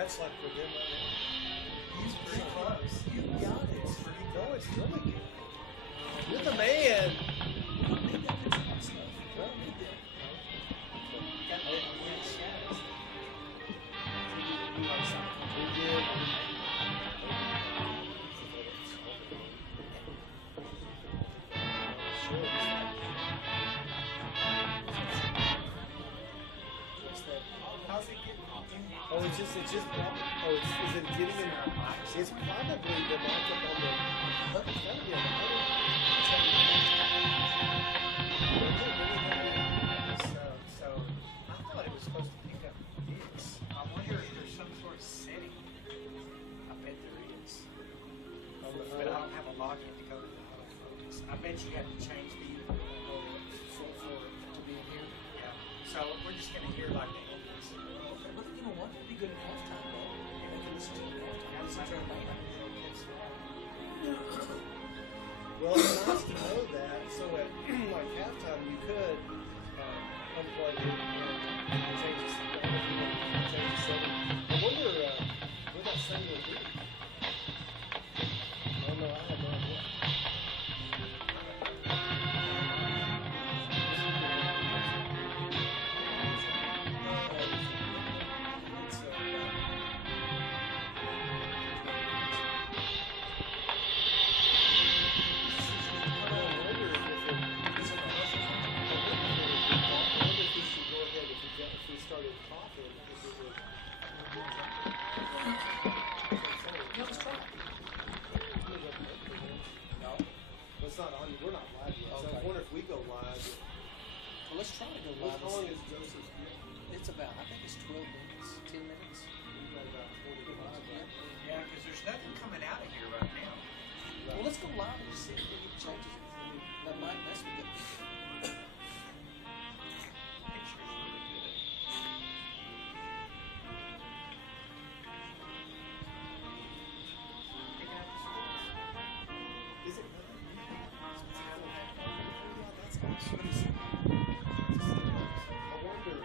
That's like for them right now. He's pretty close. You got it. No, it's really good. You're the man. We don't need that physical stuff. We don't need that. Got that weird shadows. We did. How's it getting? Oh, is it getting him? It's probably the markup on the. It's gotta be on the So I thought it was supposed to pick up this. I wonder if there's some sort of setting. I bet there is. But I don't have a login to go to the auto focus. I bet you have to change the for it to be in here. Yeah. So we're just gonna hear like the Indians. But you know what? It'd be good at halftime though. They can listen to it at halftime. Listen to it later. Well, it's nice to know that. So at like halftime, you could unplug it and change the setting. I wonder where that setting would be. Oh no, I have no idea. We're not live yet, so I wonder if we go live. Well, let's try to go live. How long is Joseph's bit? It's about, I think it's 12 minutes, 10 minutes. We've got about 45. Yeah, because there's nothing coming out of here right now. Right. Well, let's go live and see if it changes it. That might mess with it. Picture's really good. Picking up the scores. Is it? What is it? I wonder.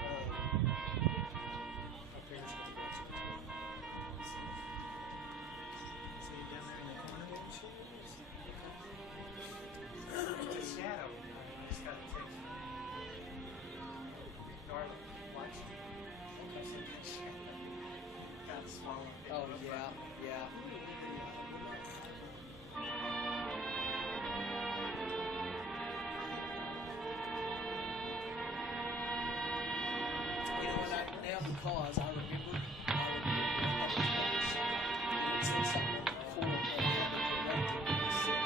My fingers got to go to it. See down there in the corner? It's a shadow. I just got a text. Darling, watch it. Okay, so that shadow got smaller. Oh, yeah, yeah. Now because I remember it said something on the core of the director when he said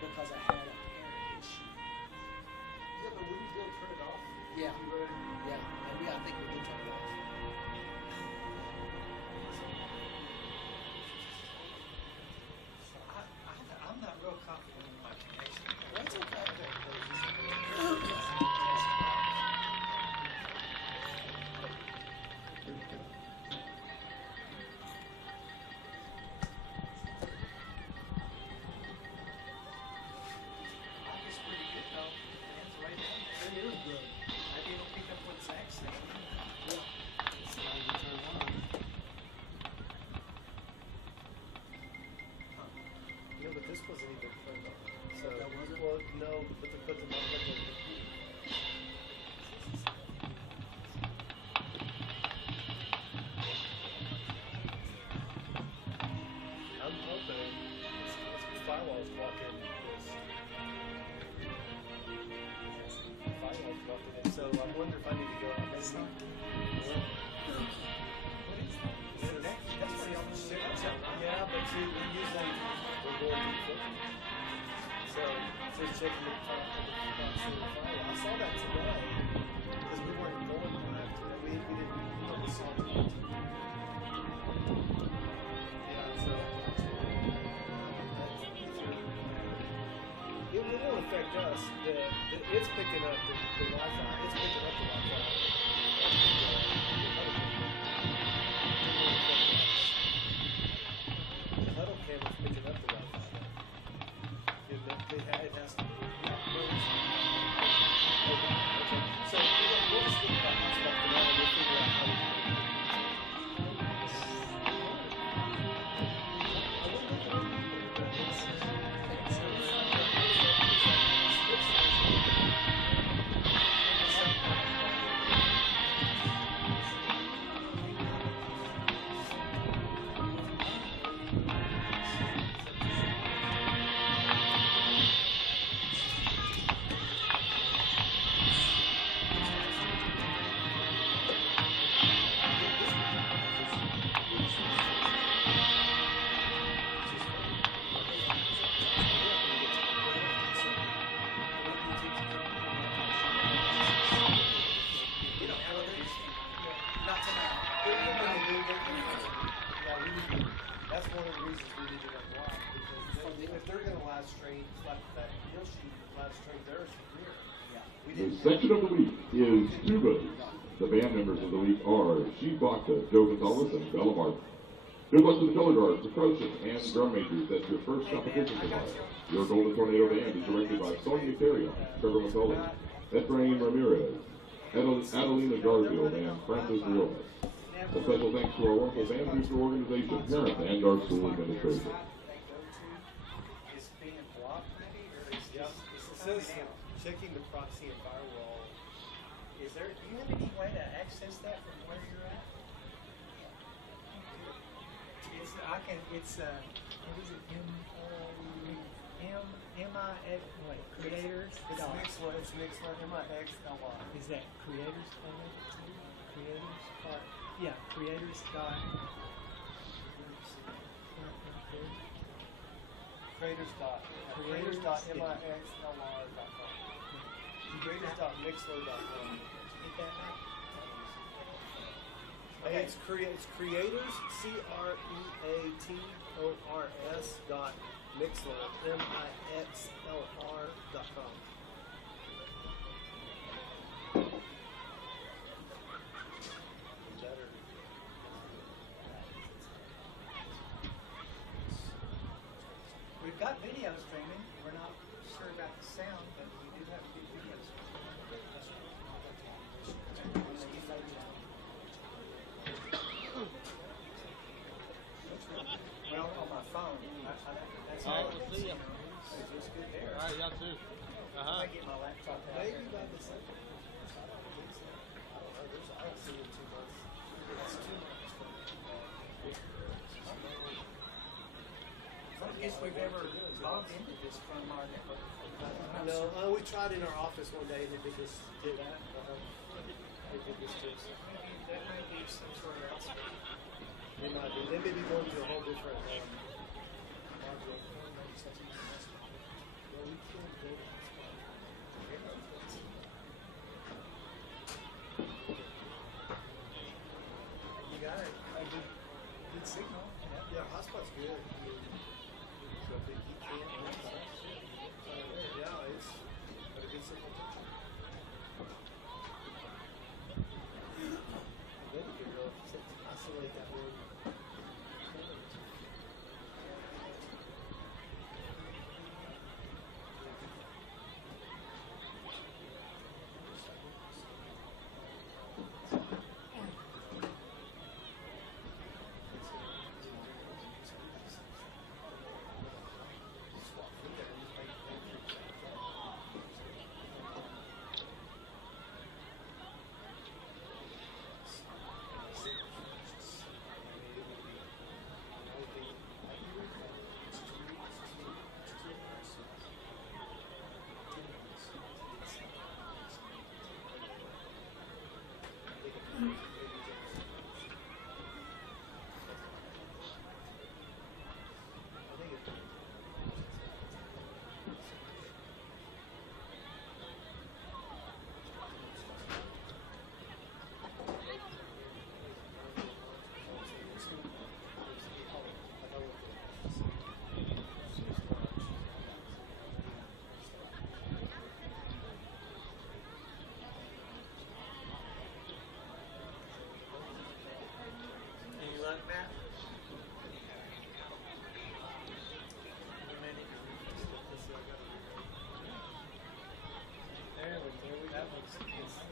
because I had a parent issue. Yeah, but we can go turn it off. Yeah. Yeah. I think we can turn it off. I'm not real confident in my connection. That's okay. It's pretty good though. It's right down there. It is good. Maybe it'll pick up what Zach's saying. Yeah. It's not even turned on. No, but this wasn't even turned on. So that wasn't? Well, no, but to put them up like a computer. I'm hoping it's firewall's blocking this. Firewall's blocking it, so I wonder if I need to go out maybe. That's what he almost said. Yeah, but see, we usually we're going to the so just checking the firewall. I saw that today because we weren't going live today. We didn't know we saw it. Yeah, so it won't affect us. It's picking up the Wi-Fi. It's picking up the Wi-Fi. The huddle camera's picking up the Wi-Fi. It has to. pieces we need to unlock because if they're going to last straight, like that Yoshi last straight, there's rear. Yeah. The section of the week is tubas. The band members of the week are Steve Baca, Joe Gonzalez, and Bella Martin. Good luck to the color guards, percussion, and drum majors at your first competition tomorrow. Your Golden Tornado Band is directed by Sonia Terrio, Trevor McCulley, Efrain Ramirez, Adelina Garfield, and Francis Riolas. A special thanks to our wonderful band booster organization, parents, and our school administration. Is being blocked maybe, or is Yep. It says checking the proxy and firewall. Is there? Do you have any way to access that from where you're at? It's I can. It's what is it? M-I-X. Wait, creators. It's Mixler. It's Mixler. MIXLR. Is that creators? Creators. Yeah, creators. Creators.mixlr.com. Creators.mixler.com. Get that back? It's creators, CREATORS .mixlr.com. We've got video streaming. We're not sure about the sound, but we do have good video streaming. Well, on my phone. That's all I see. It's just good there. All right, y'all too. I get my laptop out Maybe there. by the second. I don't see it 2 months. It's 2 months. I don't guess we've ever logged into this from our network. No, we tried in our office one day and they did that. They did this to us. That may be some sort of else. They might be. They may be going to a whole different module. Well, we can't go to this spot. You got a good signal. Yeah, hotspot's good. So if you can't, yeah, it's got a good signal. Then you can go isolate that word.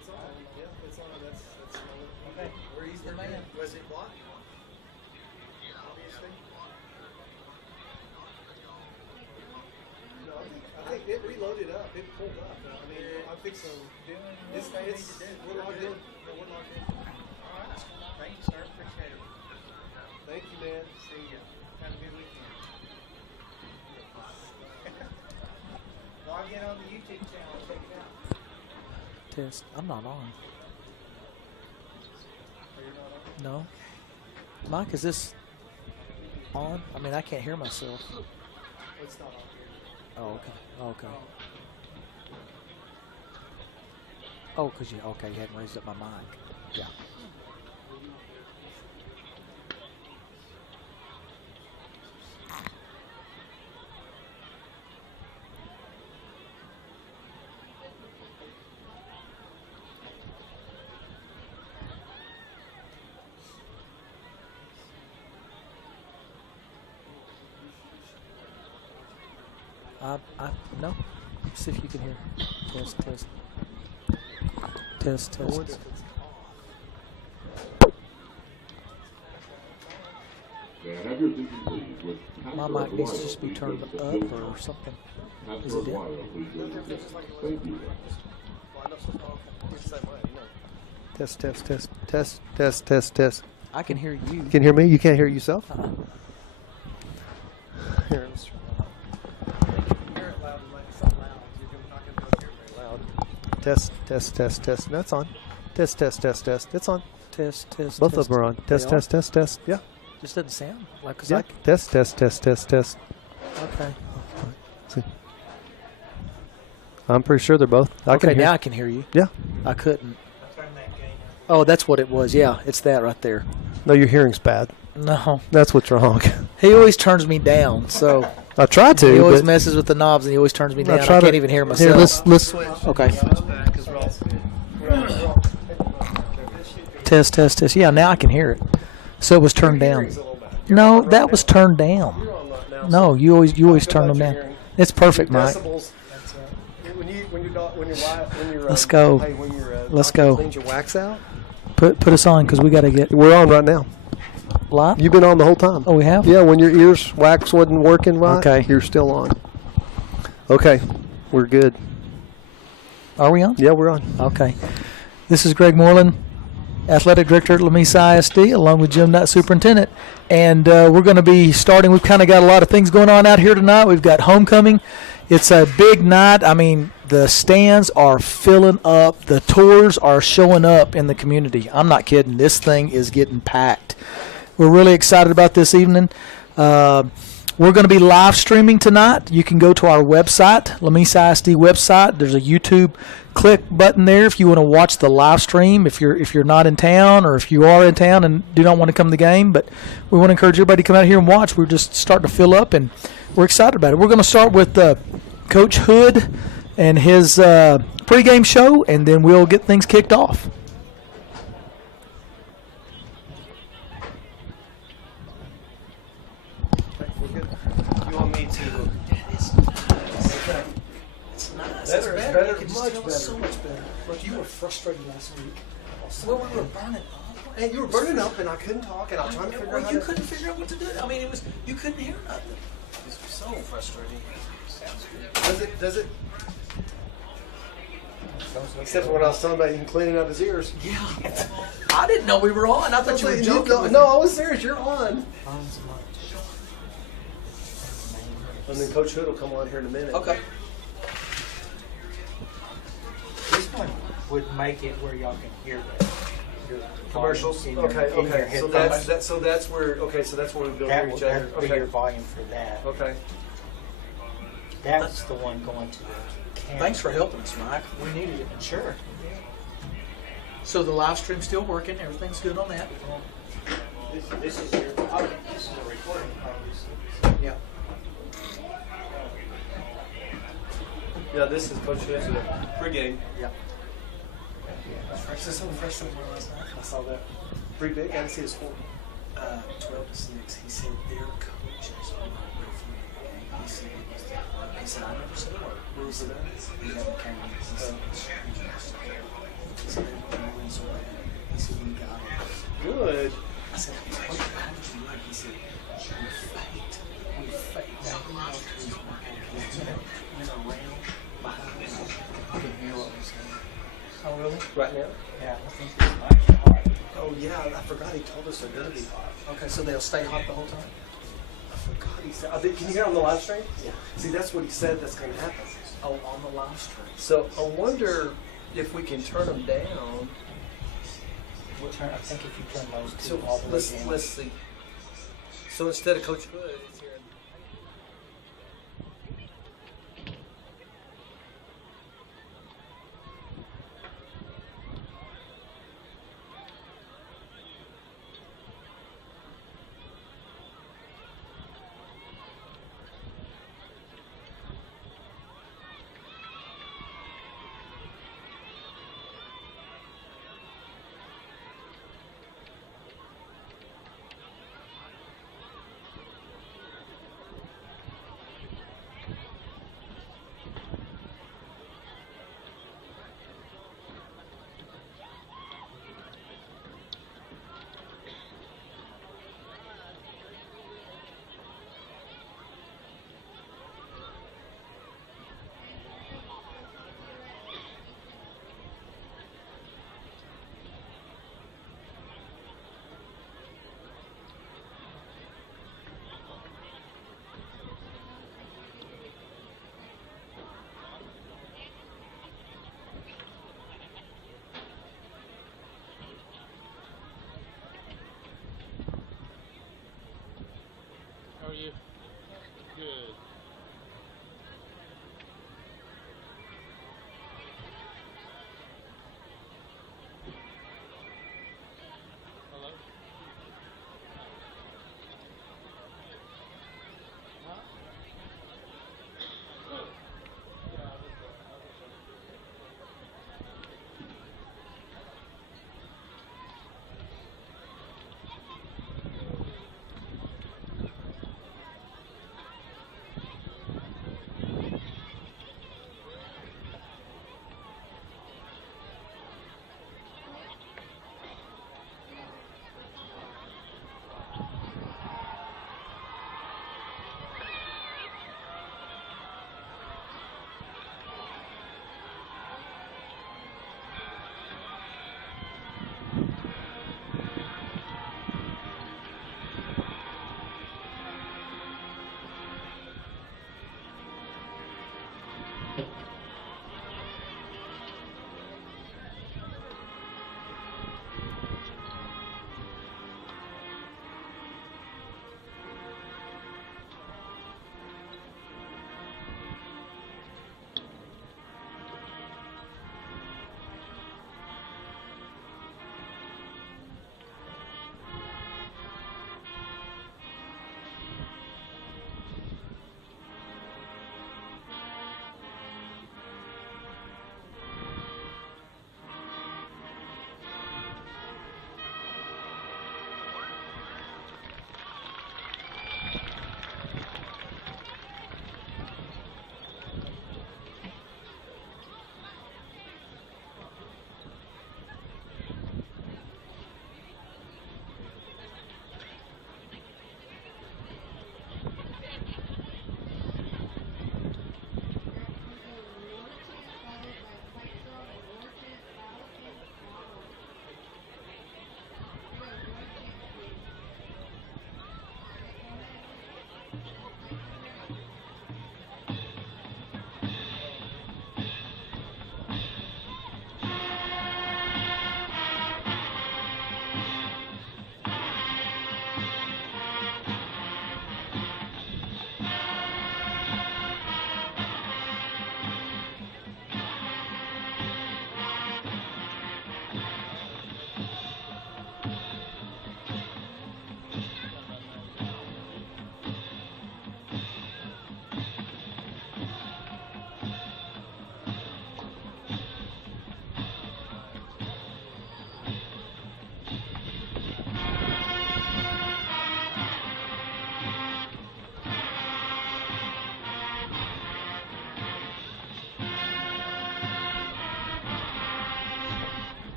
It's on. Yeah, it's on. That's Okay. Where he's the man. Was it blocked? Obviously. No, I think it reloaded up. It pulled up. I mean, I think so. We're logged in. Yeah, we're logged in. All right. Thank you, sir. Appreciate it. Thank you, man. See ya. Have a good weekend. Log in on the YouTube channel. Check it out. Test. I'm not on. Are you not on? No. Mike, is this on? I mean, I can't hear myself. It's not on here. Oh, okay. Okay. Oh, because you hadn't raised up my mic. Yeah. No. See if you can hear. Test, test. Test, I wonder test. if it's May I have your attention, please, with My Pastor mic needs to Aguayo, just be please turned go to the up field. or something. Pastor Is it dead? Aguayo, please go to the field. Thank you. Well, I know so you're the same way, you know. Test, test, test, test, test, test, test. I can hear you. You can hear me? You can't hear yourself? Uh-uh. Here, let's try. Hear it loud, it might be something loud. You're not going to be able to hear it very loud. Test, test, test, test. That's on. Test, test, test, test. It's on. Test, test. Both test. of them are on. They Test, are? test, test, test. Yeah. Just doesn't sound like. Cause Yeah. Test, test, test, test, test. Okay. See. I'm pretty sure they're both. I Okay. can hear. Now I can hear you. Yeah. I couldn't. Turn that gain up. Oh, that's what it was. Yeah, it's that right there. No, your hearing's bad. No, That's what's wrong. he always turns me down. So I tried to. he always but messes with the knobs, and he always turns me down. I try can't to- even hear myself. Here, let's. Okay. Because we're all Test, test, test. Yeah, now I can hear it. So it was turned down. Hearing's a little bad. No, that was turned down. You're on right now. No, you always Go turn back them to down. hearing. It's perfect, Mike. Decibels. When you're Let's go. Hey, when you're Let's doctor go. cleans your wax out. Put us on because we got to get We're on right now. live. You've been on the whole time. Oh, we have. Yeah, when your ears wax wasn't working right, Okay. you're still on. Okay, we're good. Are we on? Yeah, we're on. Okay. This is Greg Moreland, Athletic Director at Lamesa ISD, along with Jim Nutt, Superintendent. And we're going to be starting. We've kind of got a lot of things going on out here tonight. We've got homecoming. It's a big night. I mean, the stands are filling up. The tours are showing up in the community. I'm not kidding. This thing is getting packed. We're really excited about this evening. We're going to be live streaming tonight. You can go to our website, Lamesa ISD website. There's a YouTube click button there if you want to watch the live stream. If you're not in town, or if you are in town and do not want to come to the game, but we want to encourage everybody to come out here and watch. We're just starting to fill up, and we're excited about it. We're going to start with Coach Hood and his pregame show, and then we'll get things kicked off. You want me to? It's nice. Better, It's better, You can just much tell better. it's so much better. Look, you were frustrated last week. Well, we were burning up. And you were burning up, and I couldn't talk, and I was trying to figure out how You to. couldn't figure out what to do. I mean, you couldn't hear nothing. It's so frustrating. Does it? Except for when I was talking about him cleaning out his ears. Yeah. I didn't know we were on. I thought you were joking. with No, me. I was serious. You're on. And then Coach Hood will come on here in a minute. Okay. This one would make it where y'all can hear your Commercials. volume in your- Okay. in your Okay. So headphones. that's where. Okay. So that's where we build That hear would each other. that'd be Okay. your volume for that. Okay. That's the one going to the camera. Thanks for helping us, Mike. We needed it. Sure. So the live stream's still working. Everything's good on that. This is your. Oh, this is a recording, obviously. Yeah. Yeah. This is Coach Hood's pregame. Yeah. Fresh. This one fresh from last night. I saw that. Pretty big. I didn't see the score. 12-6. He said their coaches were not ready for me. He said I never said a word. He said he haven't came in. He said it's dangerous. He said they don't know wins or bad. He said we got it. Good. I said, how did you like? He said, we faked. We faked. Now, we know who's working. Went around behind me. I could hear what was saying. Oh, really? Right now. Yeah, I think this might be hard. Oh yeah. I forgot he told us they're gonna be hot. Okay, so they'll stay hot the whole time? I forgot he said. Can you hear on the live stream? Yeah. See, that's what he said. That's gonna happen. Oh, on the live stream. So I wonder if we can turn them down. I think if you turn those So two all the way let's down. see. So instead of Coach Hood, it's here. Good. Hello? Huh? Good. Yeah, I was there.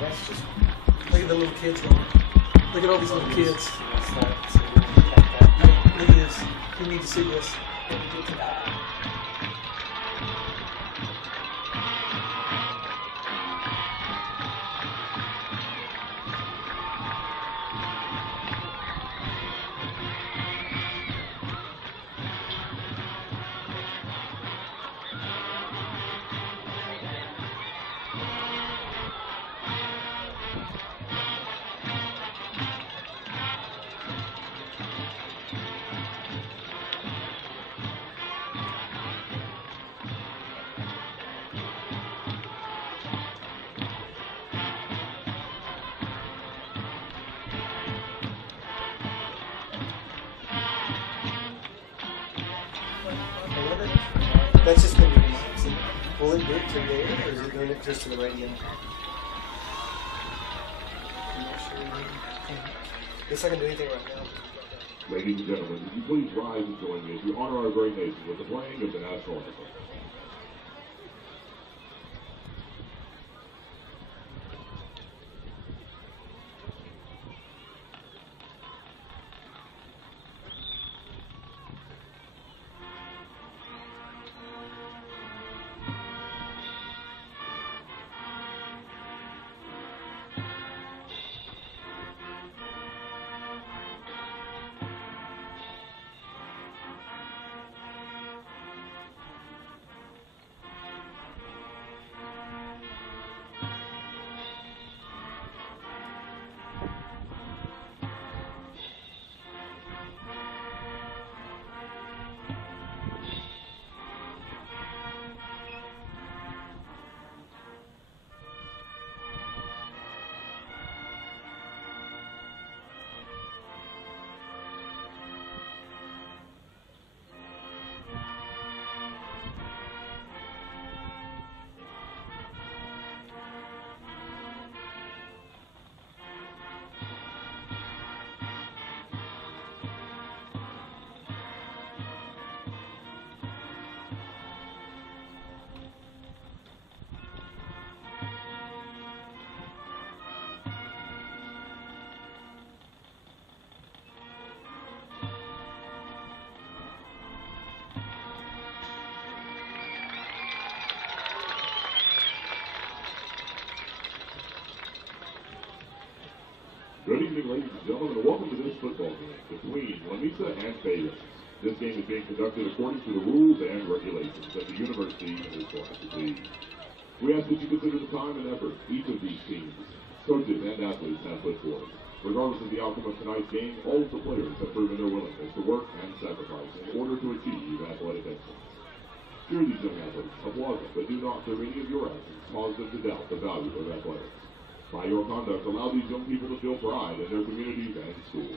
That's just. Look at the little kids going. Look at all these little kids. That's not. So you cut that. Look at this. You need to see this. That's just going to be. So will it do it to there, or is it doing it just to the radio? I'm not sure. Guess I can do anything right now. Ladies and gentlemen, would you please rise and join me as we honor our great nation with the playing of the national anthem. Good evening, ladies and gentlemen, and welcome to this football game between Lamesa and Fabens. This game is being conducted according to the rules and regulations that the university is going to be. We ask that you consider the time and effort each of these teams, coaches, and athletes have put forth. Regardless of the outcome of tonight's game, all of the players have proven their willingness to work and sacrifice in order to achieve athletic excellence. Cheer these young athletes, applaud them, but do not, through any of your actions, cause them to doubt the value of athletics. By your conduct, allow these young people to feel pride in their communities and schools.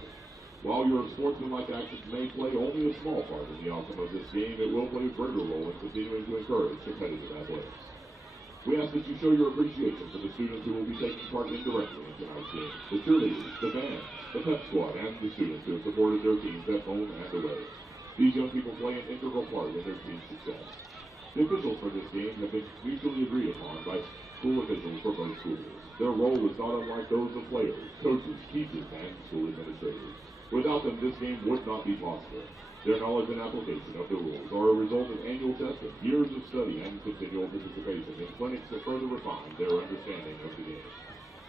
While your sportsmanlike actions may play only a small part in the outcome of this game, it will play a greater role in continuing to encourage competitive athletics. We ask that you show your appreciation for the students who will be taking part indirectly in tonight's game, the cheerleaders, the band, the pep squad, and the students who have supported their teams at home and away. These young people play an integral part in their team's success. The officials for this game have been mutually agreed upon by school officials for both schools. Their role is not unlike those of players, coaches, teachers, and school administrators. Without them, this game would not be possible. Their knowledge and application of the rules are a result of annual testing, years of study, and continual participation in clinics that further refine their understanding of the game.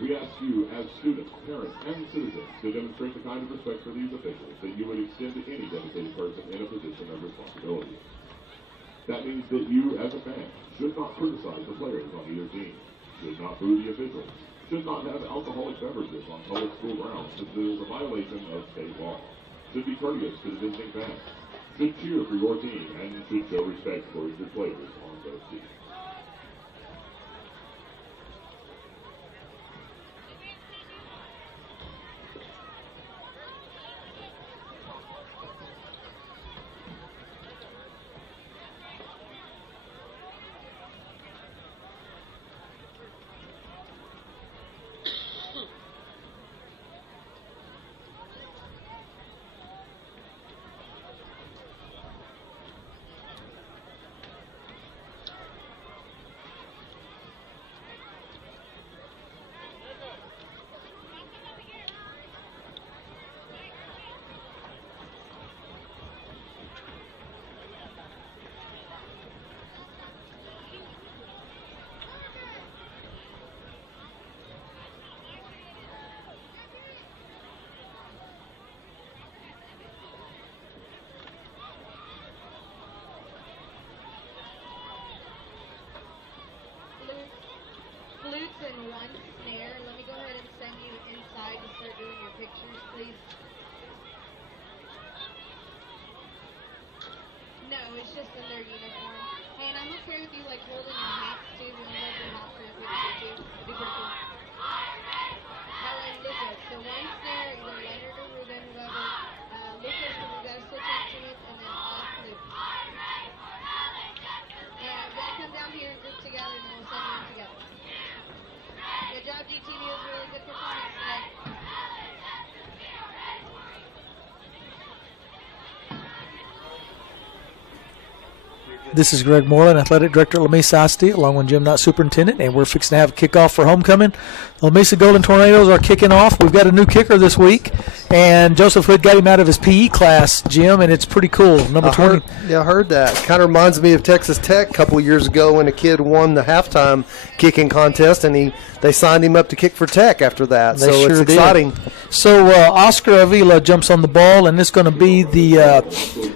We ask you, as students, parents, and citizens, to demonstrate the kind of respect for these officials that you would extend to any dedicated person in a position of responsibility. That means that you, as a fan, should not criticize the players on either team, should not boo the officials, should not have alcoholic beverages on public school grounds since it is a violation of state law, should be courteous to the visiting fans, should cheer for your team, and should show respect for your players on both teams. Flutes and one snare. Let me go ahead and send you inside to start doing your pictures, please. No, it's just in their uniform. Hey, and I'm okay with you like holding your hats too when you hold your hats for your picture too. It'd be pretty cool. Alright, Lucas. So one snare, either Leonard or Ruben, whoever. Lucas, and we gotta switch instruments and then all flutes. And they'll come down here and group together and then we'll send them together. Good job, GTV. It was a really good performance today. This is Greg Moreland, Athletic Director at Lamesa ISD, along with Jim Knott, Superintendent, and we're fixing to have a kickoff for homecoming. The Lamesa Golden Tornadoes are kicking off. We've got a new kicker this week, and Joseph Hood got him out of his PE class, Jim, and it's pretty cool. Number 20. I heard that. Kind of reminds me of Texas Tech a couple of years ago when a kid won the halftime kicking contest, and they signed him up to kick for Tech after that. They so sure it's did. exciting. So Oscar Avila jumps on the ball, and it's going to be the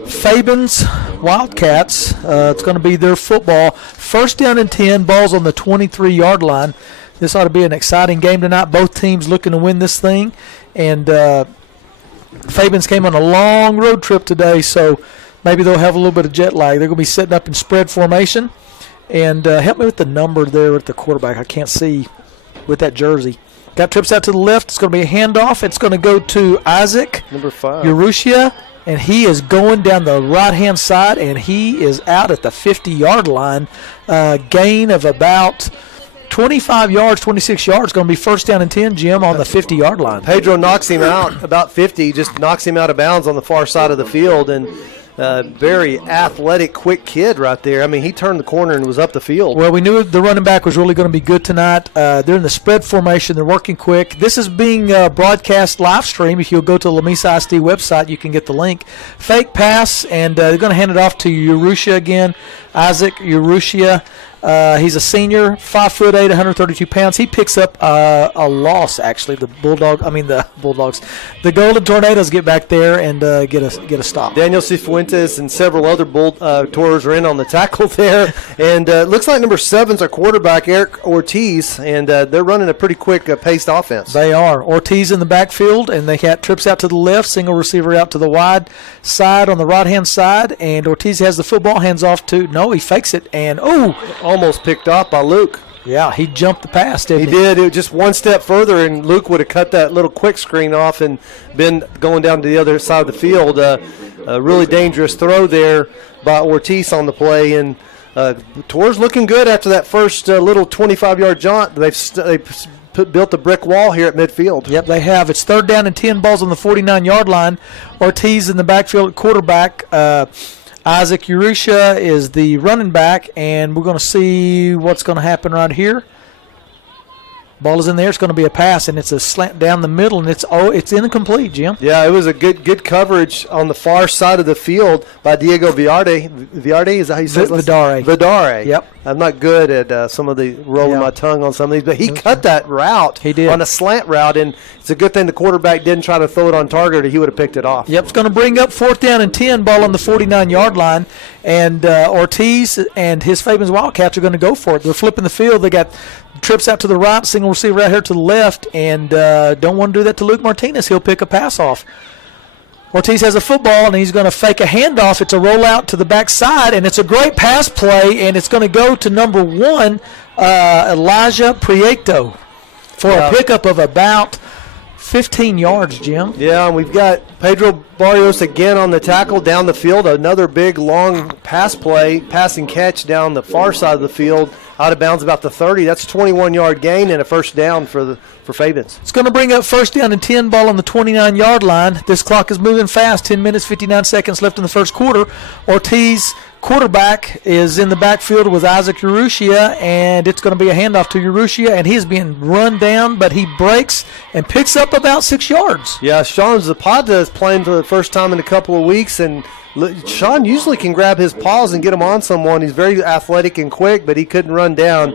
Fabens Wildcats. It's going to be their football. First down and 10, ball's on the 23-yard line. This ought to be an exciting game tonight. Both teams looking to win this thing. And Fabens came on a long road trip today, so maybe they'll have a little bit of jet lag. They're going to be setting up in spread formation. And help me with the number there at the quarterback. I can't see with that jersey. Got trips out to the left. It's going to be a handoff. It's going to go to Isaac. Number 5. Urrutia. And he is going down the right-hand side, and he is out at the 50-yard line. Gain of about 25 yards, 26 yards. Going to be first down and 10, Jim, on the 50-yard line. Pedro knocks him out about 50, just knocks him out of bounds on the far side of the field, and very athletic, quick kid right there. I mean, he turned the corner and was up the field. Well, we knew the running back was really going to be good tonight. They're in the spread formation. They're working quick. This is being broadcast live stream. If you'll go to the Lamesa ISD website, you can get the link. Fake pass, and they're going to hand it off to Urrutia again. Isaac Urrutia. He's a senior, 5'8", 132 pounds. He picks up a loss, actually. The Bulldogs. The Golden Tornadoes get back there and get a stop. Daniel Cifuentes and several other Tours are in on the tackle there. And looks like number 7's our quarterback, Eric Ortiz, and they're running a pretty quick paced offense. They are. Ortiz in the backfield, and they got trips out to the left, single receiver out to the wide side on the right-hand side, and Ortiz has the football, hands off to, no, he fakes it, and, almost picked off by Luke. Yeah, he jumped the pass, didn't he? He did. It was just one step further, and Luke would have cut that little quick screen off and been going down to the other side of the field. A really dangerous throw there by Ortiz on the play, and Tours looking good after that first little 25-yard jaunt. They've built a brick wall here at midfield. Yep, they have. It's 3rd down and 10, balls on the 49-yard line. Ortiz in the backfield at quarterback. Isaac Urrutia is the running back, and we're going to see what's going to happen right here. Ball is in there. It's going to be a pass, and it's a slant down the middle, and it's incomplete, Jim. Yeah, it was a good coverage on the far side of the field by Diego Villarde. Villarde, is that how you say it? Vidare. Yep. I'm not good at some of the rolling my tongue on some of these, but he cut that route. He did. On a slant route, and it's a good thing the quarterback didn't try to throw it on target, or he would have picked it off. Yep, it's going to bring up 4th down and 10, ball on the 49-yard line, and Ortiz and his Fabens Wildcats are going to go for it. They're flipping the field. They got trips out to the right, single receiver out here to the left, and don't want to do that to Luke Martinez. He'll pick a pass off. Ortiz has a football, and he's going to fake a handoff. It's a rollout to the backside, and it's a great pass play, and it's going to go to number 1, Elijah Prieto, for a pickup of about 15 yards, Jim. Yeah, and we've got Pedro Barrios again on the tackle down the field. Another big, long pass and catch down the far side of the field, out of bounds about the 30. That's a 21-yard gain and a first down for Fabens. It's going to bring up 1st down and 10, ball on the 29-yard line. This clock is moving fast. 10 minutes, 59 seconds left in the first quarter. Ortiz, quarterback, is in the backfield with Isaac Urrutia, and it's going to be a handoff to Urrutia, and he's being run down, but he breaks and picks up about 6 yards. Yeah, Sean Zapata is playing for the first time in a couple of weeks, and Sean usually can grab his paws and get him on someone. He's very athletic and quick, but he couldn't run down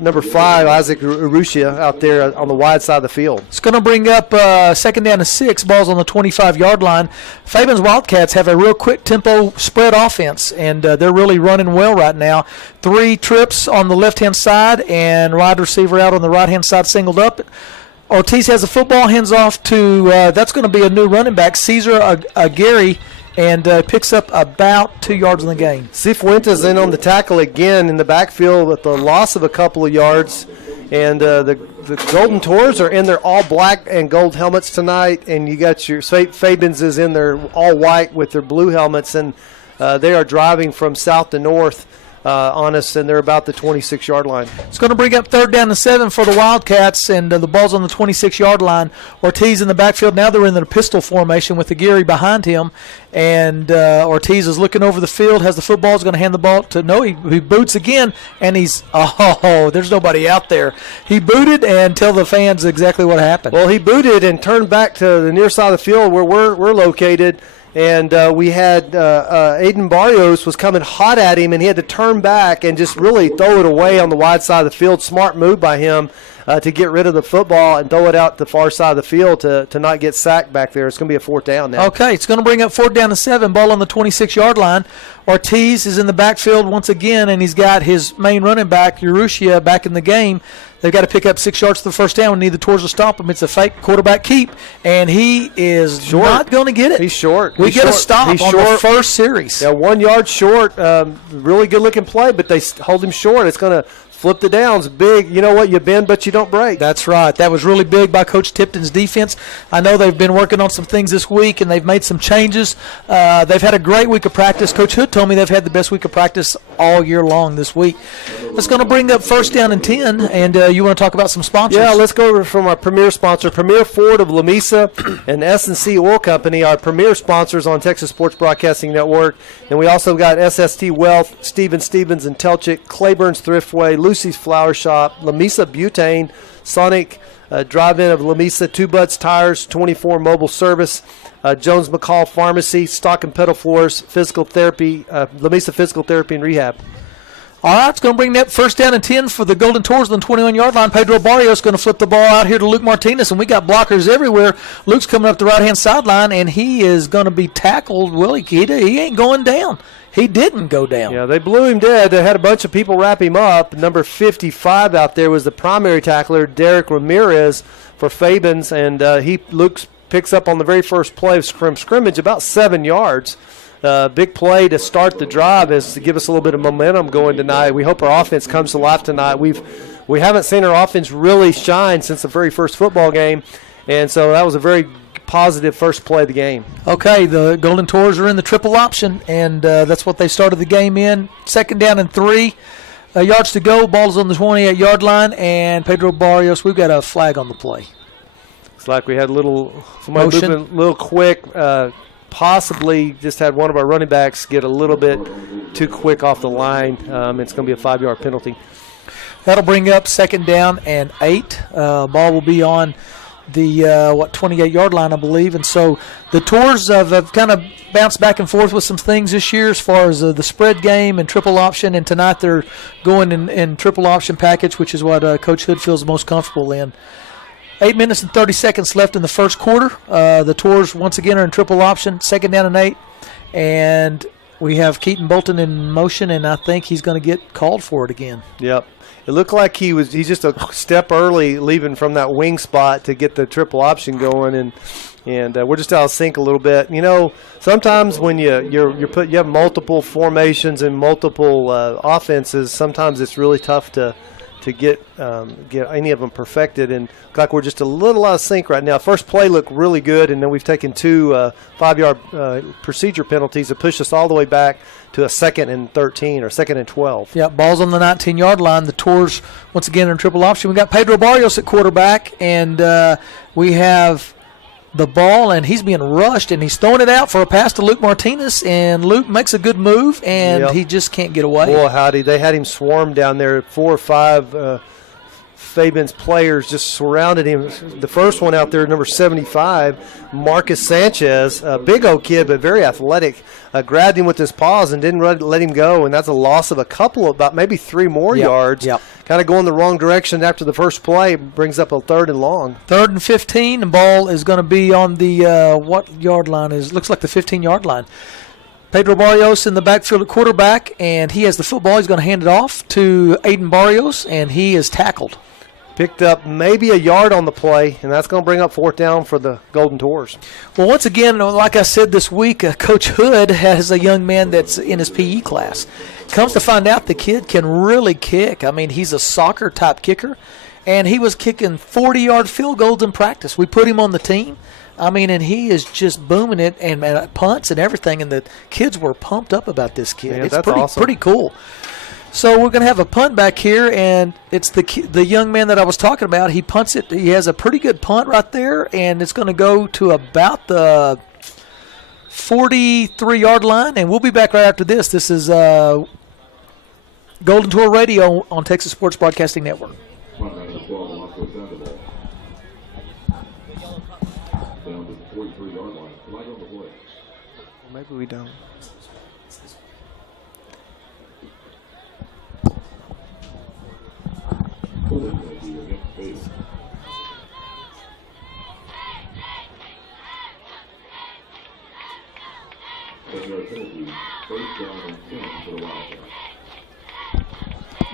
number 5, Isaac Urrutia, out there on the wide side of the field. It's going to bring up 2nd down and 6, balls on the 25-yard line. Fabens Wildcats have a real quick tempo spread offense, and they're really running well right now. 3 trips on the left-hand side, and wide receiver out on the right-hand side singled up. Ortiz has a football, hands off to, that's going to be a new running back, Cesar Aguirre, and picks up about 2 yards in the game. Cifuentes in on the tackle again in the backfield with the loss of a couple of yards. And the Golden Tours are in their all black and gold helmets tonight. And you got your Fabens is in their all white with their blue helmets. And they are driving from south to north on us, and they're about the 26-yard line. It's going to bring up 3rd down and 7 for the Wildcats, and the ball's on the 26-yard line. Ortiz in the backfield. Now they're in the pistol formation with Aguirre behind him, and Ortiz is looking over the field, has the football, is going to hand the ball to, he boots again, and there's nobody out there. He booted, and tell the fans exactly what happened. Well, he booted and turned back to the near side of the field where we're located. And we had Aiden Barrios was coming hot at him, and he had to turn back and just really throw it away on the wide side of the field. Smart move by him to get rid of the football and throw it out the far side of the field to not get sacked back there. It's going to be a 4th down now. Okay, it's going to bring up 4th down and 7, ball on the 26-yard line. Ortiz is in the backfield once again, and he's got his main running back, Urrutia, back in the game. They've got to pick up 6 yards to the first down. We need the Tours to stop him. It's a fake quarterback keep, and he is not going to get it. He's short. We get a stop on the first series. Yeah, 1 yard short. Really good-looking play, but they hold him short. It's going to flip the downs. Big. You know what? You bend, but you don't break. That's right. That was really big by Coach Tipton's defense. I know they've been working on some things this week, and they've made some changes. They've had a great week of practice. Coach Hood told me they've had the best week of practice all year long this week. It's going to bring up 1st down and 10, and you want to talk about some sponsors? Yeah, let's go over from our premier sponsor, Premier Ford of Lamesa and S&C Oil Company, our premier sponsors on Texas Sports Broadcasting Network. And we also got SST Wealth, Stevens and Telchick, Claiborne's Thriftway, Lucy's Flower Shop, Lamesa Butane, Sonic drive-in of Lamesa, Two Butts Tires, 24 mobile service, Jones McCall Pharmacy, Stock and Pedal Floors, Physical Therapy, Lamesa Physical Therapy and Rehab. All right, it's going to bring that first down and 10 for the Golden Tours on the 21-yard line. Pedro Barrios going to flip the ball out here to Luke Martinez, and we got blockers everywhere. Luke's coming up the right-hand sideline, and he is going to be tackled. Well, he ain't going down. He didn't go down. Yeah, they blew him dead. They had a bunch of people wrap him up. Number 55 out there was the primary tackler, Derek Ramirez for Fabens, and Luke picks up on the very first play of scrimmage about 7 yards. Big play to start the drive is to give us a little bit of momentum going tonight. We hope our offense comes to life tonight. We haven't seen our offense really shine since the very first football game, and so that was a very positive first play of the game. Okay, the Golden Tours are in the triple option, and that's what they started the game in. 2nd down and 3 yards to go. Ball's on the 28-yard line, and Pedro Barrios, we've got a flag on the play. Looks like we had somebody Motion. moving a little quick. Possibly just had one of our running backs get a little bit too quick off the line. It's going to be a 5-yard penalty. That'll bring up 2nd down and 8. Ball will be on the 28-yard line, I believe. And so the Tours have kind of bounced back and forth with some things this year as far as the spread game and triple option. And tonight they're going in triple option package, which is what Coach Hood feels most comfortable in. 8 minutes and 30 seconds left in the first quarter. The Tours once again are in triple option, 2nd down and 8. And we have Keaton Bolton in motion, and I think he's going to get called for it again. Yep. It looked like he's just a step early leaving from that wing spot to get the triple option going, and we're just out of sync a little bit. You know, sometimes when you have multiple formations and multiple offenses, sometimes it's really tough to get any of them perfected, and like we're just a little out of sync right now. First play looked really good, and then we've taken 2 5-yard procedure penalties that push us all the way back to a 2nd and 13 or 2nd and 12. Yeah, ball's on the 19-yard line. The Tours once again in triple option. We got Pedro Barrios at quarterback, and we have the ball, and he's being rushed, and he's throwing it out for a pass to Luke Martinez, and Luke makes a good move, and he just can't get away. Boy, howdy. They had him swarmed down there. 4 or 5 Fabens players just surrounded him. The first one out there, number 75, Marcus Sanchez, a big old kid but very athletic, grabbed him with his paws and didn't let him go, and that's a loss of about maybe 3 more yards. Yep. Kind of going the wrong direction after the first play, brings up a 3rd and long. 3rd and 15, and ball is going to be on the what yard line is? Looks like the 15-yard line. Pedro Barrios in the backfield at quarterback, and he has the football. He's going to hand it off to Aiden Barrios, and he is tackled. Picked up maybe a yard on the play, and that's going to bring up 4th down for the Golden Tours. Well, once again, like I said this week, Coach Hood has a young man that's in his PE class. Comes to find out the kid can really kick. I mean, he's a soccer-type kicker, and he was kicking 40-yard field goals in practice. We put him on the team. I mean, and he is just booming it and punts and everything, and the kids were pumped up about this kid. Yeah, it's that's pretty, awesome. pretty cool. So we're going to have a punt back here, and it's the young man that I was talking about. He punts it. He has a pretty good punt right there, and it's going to go to about the 43-yard line, and we'll be back right after this. This is Golden Tour Radio on Texas Sports Broadcasting Network. Down to the 43-yard line. Flag on the play. Maybe we don't.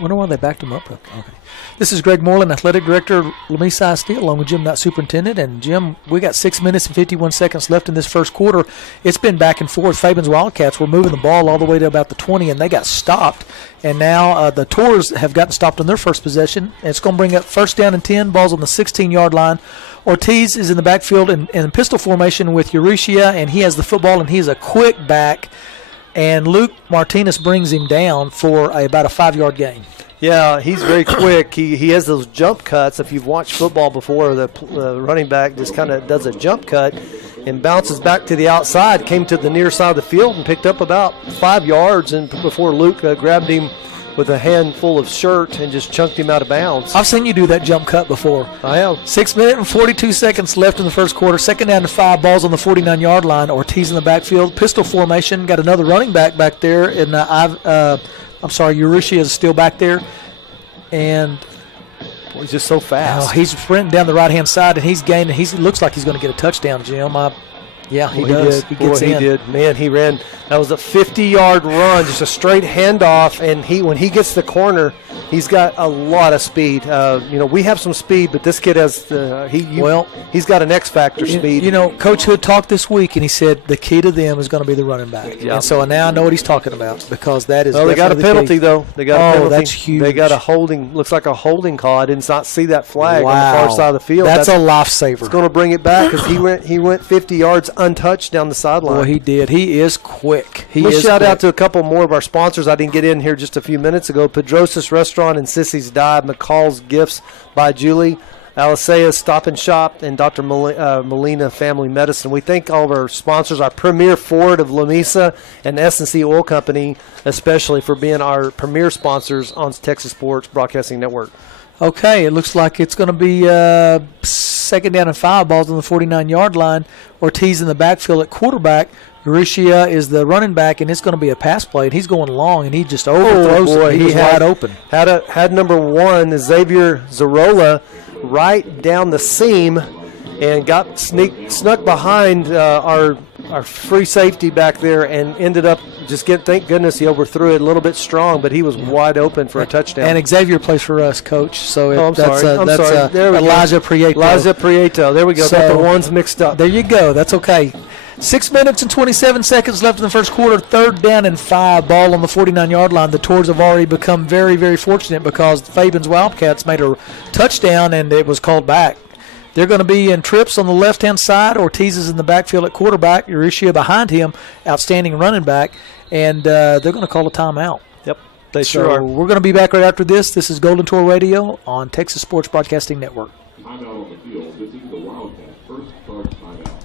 Wonder why they backed him up. Okay. This is Greg Moreland, Athletic Director, Lamesa ISD, along with Jim Knott, Superintendent. And, Jim, we got 6 minutes and 51 seconds left in this first quarter. It's been back and forth. Fabens Wildcats were moving the ball all the way to about the 20, and they got stopped. And now the Tours have gotten stopped on their first possession. And it's going to bring up 1st down and 10, balls on the 16-yard line. Ortiz is in the backfield in pistol formation with Eurecia, and he has the football, and he is a quick back. And Luke Martinez brings him down for about a 5-yard gain. Yeah, he's very quick. He has those jump cuts. If you've watched football before, the running back just kind of does a jump cut and bounces back to the outside, came to the near side of the field and picked up about 5 yards and before Luke grabbed him with a handful of shirt and just chunked him out of bounds. I've seen you do that jump cut before. I have. 6 minutes and 42 seconds left in the first quarter. Second down and 5, balls on the 49-yard line. Ortiz in the backfield. Pistol formation. Got another running back there. And Urrutia is still back there. And Boy, he's just so fast. he's sprinting down the right-hand side, and he's gaining. He looks like he's going to get a touchdown, Jim. He does. He gets in. He did. Man, he ran. That was a 50-yard run, just a straight handoff. And when he gets the corner, he's got a lot of speed. We have some speed, but this kid has he's got an X-factor speed. Coach Hood talked this week, and he said the key to them is going to be the running back. Yep. And so now I know what he's talking about, because that is. Oh, they got a definitely penalty the key. though. They got a penalty. That's huge. They got a holding. Looks like a holding call. I did not see that flag on the far side of the field. That's a lifesaver. It's going to bring it back because he went 50 yards untouched down the sideline. Boy, he did. He is quick. Let's shout out to a couple more of our sponsors. I didn't get in here just a few minutes ago. Pedrosa's Restaurant and Sissy's Dive, McCall's Gifts by Julie, Alicea's Stop and Shop, and Dr. Molina Family Medicine. We thank all of our sponsors, our premier Ford of Lamesa and S&C Oil Company, especially for being our premier sponsors on Texas Sports Broadcasting Network. Okay, it looks like it's going to be second down and 5, balls on the 49-yard line. Ortiz in the backfield at quarterback. Urrutia is the running back, and it's going to be a pass play. And he's going long, and he just overthrows it. He was wide open. Had number 1, Xavier Zarola, right down the seam, and got snuck behind our free safety back there, and ended up thank goodness he overthrew it a little bit strong, but he was wide open for a touchdown. And Xavier plays for us, Coach. So I'm sorry. There we go. Elijah Prieto. There we go. Got the ones mixed up. There you go. That's okay. 6 minutes and 27 seconds left in the first quarter. Third down and 5, ball on the 49-yard line. The Tours have already become very, very fortunate because the Fabens Wildcats made a touchdown, and it was called back. They're going to be in trips on the left-hand side. Ortiz is in the backfield at quarterback. Urrutia behind him, outstanding running back. And they're going to call a timeout. Yep, they sure are. We're going to be back right after this. This is Golden Tour Radio on Texas Sports Broadcasting Network. Timeout on the field. This is the Wildcats' first start timeout.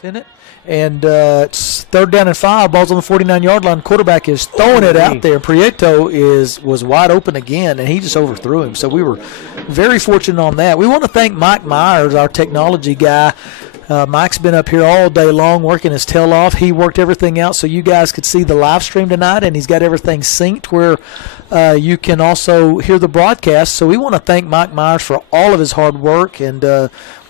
In it, and it's third down and 5, balls on the 49-yard line. Quarterback is throwing it out there. Prieto was wide open again, and he just overthrew him. So we were very fortunate on that. We want to thank Mike Myers, our technology guy. Mike's been up here all day long working his tail off. He worked everything out so you guys could see the live stream tonight, and he's got everything synced where you can also hear the broadcast. So we want to thank Mike Myers for all of his hard work and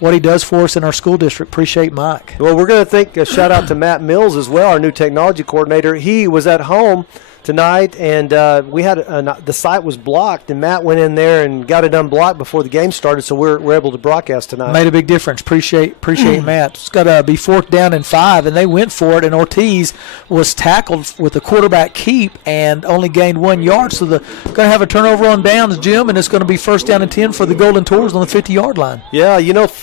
what he does for us in our school district. Appreciate Mike. Well, we're going to thank a shout out to Matt Mills as well, our new technology coordinator. He was at home tonight, and we had the site was blocked, and Matt went in there and got it unblocked before the game started, so we're able to broadcast tonight. Made a big difference. Appreciate Matt. It's got to be fourth down and 5, and they went for it, and Ortiz was tackled with a quarterback keep and only gained 1 yard, so they're going to have a turnover on downs, Jim, and it's going to be first down and 10 for the Golden Tours on the 50-yard line. Yeah,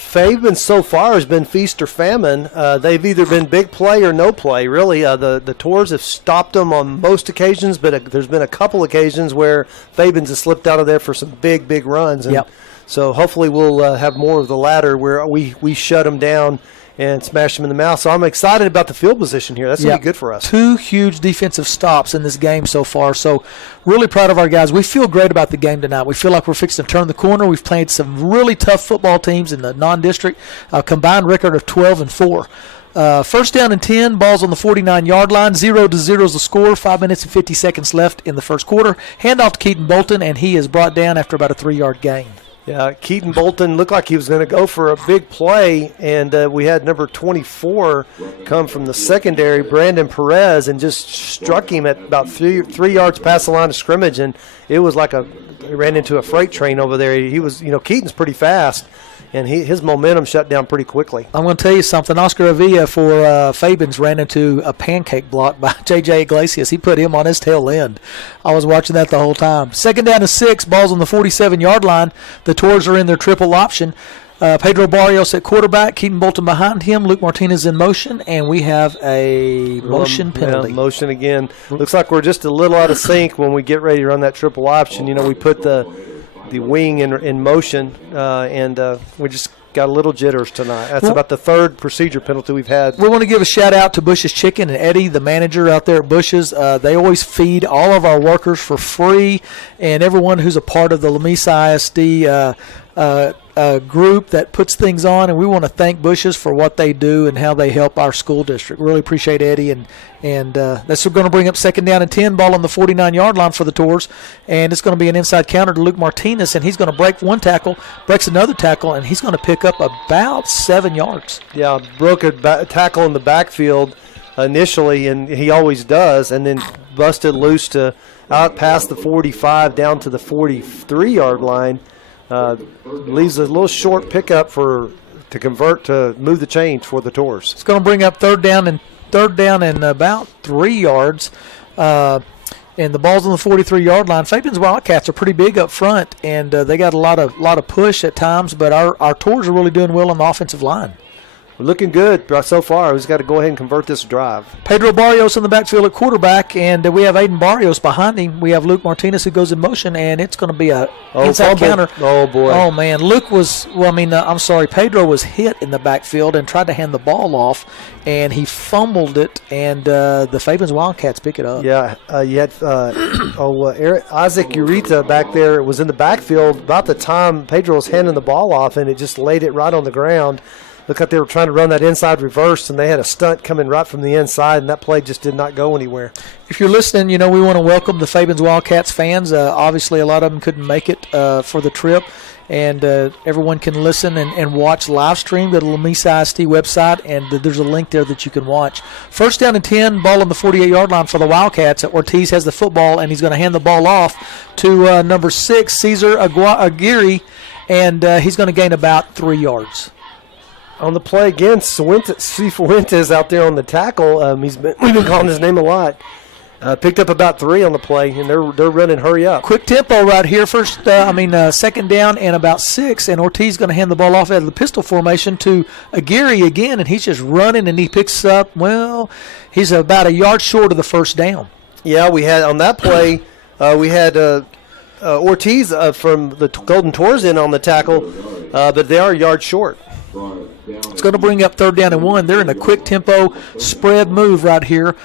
Fabens so far has been feast or famine. They've either been big play or no play, really. The Tours have stopped them on most occasions, but there's been a couple occasions where Fabens has slipped out of there for some big runs. And yep. So hopefully we'll have more of the latter where we shut them down and smashed him in the mouth. So I'm excited about the field position here. That's going to be good for us. 2 huge defensive stops in this game so far. So really proud of our guys. We feel great about the game tonight. We feel like we're fixing to turn the corner. We've played some really tough football teams in the non-district. A combined record of 12-4. First down and 10, balls on the 49-yard line. 0-0 is the score. 5 minutes and 50 seconds left in the first quarter. Handoff to Keaton Bolton, and he is brought down after about a 3-yard gain. Yeah, Keaton Bolton looked like he was going to go for a big play, and we had number 24 come from the secondary, Brandon Perez, and just struck him at about 3 yards past the line of scrimmage, and it was like he ran into a freight train over there. He was, Keaton's pretty fast, and his momentum shut down pretty quickly. I'm going to tell you something. Oscar Avila for Fabens ran into a pancake block by J.J. Iglesias. He put him on his tail end. I was watching that the whole time. Second down and 6, balls on the 47-yard line. The Tours are in their triple option. Pedro Barrios at quarterback, Keaton Bolton behind him, Luke Martinez in motion, and we have a motion penalty. Yeah, motion again. Looks like we're just a little out of sync when we get ready to run that triple option. We put the wing in motion, and we just got a little jitters tonight. That's about the third procedure penalty we've had. We want to give a shout-out to Bush's Chicken and Eddie, the manager out there at Bush's. They always feed all of our workers for free, and everyone who's a part of the Lamesa ISD group that puts things on, and we want to thank Bush's for what they do and how they help our school district. Really appreciate Eddie, and that's going to bring up second down and 10, ball on the 49-yard line for the Tours, and it's going to be an inside counter to Luke Martinez, and he's going to break one tackle, breaks another tackle, and he's going to pick up about 7 yards. Yeah, broke a tackle in the backfield initially, and he always does, and then busted loose to out past the 45 down to the 43-yard line. Leaves a little short pickup to convert to move the chains for the Tours. It's going to bring up third down and about 3 yards. And the ball's on the 43-yard line. Fabens Wildcats are pretty big up front, and they got a lot of push at times, but our Tours are really doing well on the offensive line. We're looking good so far. We've got to go ahead and convert this drive. Pedro Barrios in the backfield at quarterback, and we have Aiden Barrios behind him. We have Luke Martinez who goes in motion, and it's going to be a inside counter. Oh, boy. Oh, man. Pedro was hit in the backfield and tried to hand the ball off, and he fumbled it, and the Fabens Wildcats pick it up. Yeah, you had Isaac Urita back there. It was in the backfield about the time Pedro was handing the ball off, and it just laid it right on the ground. Looked like they were trying to run that inside reverse, and they had a stunt coming right from the inside, and that play just did not go anywhere. If you're listening, we want to welcome the Fabens Wildcats fans. Obviously, a lot of them couldn't make it for the trip, and everyone can listen and watch live stream. Go to Lamesa ISD website, and there's a link there that you can watch. First down and 10, ball on the 48-yard line for the Wildcats. Ortiz has the football, and he's going to hand the ball off to number 6, Cesar Aguirre, and he's going to gain about 3 yards. On the play again, Cifuentes out there on the tackle. We've been calling his name a lot. Picked up about 3 on the play, and they're running hurry up. Quick tempo right here. Second down and about 6, and Ortiz going to hand the ball off out of the pistol formation to Aguirre again, and he's just running, and he picks up, he's about a yard short of the first down. Yeah, we had on that play, we had Ortiz from the Golden Tours in on the tackle, but they are a yard short. It's going to bring up third down and 1. They're in a quick tempo spread move right here.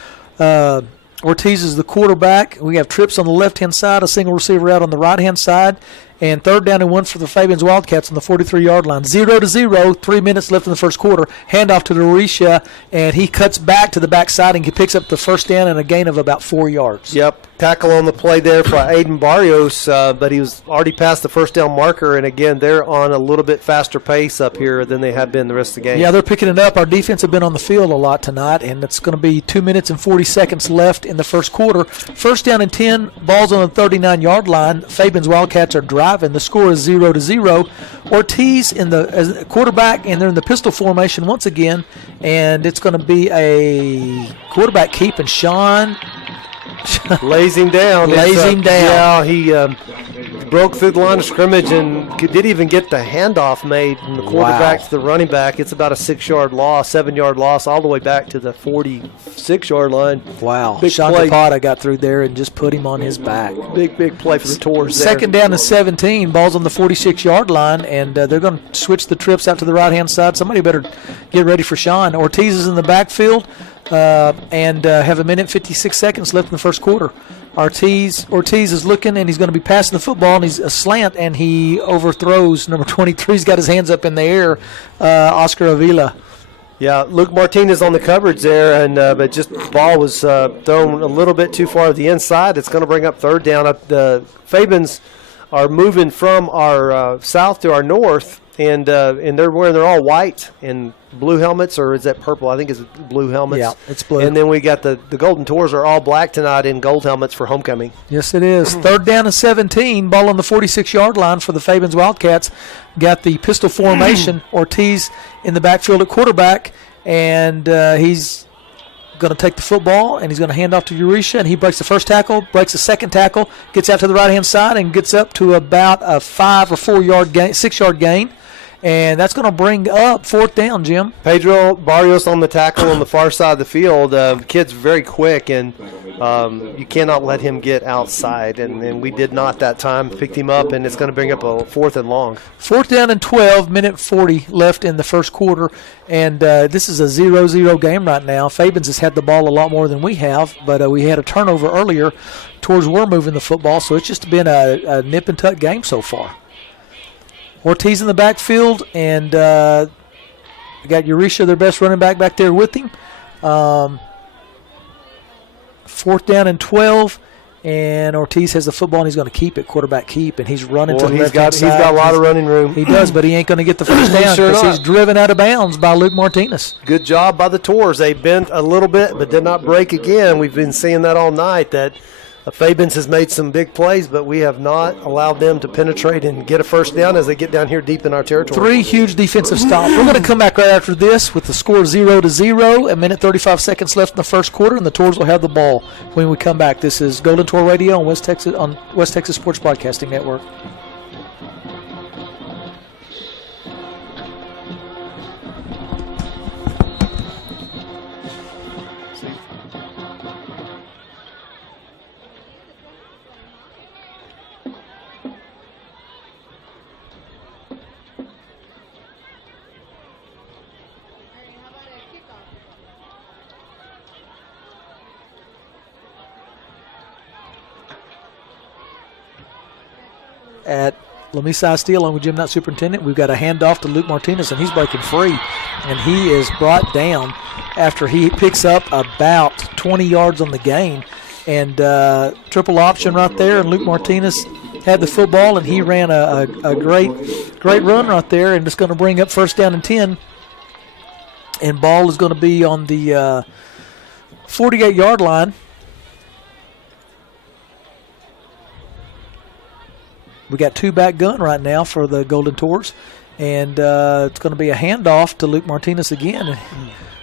Ortiz is the quarterback. We have trips on the left-hand side, a single receiver out on the right-hand side, and third down and 1 for the Fabens Wildcats on the 43-yard line. 0-0, 3 minutes left in the first quarter. Handoff to Dorisha, and he cuts back to the backside and he picks up the first down and a gain of about 4 yards. Yep, tackle on the play there for Aiden Barrios, but he was already past the first down marker, and again, they're on a little bit faster pace up here than they have been the rest of the game. Yeah, they're picking it up. Our defense have been on the field a lot tonight, and it's going to be 2 minutes and 40 seconds left in the first quarter. First down and 10, balls on the 39-yard line. Fabens Wildcats are driving. The score is 0-0. Ortiz as the quarterback, and they're in the pistol formation once again, and it's going to be a quarterback keep, and Sean lays him down. Yeah, he broke through the line of scrimmage and did even get the handoff made from the quarterback to the running back. It's about a 6-yard loss, 7-yard loss, all the way back to the 46-yard line. Wow. Big Sean play. Capata got through there and just put him on his back. Big play for the Tours there. Second down and 17. Ball's on the 46-yard line, and they're going to switch the trips out to the right-hand side. Somebody better get ready for Sean. Ortiz is in the backfield and have a minute 56 seconds left in the first quarter. Ortiz is looking, and he's going to be passing the football, and he's a slant, and he overthrows. Number 23's got his hands up in the air, Oscar Avila. Yeah, Luke Martinez on the coverage there, and but just the ball was thrown a little bit too far to the inside. It's going to bring up third down. The Fabens are moving from our south to our north, and they're wearing all white and blue helmets, or is that purple? I think it's blue helmets. Yeah, it's blue. And then we got the Golden Tours are all black tonight in gold helmets for homecoming. Yes, it is. Third down and 17. Ball on the 46-yard line for the Fabens Wildcats. Got the pistol formation. Ortiz in the backfield at quarterback, and he's going to take the football, and he's going to hand off to Euretia, and he breaks the first tackle, breaks the second tackle, gets out to the right-hand side, and gets up to about a 5 or 4-yard gain, 6-yard gain. And that's going to bring up fourth down, Jim. Pedro Barrios on the tackle on the far side of the field. The kid's very quick, and you cannot let him get outside. And we did not that time. Picked him up, and it's going to bring up a fourth and long. Fourth down and 12, minute 40 left in the first quarter. And this is a 0-0 game right now. Fabens has had the ball a lot more than we have, but we had a turnover earlier. Towards we're moving the football, so it's just been a nip-and-tuck game so far. Ortiz in the backfield, and got Euretia, their best running back there with him. Fourth down and 12, and Ortiz has the football, and he's going to keep it, quarterback keep, and he's running to the left-hand side. He's got a lot of running room. He does, but he ain't going to get the first down because he's driven out of bounds by Luke Martinez. Good job by the Tours. They bent a little bit, but did not break again. We've been seeing that all night, that Fabens has made some big plays, but we have not allowed them to penetrate and get a first down as they get down here deep in our territory. 3 huge defensive stops. We're going to come back right after this with the score 0-0. A minute 35 seconds left in the first quarter, and the Tours will have the ball when we come back. This is Golden Tour Radio on West Texas Sports Broadcasting Network. At Lamesa ISD, along with Jim Knott Superintendent, we've got a handoff to Luke Martinez, and he's breaking free. And he is brought down after he picks up about 20 yards on the gain. And triple option right there, and Luke Martinez had the football, and he ran a great run right there, and it's going to bring up first down and 10. And ball is going to be on the 48-yard line. We got 2-back gun right now for the Golden Tours, and it's going to be a handoff to Luke Martinez again.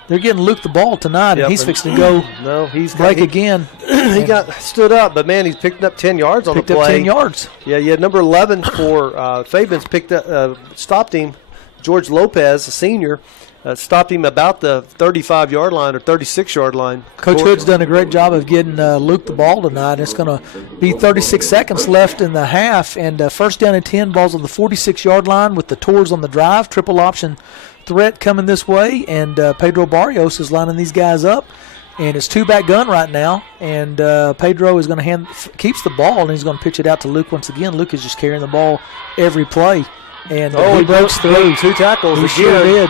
They're getting Luke the ball tonight, and he's fixing to go break again. He got stood up, but, man, he's picked up 10 yards on the play. Picked up 10 yards. Yeah, you had number 11 for Fabens stopped him. George Lopez, a senior, stopped him about the 35-yard line or 36-yard line. Coach Hood's done a great job of getting Luke the ball tonight. It's going to be 36 seconds left in the half, and first down and 10, balls on the 46-yard line with the Tours on the drive. Triple option threat coming this way, and Pedro Barrios is lining these guys up. And it's 2-back gun right now, and Pedro is going to keeps the ball, and he's going to pitch it out to Luke once again. Luke is just carrying the ball every play, and he breaks through. 2 tackles. He sure did.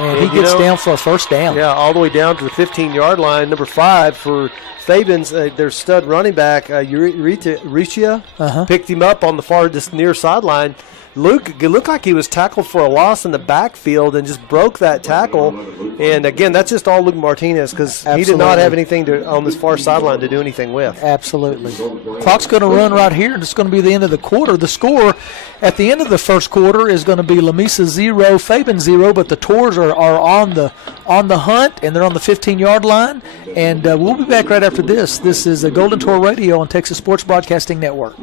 And he gets down for a first down. Yeah, all the way down to the 15-yard line. Number 5 for Fabens, their stud running back, Euretia, picked him up on the near sideline. Luke, it looked like he was tackled for a loss in the backfield and just broke that tackle. And, again, that's just all Luke Martinez because he did not have anything on this far sideline to do anything with. Absolutely. Clock's going to run right here, and it's going to be the end of the quarter. The score at the end of the first quarter is going to be Lamesa 0, Fabens 0, but the Tours are on the hunt, and they're on the 15-yard line. And we'll be back right after this. This is a Golden Tour Radio on Texas Sports Broadcasting Network.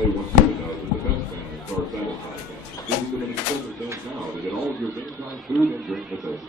They want you to know that the best families are satisfied. Visit them in expressive stands now to get all of your game time food and drink necessities.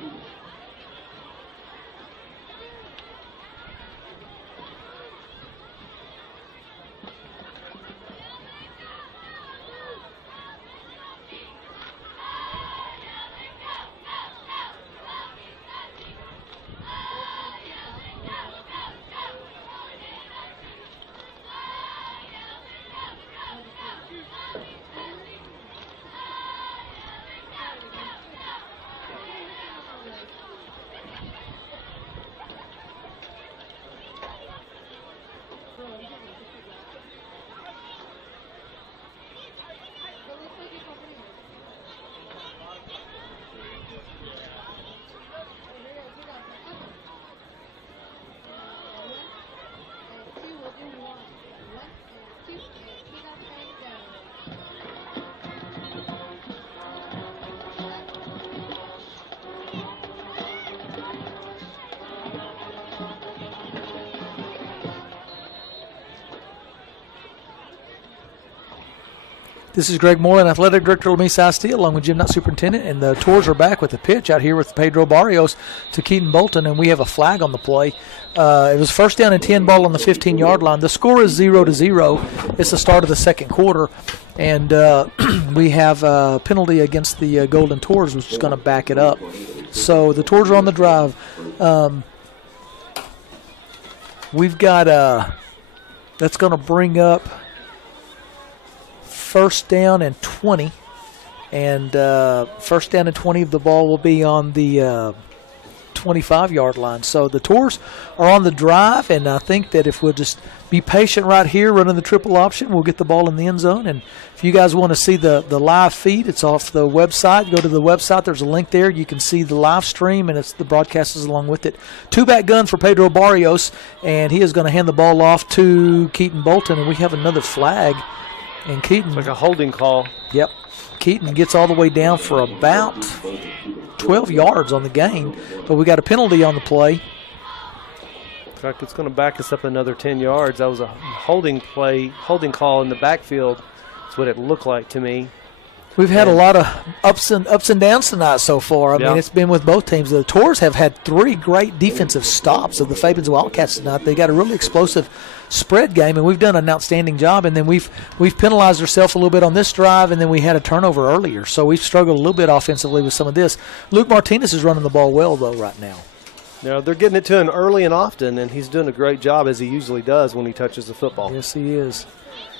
This is Greg Moreland, Athletic Director, Lamesa ISD, along with Gym Not Superintendent, and the Tours are back with the pitch out here with Pedro Barrios to Keaton Bolton, and we have a flag on the play. It was first down and 10, ball on the 15-yard line. The score is 0-0. It's the start of the second quarter, and we have a penalty against the Golden Tours, which is going to back it up. So the Tours are on the drive. We've got that's going to bring up first down and 20, and first down and 20 of the ball will be on the 25-yard line. So the Tours are on the drive, and I think that if we'll just be patient right here, running the triple option, we'll get the ball in the end zone. And if you guys want to see the live feed, it's off the website. Go to the website. There's a link there. You can see the live stream, and it's the broadcast is along with it. Two-back gun for Pedro Barrios, and he is going to hand the ball off to Keaton Bolton, and we have another flag. And Keaton, It's like a holding call. Yep. Keaton gets all the way down for about 12 yards on the gain, but we got a penalty on the play. In fact, it's going to back us up another 10 yards. That was a holding call in the backfield. That's what it looked like to me. We've had a lot of ups and downs tonight so far. I mean, it's been with both teams. The Tours have had three great defensive stops of the Fabens Wildcats tonight. They got a really explosive spread game, and we've done an outstanding job. And then we've penalized ourselves a little bit on this drive, and then we had a turnover earlier. So we've struggled a little bit offensively with some of this. Luke Martinez is running the ball well, though, right now. Now, they're getting it to him early and often, and he's doing a great job, as he usually does when he touches the football. Yes, he is.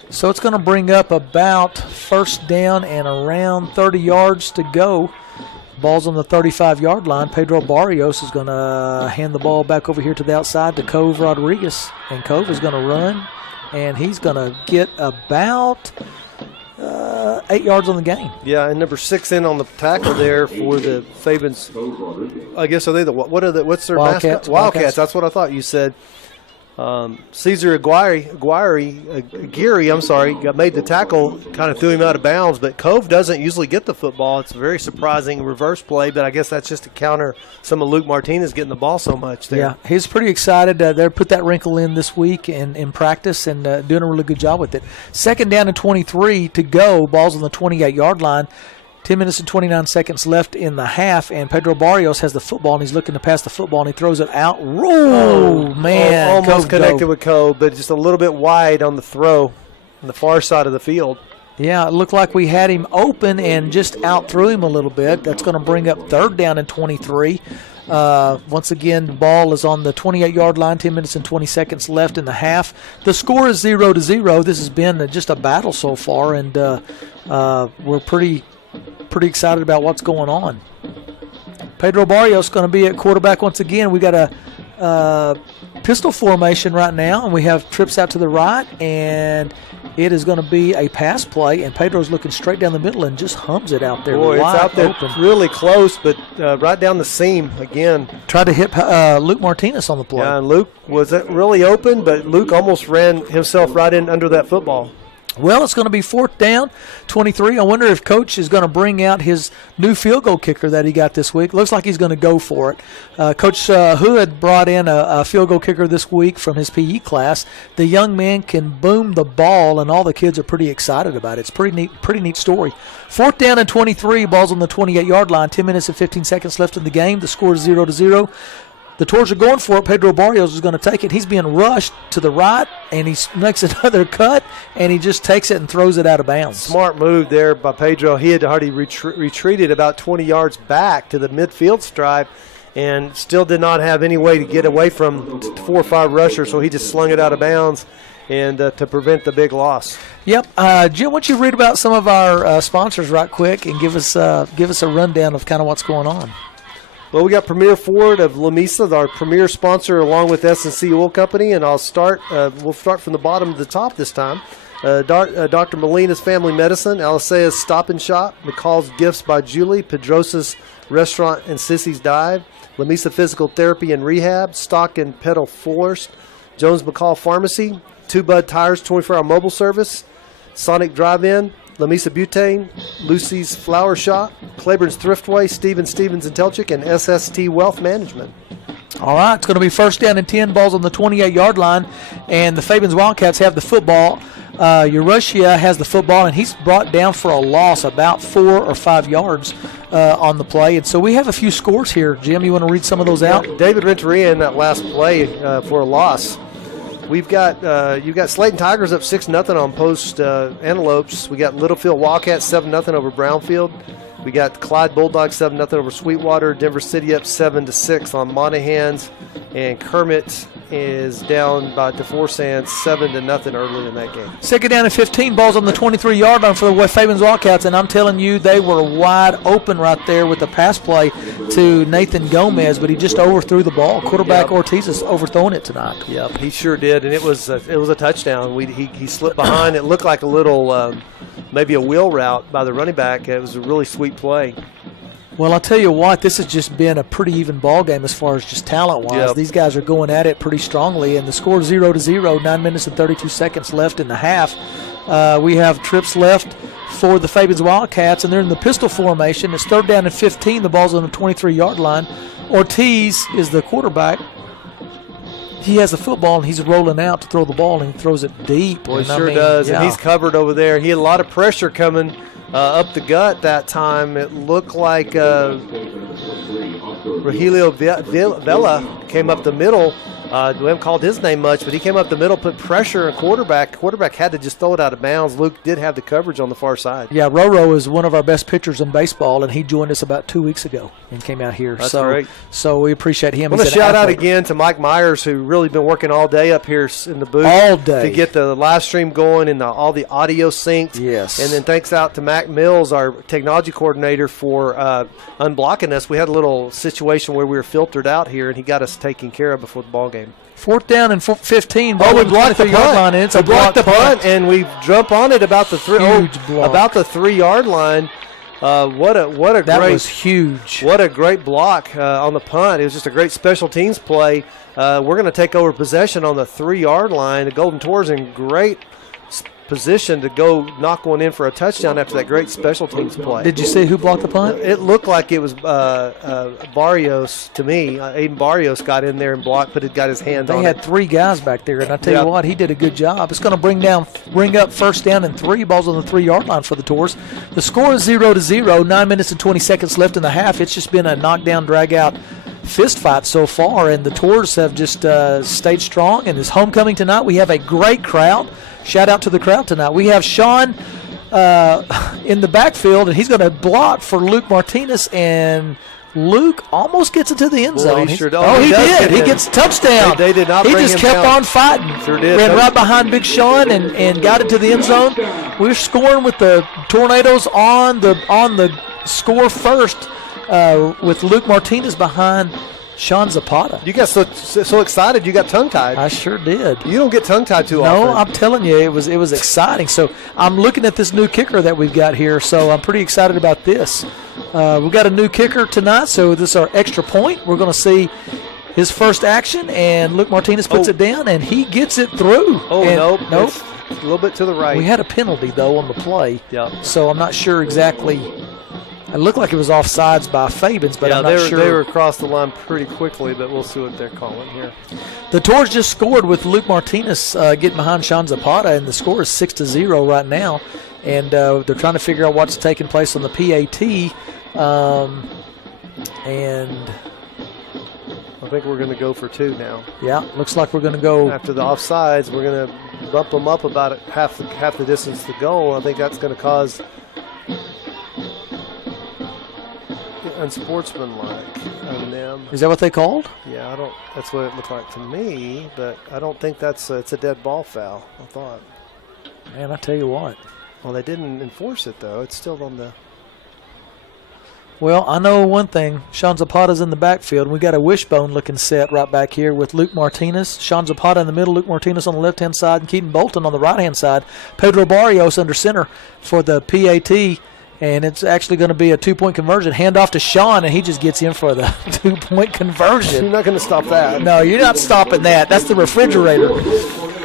So it's going to bring up about first down and around 30 yards to go. Ball's on the 35-yard line. Pedro Barrios is going to hand the ball back over here to the outside to Cove Rodriguez. And Cove is going to run, and he's going to get about 8 yards on the gain. Yeah, and number 6 in on the tackle there for the Fabens. I guess are they what's their Wildcats. mascot? Wildcats. That's what I thought you said. Caesar Aguirre, got made the tackle, kind of threw him out of bounds, but Cove doesn't usually get the football. It's a very surprising reverse play, but I guess that's just to counter some of Luke Martinez getting the ball so much there. Yeah, he's pretty excited. They put that wrinkle in this week in practice and doing a really good job with it. Second down and 23 to go. Ball's on the 28-yard line. 10 minutes and 29 seconds left in the half, and Pedro Barrios has the football, and he's looking to pass the football, and he throws it out. Oh, man. Almost Cove connected dove. with Cove, but just a little bit wide on the throw on the far side of the field. Yeah, it looked like we had him open and just out threw him a little bit. That's going to bring up third down and 23. Once again, the ball is on the 28-yard line, 10 minutes and 20 seconds left in the half. The score is 0-0. This has been just a battle so far, and we're pretty excited about what's going on. Pedro Barrios going to be at quarterback once again. We got a pistol formation right now, and we have trips out to the right, and it is going to be a pass play, and Pedro's looking straight down the middle and just hums it out there. Boy, it's out there open. really close, but right down the seam again. Tried to hit Luke Martinez on the play. Yeah, and Luke wasn't really open, but Luke almost ran himself right in under that football. Well, it's going to be 4th down, 23. I wonder if Coach is going to bring out his new field goal kicker that he got this week. Looks like he's going to go for it. Coach Hood brought in a field goal kicker this week from his PE class. The young man can boom the ball, and all the kids are pretty excited about it. It's pretty neat story. 4th down and 23. Ball's on the 28-yard line. 10 minutes and 15 seconds left in the game. The score is 0-0. The Tours are going for it. Pedro Barrios is going to take it. He's being rushed to the right, and he makes another cut, and he just takes it and throws it out of bounds. Smart move there by Pedro. He had already retreated about 20 yards back to the midfield stripe and still did not have any way to get away from 4 or 5 rushers, so he just slung it out of bounds and to prevent the big loss. Yep. Jim, why don't you read about some of our sponsors right quick and give us a rundown of kind of what's going on. Well, we got Premier Ford of Lamesa, our premier sponsor, along with S&C Oil Company, and we'll start from the bottom to the top this time. Dr. Molina's Family Medicine, Alicea's Stop and Shop, McCall's Gifts by Julie, Pedrosa's Restaurant and Sissy's Dive, Lamesa Physical Therapy and Rehab, Stock and Pedal Forest, Jones McCall Pharmacy, Two Bud Tires 24-hour mobile service, Sonic Drive-In, Lamesa Butane, Lucy's Flower Shop, Claiborne's Thriftway, Stevens and Telchik, and SST Wealth Management. All right, it's going to be 1st down and 10. Ball's on the 28-yard line, and the Fabens Wildcats have the football. Urussia has the football, and he's brought down for a loss about 4 or 5 yards on the play. And so we have a few scores here. Jim, you want to read some of those out? David Renteria in that last play for a loss. You've got Slayton Tigers up 6-0 on Post Antelopes. We got Littlefield Wildcats 7-0 over Brownfield. We got Clyde Bulldogs 7-0 over Sweetwater. Denver City up 7-6 on Monahans, and Kermit is down by DeForest Sands 7-0 early in that game. 2nd down and 15. Ball's on the 23-yard line for the Fabens Wildcats, and I'm telling you, they were wide open right there with the pass play to Nathan Gomez, but he just overthrew the ball. Quarterback Ortiz is overthrowing it tonight. Yep, he sure did, and it was a touchdown. He slipped behind. It looked like a little maybe a wheel route by the running back. It was a really sweet play. Well, I'll tell you what, this has just been a pretty even ball game as far as just talent-wise. Yep. These guys are going at it pretty strongly, and the score is 0-0, 9 minutes and 32 seconds left in the half. We have trips left for the Fabens Wildcats, and they're in the pistol formation. It's 3rd down and 15. The ball's on the 23-yard line. Ortiz is the quarterback. He has the football, and he's rolling out to throw the ball, and he throws it deep. Well, he sure does, yeah. and he's covered over there. He had a lot of pressure coming up the gut that time. It looked like Rogelio Vela came up the middle. We haven't called his name much, but he came up the middle, put pressure on quarterback. Quarterback had to just throw it out of bounds. Luke did have the coverage on the far side. Yeah, Roro is one of our best pitchers in baseball, and he joined us about 2 weeks ago and came out here. That's great. So we appreciate him. I want to shout out again to Mike Myers, who really been working all day up here in the booth. All day. To get the live stream going and all the audio synced. Yes. And then thanks out to Mac Mills, our technology coordinator, for unblocking us. We had a little situation where we were filtered out here, and he got us taken care of before the ball game. 4th down and 15. Oh, we blocked the punt. Line. It's we blocked the punt, and we jump on it about the 3-yard line. What a that great, was huge. What a great block on the punt. It was just a great special teams play. We're going to take over possession on the 3-yard line. The Golden Tours in great position to go knock one in for a touchdown after that great special teams play. Did you see who blocked the punt? It looked like it was Barrios to me. Aiden Barrios got in there and blocked, but it got his hand on it. They had 3 guys back there, and I tell you what, he did a good job. It's going to bring up 1st down and 3. Balls on the 3-yard line for the Tours. The score is 0-0. 9 minutes and 20 seconds left in the half. It's just been a knockdown, drag-out fist fight so far, and the Tours have just stayed strong. And it's homecoming tonight. We have a great crowd. Shout out to the crowd tonight. We have Sean in the backfield, and he's going to block for Luke Martinez, and Luke almost gets into the end zone. He sure does. He did. He gets a touchdown. They did not. He bring just him kept down. on fighting. Sure did. Ran right behind Big Sean and got into the end zone. We're scoring with the Tornadoes on the score first with Luke Martinez behind Sean Zapata. You got so excited, you got tongue-tied. I sure did. You don't get tongue-tied too often. No, I'm telling you, it was exciting. So I'm looking at this new kicker that we've got here, so I'm pretty excited about this. We've got a new kicker tonight, so this is our extra point. We're going to see his first action, and Luke Martinez puts it down, and he gets it through. Oh, and, nope. a little bit to the right. We had a penalty, though, on the play. Yeah. So I'm not sure exactly. It looked like it was offsides by Fabens, but I'm not sure. They were across the line pretty quickly, but we'll see what they're calling here. The Tours just scored with Luke Martinez getting behind Sean Zapata, and the score is 6-0 right now. And they're trying to figure out what's taking place on the PAT. And I think we're going to go for 2 now. yeah, looks like we're going to go. After the offsides, we're going to bump them up about half the distance to goal. I think that's going to cause unsportsmanlike on them. Is that what they called? Yeah, that's what it looked like to me, but I don't think it's a dead ball foul, I thought. Man, I tell you what. Well, they didn't enforce it, though. It's still on the... Well, I know one thing. Sean Zapata's in the backfield. We got a wishbone-looking set right back here with Luke Martinez. Sean Zapata in the middle, Luke Martinez on the left-hand side, and Keaton Bolton on the right-hand side. Pedro Barrios under center for the PAT, and it's actually going to be a 2-point conversion. Hand off to Sean, and he just gets in for the 2-point conversion. You're not going to stop that. No, you're not stopping that. That's the refrigerator.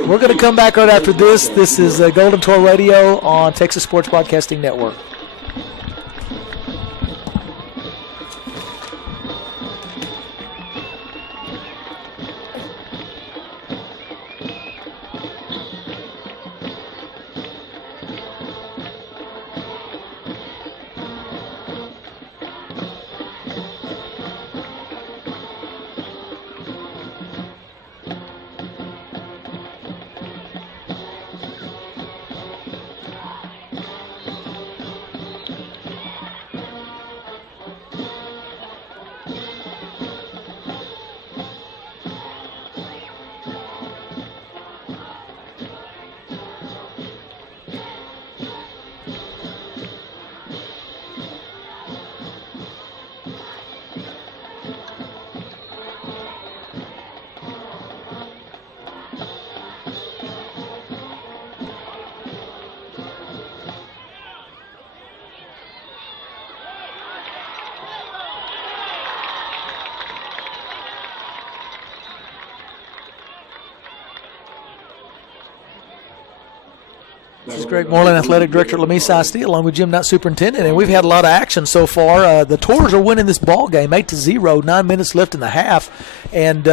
We're going to come back right after this. This is Golden Tour Radio on Texas Sports Broadcasting Network. This is Greg Moreland, Athletic Director at Lamesa ISD, along with Jim Nutt, Superintendent, and we've had a lot of action so far. The Tours are winning this ball game 8-0, 9 minutes left in the half, and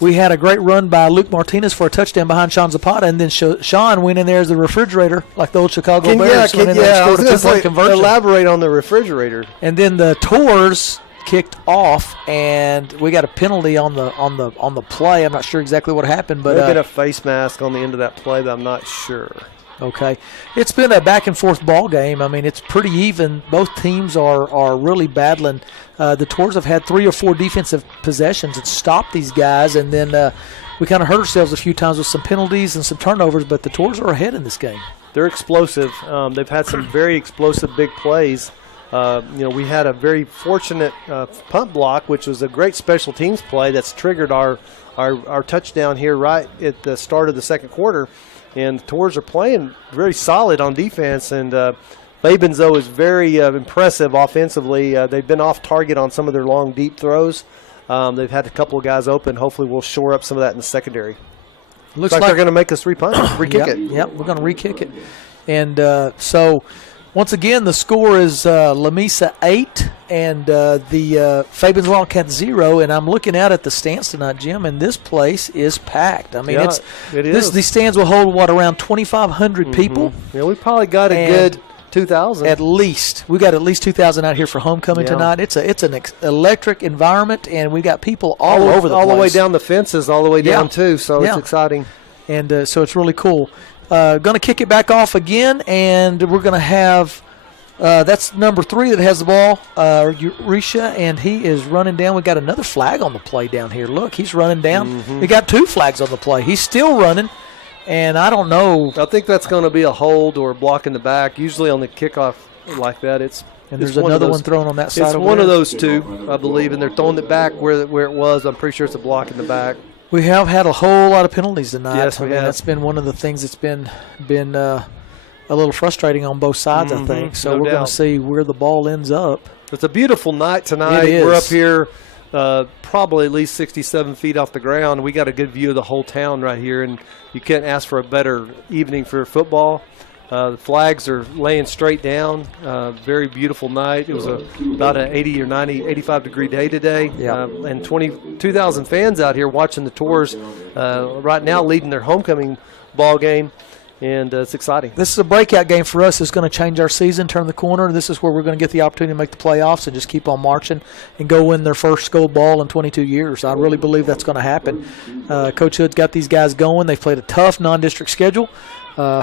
we had a great run by Luke Martinez for a touchdown behind Sean Zapata, and then Sean went in there as the refrigerator, like the old Chicago Bears. Went in there and scored a 2-point conversion. Elaborate on the refrigerator. And then the Tours kicked off, and we got a penalty on the play. I'm not sure exactly what happened, but there's been a face mask on the end of that play, but I'm not sure. Okay. It's been a back-and-forth ball game. I mean, it's pretty even. Both teams are really battling. The Tours have had 3 or 4 defensive possessions that stopped these guys, and then we kind of hurt ourselves a few times with some penalties and some turnovers, but the Tours are ahead in this game. They're explosive. They've had some very explosive big plays. We had a very fortunate punt block, which was a great special teams play that's triggered our touchdown here right at the start of the second quarter. And the Tours are playing very solid on defense, and Fabens, though, is very impressive offensively. They've been off target on some of their long, deep throws. They've had a couple of guys open. Hopefully we'll shore up some of that in the secondary. Looks like they're going to make us re-kick it. Yep, we're going to re-kick it. And so, once again, the score is Lamesa 8 and the Fabens Wildcats 0. And I'm looking out at the stands tonight, Jim, and this place is packed. I mean, it is. These stands will hold, around 2,500 people? Yeah, we probably got a good 2,000. At least. We got at least 2,000 out here for homecoming tonight. It's an electric environment, and we got people all over the place. All the way down the fences, all the way down, too, so it's exciting. And so it's really cool. Going to kick it back off again, and we're going to have that's number 3 that has the ball, Risha, and he is running down. We got another flag on the play down here. Look, he's running down. We got 2 flags on the play. He's still running, and I don't know. I think that's going to be a hold or a block in the back. Usually on the kickoff like that, there's another one thrown on that side. It's one of those 2, I believe, and they're throwing it back where it was. I'm pretty sure it's a block in the back. We have had a whole lot of penalties tonight. Yes, I mean, that's been one of the things that's been a little frustrating on both sides, I think. So we're going to see where the ball ends up. It's a beautiful night tonight. It is. We're up here probably at least 67 feet off the ground. We got a good view of the whole town right here, and you can't ask for a better evening for football. The flags are laying straight down. Very beautiful night. It was about an 80 or 90, 85 degree day today. Yeah. And 22,000 fans out here watching the Tours right now, leading their homecoming ball game. And it's exciting. This is a breakout game for us. It's going to change our season, turn the corner. This is where we're going to get the opportunity to make the playoffs and just keep on marching and go win their first gold ball in 22 years. I really believe that's going to happen. Coach Hood's got these guys going. They've played a tough non-district schedule.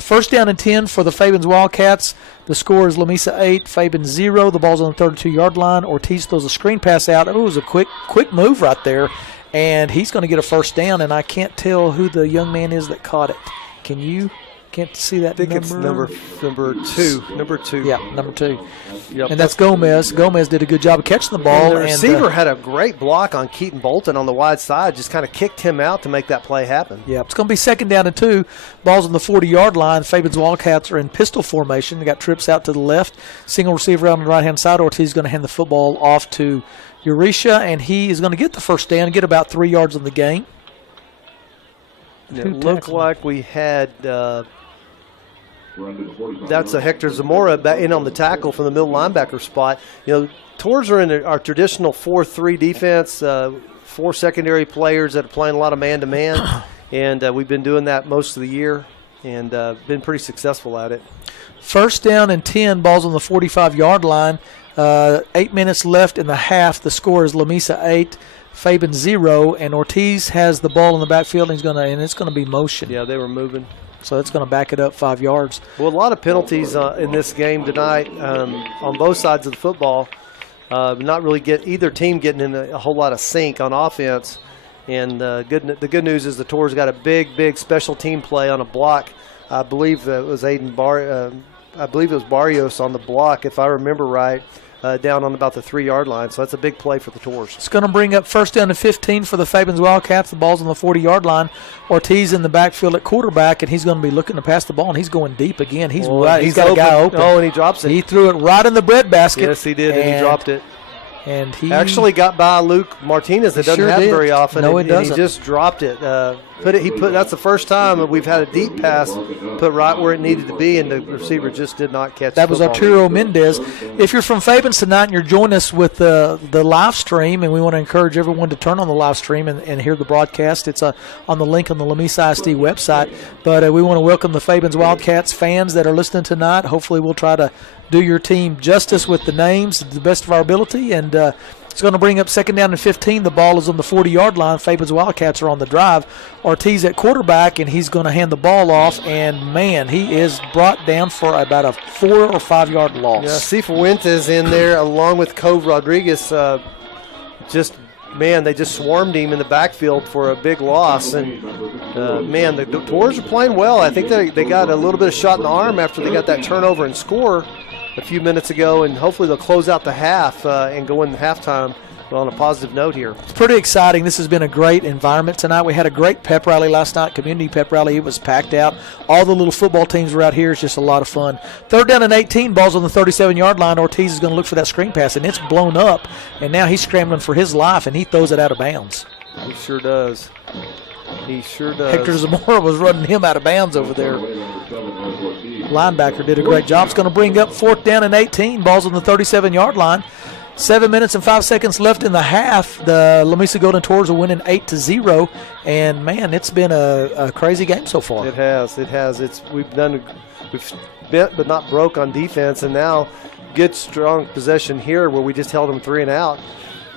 First down and 10 for the Fabens Wildcats. The score is Lamesa 8, Fabens 0. The ball's on the 32-yard line. Ortiz throws a screen pass out. It was a quick move right there, and he's going to get a first down, and I can't tell who the young man is that caught it. Can you? Can't see that I think it's number two. Number 2. Yeah, number 2. Yep. And that's Gomez. Gomez did a good job of catching the ball. And the receiver had a great block on Keaton Bolton on the wide side, just kind of kicked him out to make that play happen. Yeah, it's going to be second down and 2. Ball's on the 40-yard line. Fabens Wildcats are in pistol formation. They got trips out to the left. Single receiver out on the right-hand side. Ortiz is going to hand the football off to Euretia, and he is going to get the first down and get about 3 yards on the gain. It looked like we had that's a Hector Zamora back in on the tackle from the middle linebacker spot. Tours are in our traditional 4-3 defense, 4 secondary players that are playing a lot of man-to-man, and we've been doing that most of the year and been pretty successful at it. First down and 10, ball's on the 45-yard line. 8 minutes left in the half. The score is Lamesa 8, Fabens 0, and Ortiz has the ball in the backfield, and it's going to be motion. Yeah, they were moving. So it's going to back it up 5 yards. Well, a lot of penalties in this game tonight on both sides of the football. Not really either team getting in a whole lot of sync on offense. And the good news is the Tours got a big special team play on a block. I believe it was Barrios on the block, if I remember right, down on about the 3-yard line. So that's a big play for the Tours. It's going to bring up first down and 15 for the Fabens Wildcats. The ball's on the 40-yard line. Ortiz in the backfield at quarterback, and he's going to be looking to pass the ball, and he's going deep again. He's got a guy open. Oh, and he drops it. He threw it right in the breadbasket. Yes, he did, and he dropped it. And he actually got by Luke Martinez. That doesn't happen very often. No, it doesn't. And he just dropped it. That's the first time that we've had a deep pass put right where it needed to be, and the receiver just did not catch it. That was Arturo Mendez. If you're from Fabens tonight and you're joining us with the live stream, and we want to encourage everyone to turn on the live stream and hear the broadcast, it's on the link on the Lamesa ISD website. But we want to welcome the Fabens Wildcats fans that are listening tonight. Hopefully we'll try to do your team justice with the names to the best of our ability, and it's going to bring up second down and 15. The ball is on the 40-yard line. Fabens Wildcats are on the drive. Ortiz at quarterback, and he's going to hand the ball off, and, man, he is brought down for about a 4 or 5 yard loss. Yeah, Cifuentes in there along with Cove Rodriguez. They just swarmed him in the backfield for a big loss. And, the Tours are playing well. I think they got a little bit of shot in the arm after they got that turnover and score a few minutes ago, and hopefully they'll close out the half and go into halftime on a positive note here. It's pretty exciting. This has been a great environment tonight. We had a great pep rally last night, community pep rally. It was packed out. All the little football teams were out here. It's just a lot of fun. Third down and 18, ball's on the 37-yard line. Ortiz is going to look for that screen pass, and it's blown up, and now he's scrambling for his life, and he throws it out of bounds. He sure does. He sure does. Hector Zamora was running him out of bounds over there. Linebacker did a great job. It's going to bring up fourth down and 18. Ball's on the 37-yard line. 7 minutes and 5 seconds left in the half. The Lamesa Golden Tours are winning 8-0, and man, it's been a crazy game so far. It has. We've bent but not broke on defense, and now good strong possession here where we just held them 3 and out.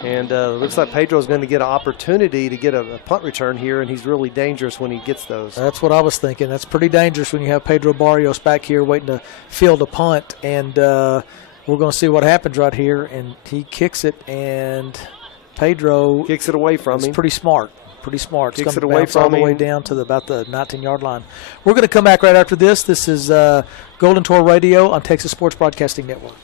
And looks like Pedro's going to get an opportunity to get a punt return here, and he's really dangerous when he gets those. That's what I was thinking. That's pretty dangerous when you have Pedro Barrios back here waiting to field a punt. And we're going to see what happens right here. And he kicks it, and Pedro kicks it away from him. Pretty smart. Pretty smart. Kicks it's it away from all the way down to about the 19-yard line. We're going to come back right after this. This is Golden Tour Radio on Texas Sports Broadcasting Network.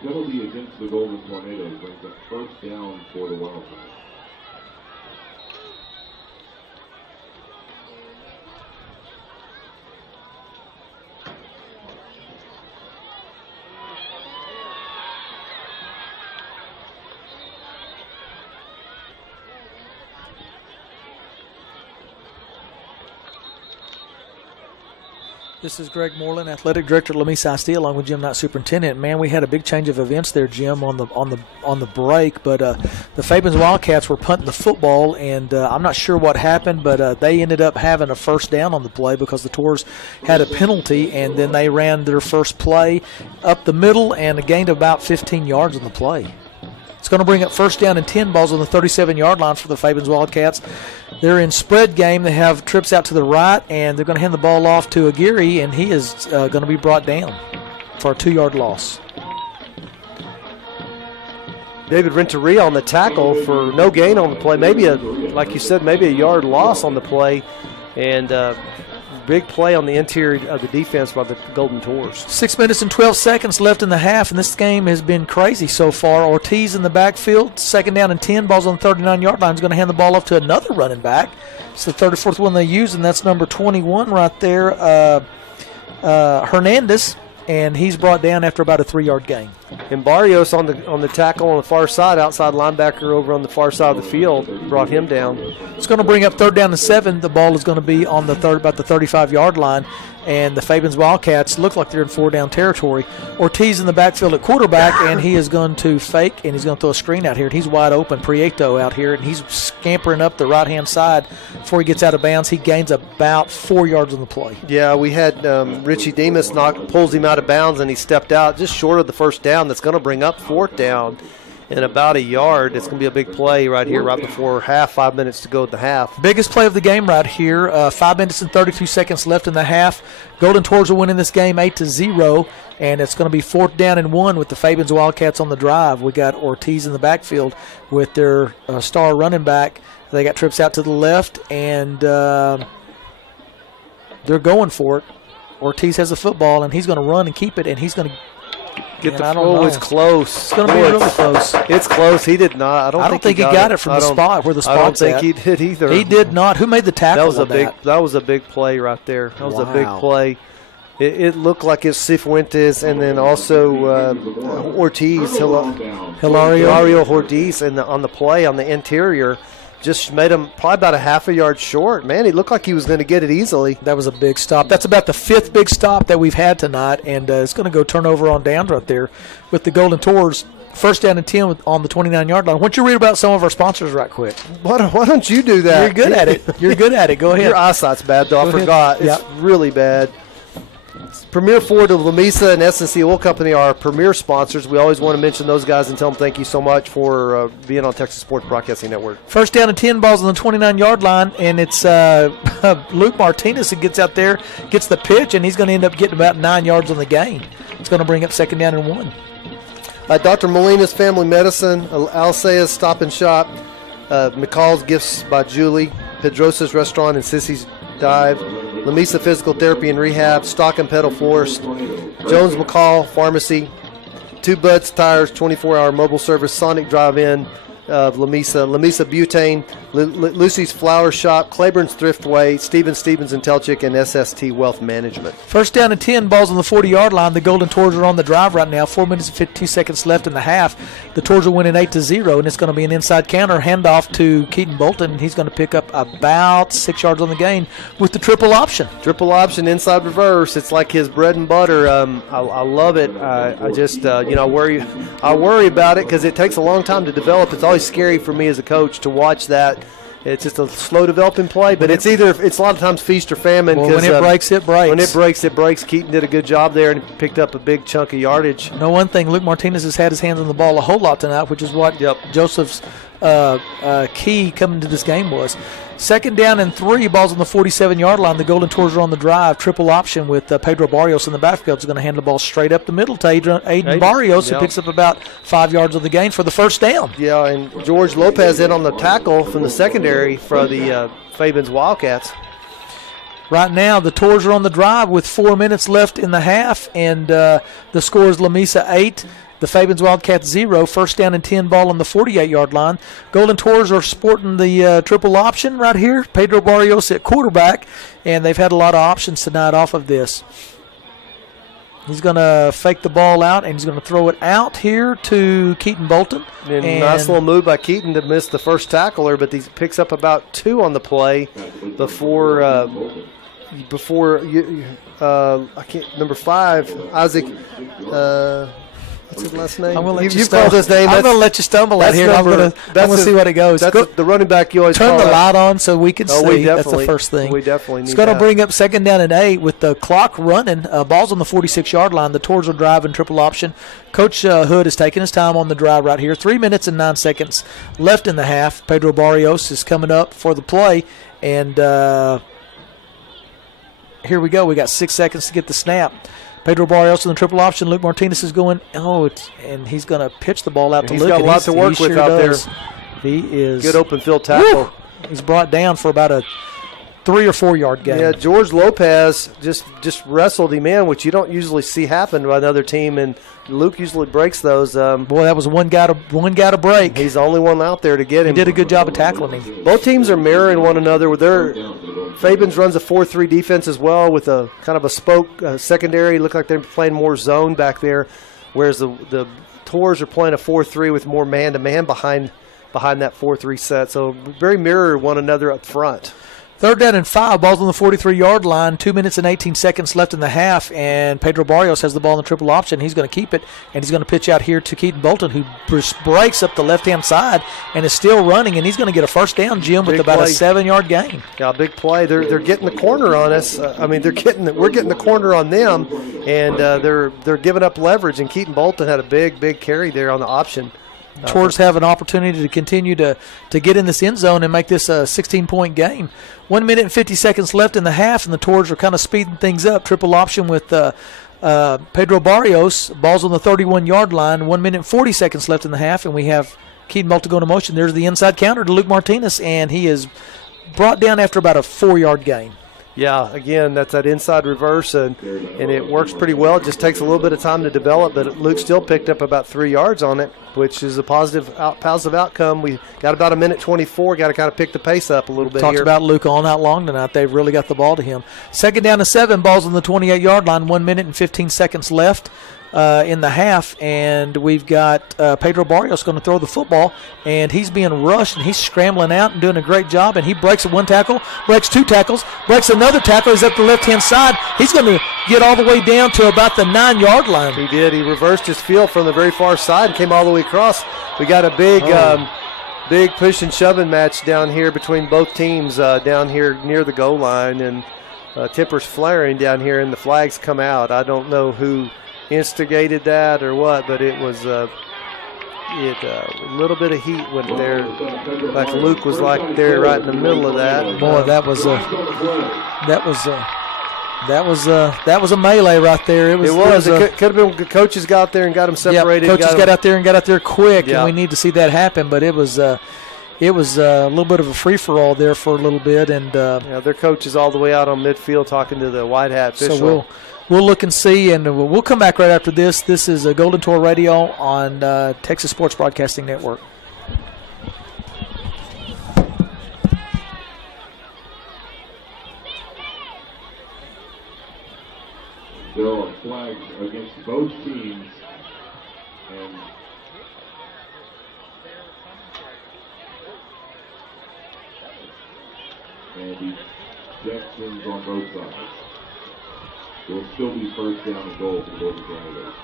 Penalty against the Golden Tornadoes brings up first down for the Wildcats. This is Greg Moreland, Athletic Director at Lamesa ISD, along with Jim Knight, Superintendent. Man, we had a big change of events there, Jim, on the break. But the Fabens Wildcats were punting the football, and I'm not sure what happened, but they ended up having a first down on the play because the Tours had a penalty, and then they ran their first play up the middle and gained about 15 yards on the play. It's going to bring up first down and 10 balls on the 37-yard line for the Fabens Wildcats. They're in spread game. They have trips out to the right, and they're going to hand the ball off to Aguirre, and he is going to be brought down for a 2-yard loss. David Renteria on the tackle for no gain on the play. Maybe like you said, maybe a yard loss on the play, and big play on the interior of the defense by the Golden Tours. 6 minutes and 12 seconds left in the half, and this game has been crazy so far. Ortiz in the backfield, second down and 10, balls on the 39-yard line. He's going to hand the ball off to another running back. It's the 34th one they use, and that's number 21 right there, Hernandez, and he's brought down after about a 3-yard gain. And Barrios on the tackle on the far side, outside linebacker over on the far side of the field, brought him down. It's going to bring up third down and 7. The ball is going to be on about the 35-yard line, and the Fabens Wildcats look like they're in 4-down territory. Ortiz in the backfield at quarterback, and he is going to fake, and he's going to throw a screen out here, and he's wide open, Prieto out here, and he's scampering up the right-hand side before he gets out of bounds. He gains about 4 yards on the play. Yeah, we had Richie Demas pulls him out of bounds, and he stepped out just short of the first down. That's going to bring up fourth down in about a yard. It's going to be a big play right here, right before half, 5 minutes to go at the half. Biggest play of the game right here. 5 minutes and 32 seconds left in the half. Golden Tours are winning this game 8-0, and it's going to be fourth down and 1 with the Fabens Wildcats on the drive. We got Ortiz in the backfield with their star running back. They got trips out to the left, and they're going for it. Ortiz has the football, and he's going to run and keep it, and he's going to get the throw. It's close. It's going to be really close. It's close. He did not. I don't think he got it from the spot where the spot's at. I don't think he did either. He did not. Who made the tackle? That was a big play right there. That was a big play. It looked like it's Cifuentes and then also Ortiz, Hilario Ortiz, on the play on the interior. Just made him probably about a half a yard short. Man, he looked like he was going to get it easily. That was a big stop. That's about the 5th big stop that we've had tonight, and it's going to go turnover on downs right there with the Golden Tours. First down and 10 on the 29-yard line. Why don't you read about some of our sponsors right quick? Why don't you do that? You're good at it. You're good at it. Go ahead. Your eyesight's bad, though. I forgot. It's really bad. Premier Ford of Lamesa and S&C Oil Company are our premier sponsors. We always want to mention those guys and tell them thank you so much for being on Texas Sports Broadcasting Network. First down and 10, balls on the 29-yard line, and it's Luke Martinez who gets out there, gets the pitch, and he's going to end up getting about 9 yards on the gain. It's going to bring up second down and 1. Dr. Molina's Family Medicine, Alcea's Stop and Shop, McCall's Gifts by Julie, Pedrosa's Restaurant and Sissy's Dive, Lamesa Physical Therapy and Rehab, Stock and Pedal Florist, Jones McCall Pharmacy, Two Buds Tires, 24-hour mobile service, Sonic Drive-In of Lamesa, Lamesa Butane, Lucy's Flower Shop, Claiborne's Thriftway, Stevens and Telchick, and SST Wealth Management. First down and 10, balls on the 40-yard line. The Golden Tours are on the drive right now. 4 minutes and 52 seconds left in the half. The Tours are winning 8-0, and it's going to be an inside counter handoff to Keaton Bolton. He's going to pick up about 6 yards on the gain with the triple option. Triple option, inside reverse. It's like his bread and butter. I love it. I just, I worry about it because it takes a long time to develop. It's always scary for me as a coach to watch that. It's just a slow developing play, but it's a lot of times feast or famine. Well, when it breaks, it breaks. When it breaks, it breaks. Keaton did a good job there and picked up a big chunk of yardage. No, one thing, Luke Martinez has had his hands on the ball a whole lot tonight, which is what Joseph's key coming to this game was. Second down and 3, balls on the 47-yard line. The Golden Tours are on the drive. Triple option with Pedro Barrios in the backfield. Is going to hand the ball straight up the middle to Aiden Barrios, who picks up about 5 yards of the gain for the first down. Yeah, and George Lopez in on the tackle from the secondary for the Fabens Wildcats. Right now, the Tours are on the drive with 4 minutes left in the half, and the score is Lamesa 8, the Fabens Wildcats 0. First down and 10 ball on the 48-yard line. Golden Tours are sporting the triple option right here. Pedro Barrios at quarterback, and they've had a lot of options tonight off of this. He's going to fake the ball out, and he's going to throw it out here to Keaton Bolton. And nice little move by Keaton to miss the first tackler, but he picks up about 2 on the play before I can't, number 5, Isaac. What's his last name? I'm gonna let you called his name. I'm going to let you stumble out here. I'm going to see what it goes. That's the running back you always turn call the out. light on so we can see. That's the first thing. We definitely need It's going to that. bring up second down and 8 with the clock running. Ball's on the 46-yard line. The Tours will drive in triple option. Coach Hood is taking his time on the drive right here. 3 minutes and 9 seconds left in the half. Pedro Barrios is coming up for the play. And here we go. We got 6 seconds to get the snap. Pedro Barrios in the triple option. Luke Martinez is going, and he's going to pitch the ball out to He's Luke. got a lot to work with out there. He is. Good open field tackle. Woo! He's brought down for about a 3 or 4 yard gain. Yeah, George Lopez just wrestled him in, which you don't usually see happen by another team, and Luke usually breaks those. Boy, that was one guy to break. He's the only one out there to get him. He did a good job of tackling him. Both teams are mirroring one another. Fabens runs a 4-3 defense as well with a kind of a spoke secondary. Look like they're playing more zone back there, whereas the Tours are playing a 4-3 with more man-to-man behind that 4-3 set. So very mirror one another up front. Third down and 5, ball's on the 43-yard line, 2 minutes and 18 seconds left in the half, and Pedro Barrios has the ball in the triple option. He's going to keep it, and he's going to pitch out here to Keaton Bolton, who breaks up the left-hand side and is still running, and he's going to get a first down, Jim, with about a 7-yard gain. Yeah, big play. They're getting the corner on us. We're getting the corner on them, and they're giving up leverage, and Keaton Bolton had a big carry there on the option. Tours have an opportunity to continue to get in this end zone and make this a 16-point game. 1 minute and 50 seconds left in the half, and the Tours are kind of speeding things up. Triple option with Pedro Barrios. Ball's on the 31-yard line. 1 minute and 40 seconds left in the half, and we have Keaton Bolton going to motion. There's the inside counter to Luke Martinez, and he is brought down after about a 4-yard gain. Yeah, again, that's that inside reverse, and it works pretty well. It just takes a little bit of time to develop, but Luke still picked up about 3 yards on it, which is a positive outcome. We got about 1:24. Got to kind of pick the pace up a little bit Talked here. about Luke all night long tonight. They've really got the ball to him. Second down and 7, balls on the 28-yard line. 1 minute and 15 seconds left in the half, and we've got Pedro Barrios going to throw the football, and he's being rushed, and he's scrambling out and doing a great job, and he breaks 1 tackle, breaks 2 tackles, breaks another tackle. He's up the left-hand side. He's going to get all the way down to about the 9-yard line. He did. He reversed his field from the very far side and came all the way across. We got a big push and shoving match down here between both teams down here near the goal line, and tippers flaring down here, and the flags come out. I don't know who instigated that or what, but it was a little bit of heat went there. Like Luke was like there right in the middle of that. Boy, that was a melee right there. It could have been. Coaches got there and got them separated. Yeah, coaches got out there quick, Yeah. and we need to see that happen. But it was a little bit of a free for all there for a little bit, and their coach is all the way out on midfield talking to the white hat official. So we'll look and see, and we'll come back right after this. This is a Golden Tour Radio on Texas Sports Broadcasting Network. There are flags against both teams, and ejections on both sides. It will still be first down and goal for the Golden Tornadoes.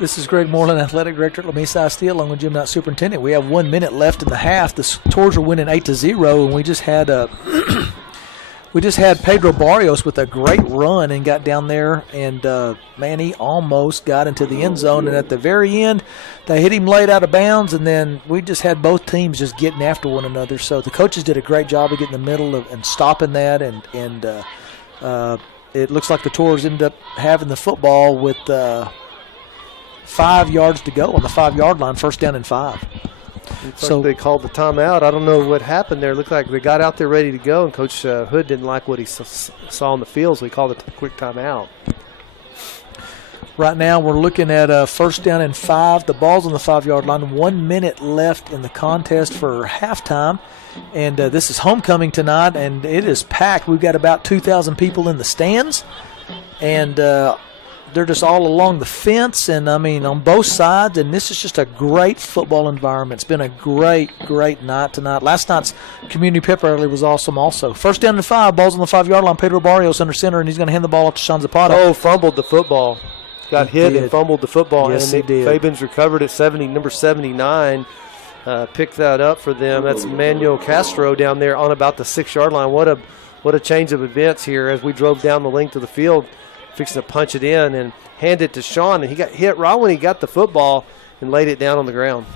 This is Greg Moreland, Athletic Director at Lamesa ISD, along with Gym Knight Superintendent. We have 1 minute left in the half. The Tours are winning 8-0, and we just had Pedro Barrios with a great run and got down there, and man, he almost got into the end zone. And at the very end, they hit him late out of bounds, and then we just had both teams just getting after one another. So the coaches did a great job of getting in the middle and stopping that, and it looks like the Tours ended up having the football with 5 yards to go on the 5-yard line, first down and 5. So they called the timeout. I don't know what happened there. It looked like they got out there ready to go, and Coach Hood didn't like what he saw on the field, so he called a quick timeout. Right now we're looking at first down and 5. The ball's on the 5-yard line. 1 minute left in the contest for halftime. And this is homecoming tonight, and it is packed. We've got about 2,000 people in the stands, and they're just all along the fence, and I mean on both sides, and this is just a great football environment. It's been a great night tonight. Last night's community pep rally was awesome also. First down and 5, ball's on the 5-yard line. Pedro Barrios under center, and he's going to hand the ball off to Sean Zapata. Oh, fumbled the football. Got hit did. and fumbled the football. Yes, and he did. Fabens recovered at number 79. Picked that up for them. That's Manuel Castro down there on about the 6-yard line. What a change of events here as we drove down the length of the field, fixing to punch it in and hand it to Sean. And he got hit right when he got the football and laid it down on the ground.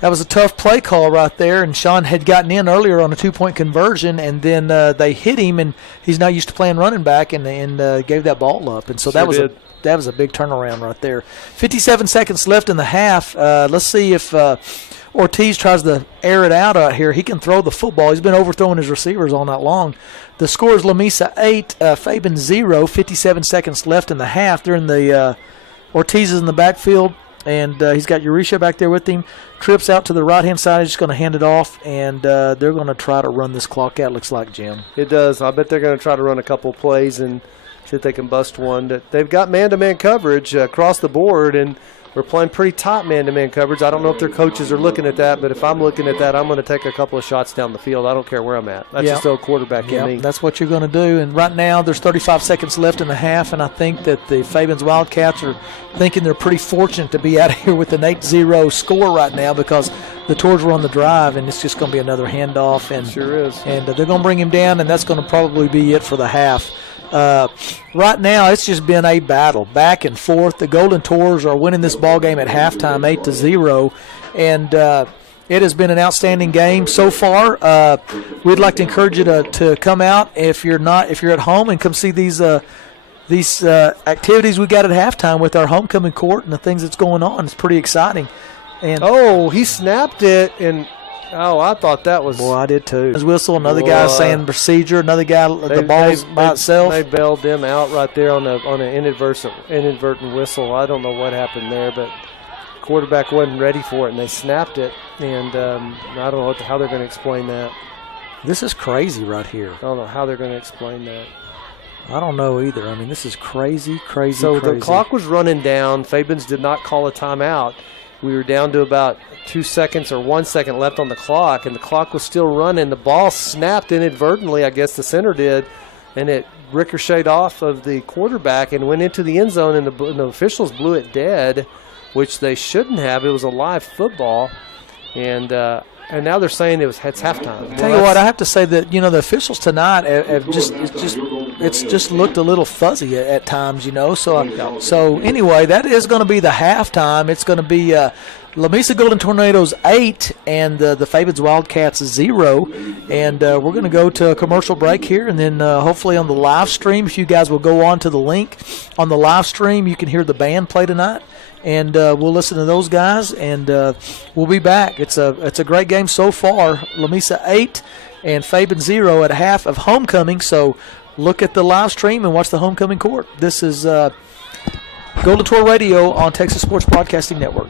That was a tough play call right there, and Sean had gotten in earlier on a 2-point conversion, and then they hit him, and he's not used to playing running back, and gave that ball up. And so that was a big turnaround right there. 57 seconds left in the half. Let's see if Ortiz tries to air it out here. He can throw the football. He's been overthrowing his receivers all night long. The score is Lamesa 8, Fabens 0. 57 seconds left in the half. They're in the Ortiz is in the backfield, and he's got Eurisha back there with him. Trips out to the right-hand side. He's just going to hand it off, and they're going to try to run this clock out, looks like, Jim. It does. I bet they're going to try to run a couple of plays and see if they can bust one. They've got man-to-man coverage across the board, and we're playing pretty tight man-to-man coverage. I don't know if their coaches are looking at that, but if I'm looking at that, I'm going to take a couple of shots down the field. I don't care where I'm at. That's just a quarterback in me. That's what you're going to do. And right now there's 35 seconds left in the half, and I think that the Fabens Wildcats are thinking they're pretty fortunate to be out of here with an 8-0 score right now because the Tours were on the drive, and it's just going to be another handoff. And sure is. And they're going to bring him down, and that's going to probably be it for the half. Right now, it's just been a battle, back and forth. The Golden Tours are winning this ball game at halftime, 8-0, and it has been an outstanding game so far. We'd like to encourage you to come out if you're at home and come see these activities we got at halftime with our homecoming court and the things that's going on. It's pretty exciting. And he snapped it and. Oh, I thought that was. Boy, I did too. His whistle, another guy saying procedure, another guy, the ball's by itself. They bailed them out right there on an inadvertent whistle. I don't know what happened there, but quarterback wasn't ready for it, and they snapped it. And I don't know how they're going to explain that. This is crazy right here. I don't know how they're going to explain that. I don't know either. I mean, this is crazy. So the clock was running down. Fabens did not call a timeout. We were down to about 2 seconds or 1 second left on the clock, and the clock was still running. The ball snapped inadvertently, I guess the center did, and it ricocheted off of the quarterback and went into the end zone, and the officials blew it dead, which they shouldn't have. It was a live football, and now they're saying it's halftime. Tell you what, I have to say that the officials tonight have just looked a little fuzzy at times, So anyway, that is going to be the halftime. It's going to be Lamesa Golden Tornadoes 8 and the Fabens Wildcats 0. And we're going to go to a commercial break here, and then hopefully on the live stream, if you guys will go on to the link on the live stream, you can hear the band play tonight. And we'll listen to those guys, and we'll be back. It's a great game so far. Lamesa 8 and Fabens 0 at half of homecoming. So look at the live stream and watch the homecoming court. This is Golden Tour Radio on Texas Sports Broadcasting Network.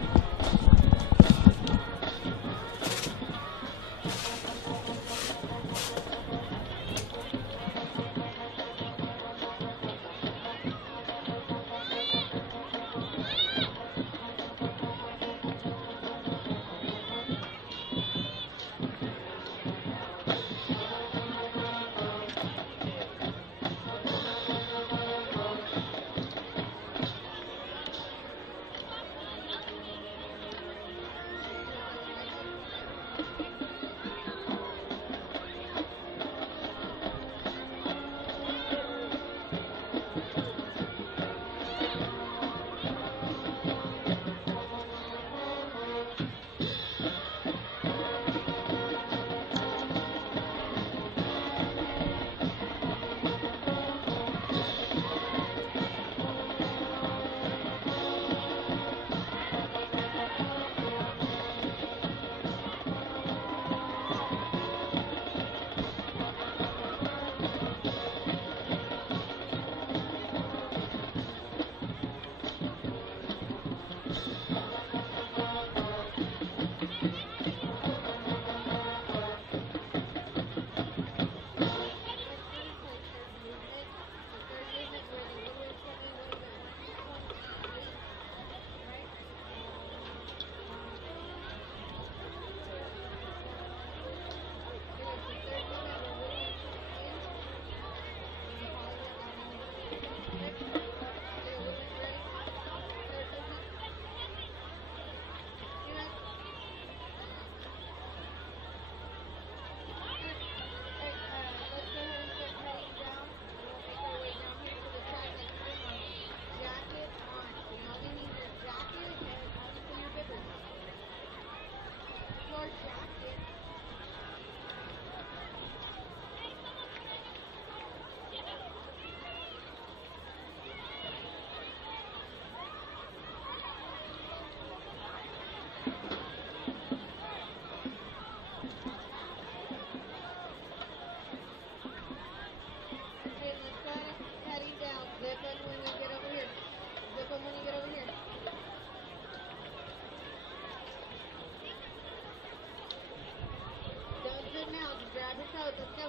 grab your coat. Let's go.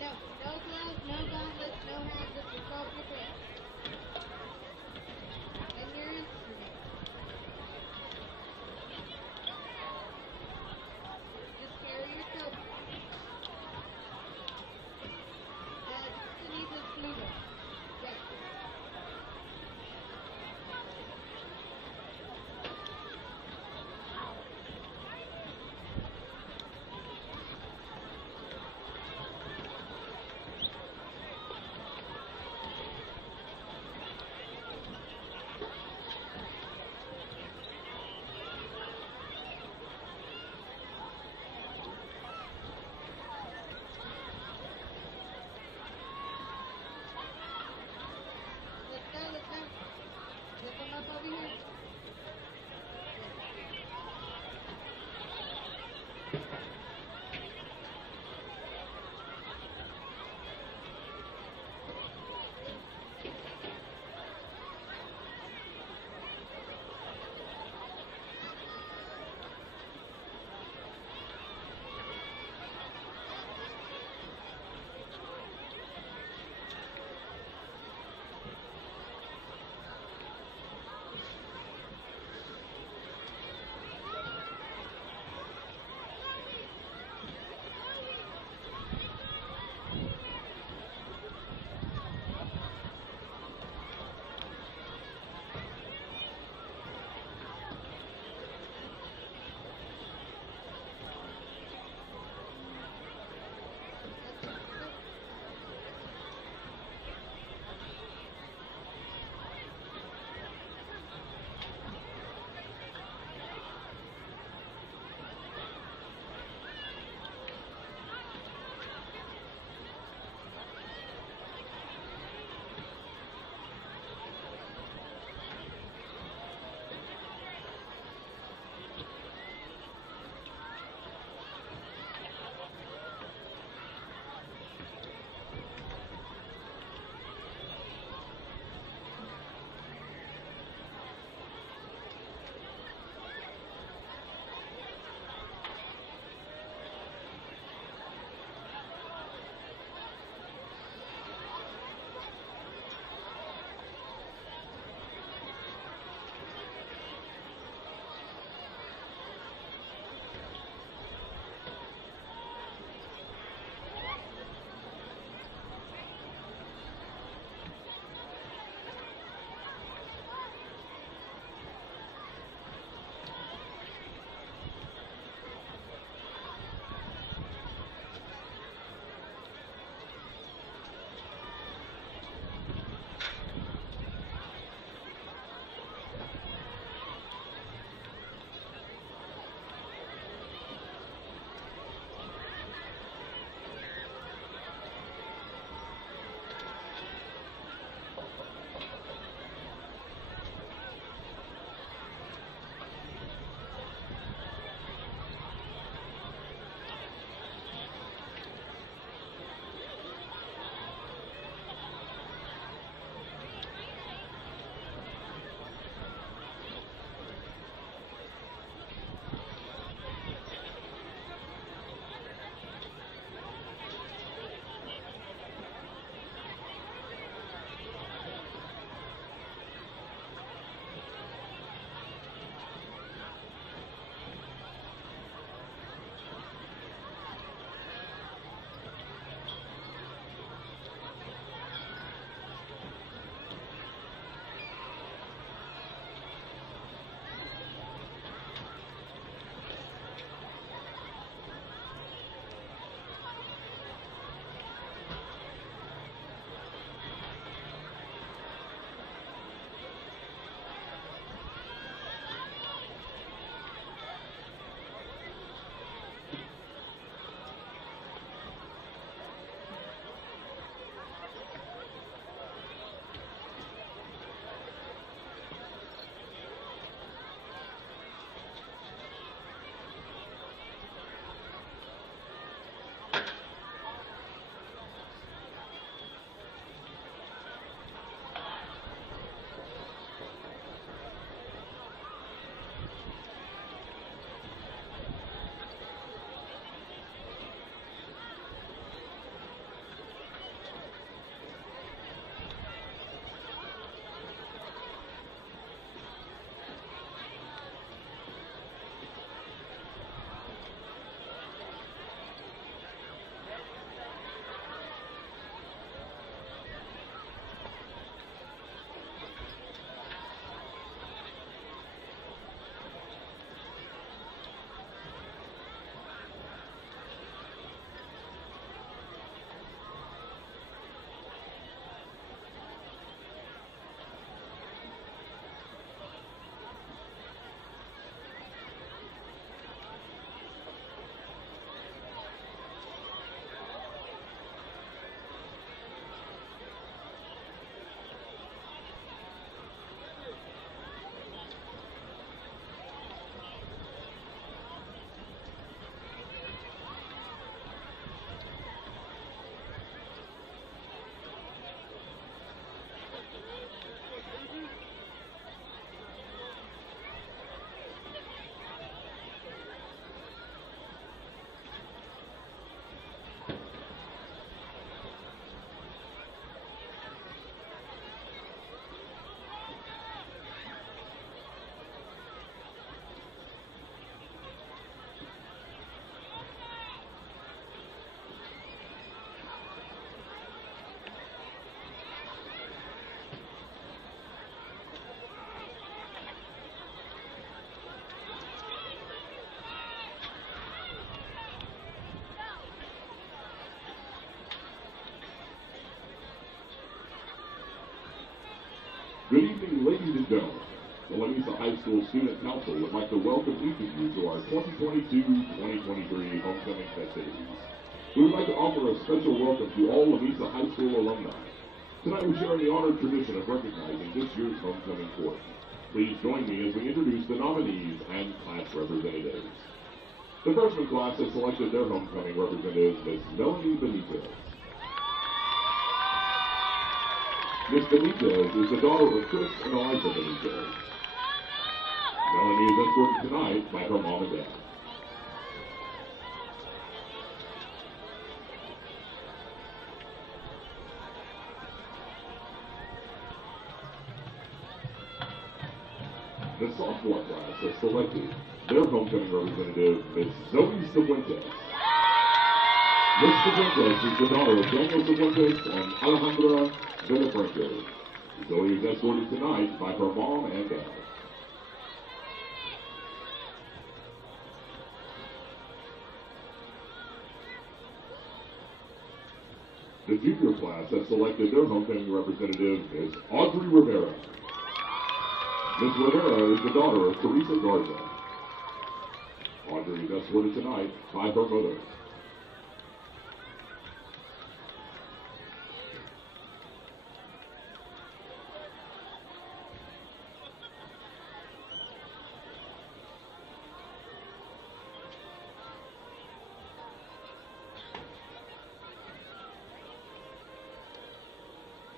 No, no gloves, no gauntlets, no hands. Just yourself, your pants. And your instrument. Just carry your coat. Needs a fluid. Yes. Good evening, ladies and gentlemen. The Lamesa High School Student Council would like to welcome each of you to our 2022-2023 homecoming festivities. We would like to offer a special welcome to all Lamesa High School alumni. Tonight we share in the honored tradition of recognizing this year's homecoming court. Please join me as we introduce the nominees and class representatives. The freshman class has selected their homecoming representative, Ms. Melanie Benitez. Ms. Benitez is the daughter of Chris and Eliza Benitez. Melanie is escorted tonight by her mom and dad. The sophomore class has selected their homecoming representative, Ms. Zoe Cifuentes. Ms. Cifuentes is the daughter of Daniel Cifuentes and Alejandra Villafranco. Zoe is escorted tonight by her mom and dad. The junior class has selected their homecoming representative, Ms. Audrey Rivera. Ms. Rivera is the daughter of Teresa Garza. Audrey is escorted tonight by her mother.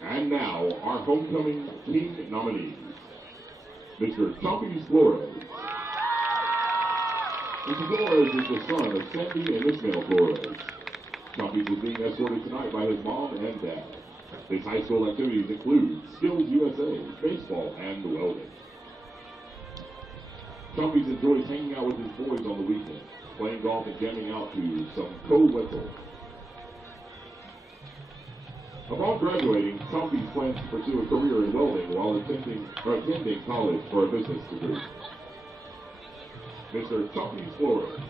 And now, our homecoming team nominees. Mr. Chompy Flores. Mr. Flores is the son of Sandy and Ismael Flores. Chompy is being escorted tonight by his mom and dad. His high school activities include Skills USA, baseball, and welding. Chompy enjoys hanging out with his boys on the weekend, playing golf and jamming out to some co-wetzel. Upon graduating, Chompy plans to pursue a career in welding while attending college for a business degree. Mr. Chompy Flores.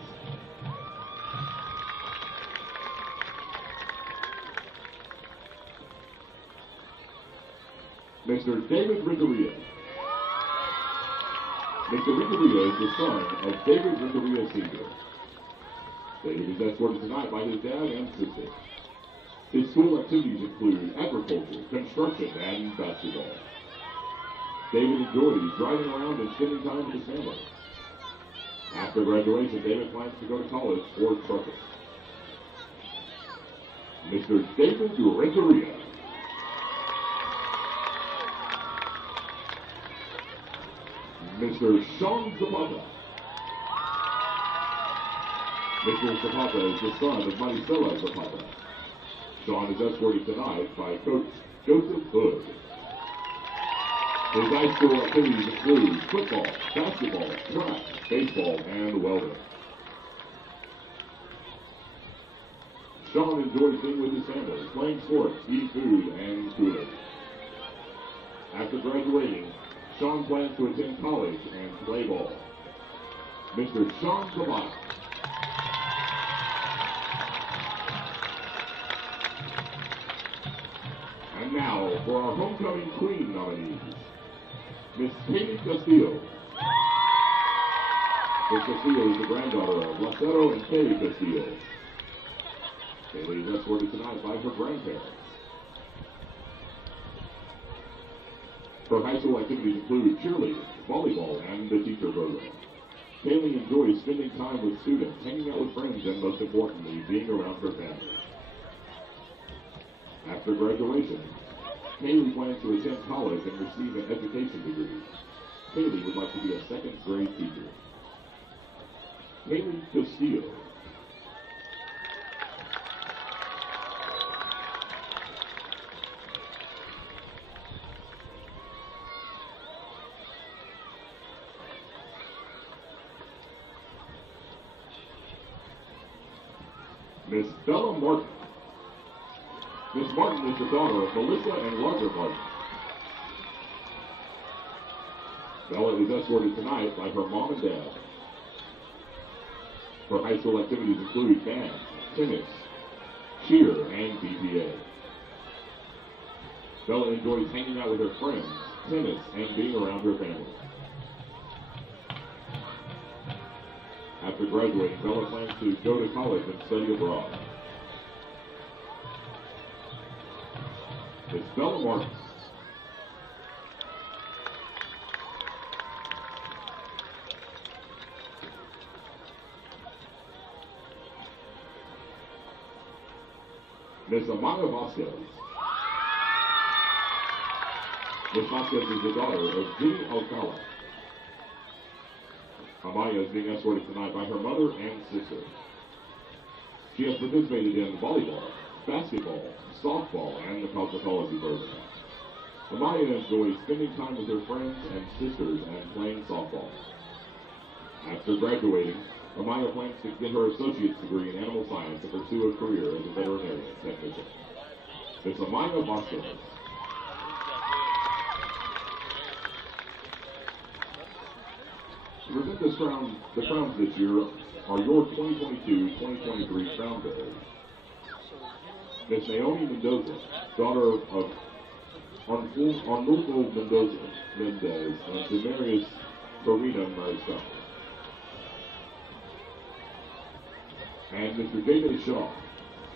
Mr. David Renteria. Mr. Renteria is the son of David Renteria Sr. David is escorted tonight by his dad and sister. His school activities include agriculture, construction, and basketball. David enjoys driving around and spending time with his family. After graduation, David plans to go to college for trucking. Mr. David Renteria. Mr. Sean Zapata. Mr. Zapata is the son of Maricela Zapata. Sean is escorted tonight by Coach Joseph Hood. His high school activities include football, basketball, track, baseball, and welding. Sean enjoys being with his family, playing sports, eating food, and schooling. After graduating, Sean plans to attend college and play ball. Mr. Sean Zapata. And now, for our homecoming queen nominees, Miss Katie Castillo. Miss Castillo is the granddaughter of Lacero and Kay Castillo. Kaylee is escorted tonight by her grandparents. Her high school activities include cheerleading, volleyball, and the teacher program. Kaylee enjoys spending time with students, hanging out with friends, and most importantly, being around her family. After graduation, Kaylee plans to attend college and receive an education degree. Kaylee would like to be a second grade teacher. Kaylee Castillo. Miss Bella Martin. Miss Martin is the daughter of Melissa and Roger Martin. Bella is escorted tonight by her mom and dad. Her high school activities include band, tennis, cheer, and BPA. Bella enjoys hanging out with her friends, tennis, and being around her family. After graduating, Bella plans to go to college and study abroad. It's Bella Martin. Miss Amaya Vasquez. Miss Vasquez is the daughter of Jenny Alcala. Amaya is being escorted tonight by her mother and sister. She has participated in volleyball, basketball, softball, and the cosmetology program. Amaya enjoys spending time with her friends and sisters and playing softball. After graduating, Amaya plans to get her associate's degree in animal science and pursue a career as a veterinarian technician. It's Amaya Vasquez. To present the crowns this year are your 2022-2023 crown bearers. Miss Naomi Mendoza, daughter of Arnulfo Mendez and Demarius Farina Mariscal. And Mr. David Shaw,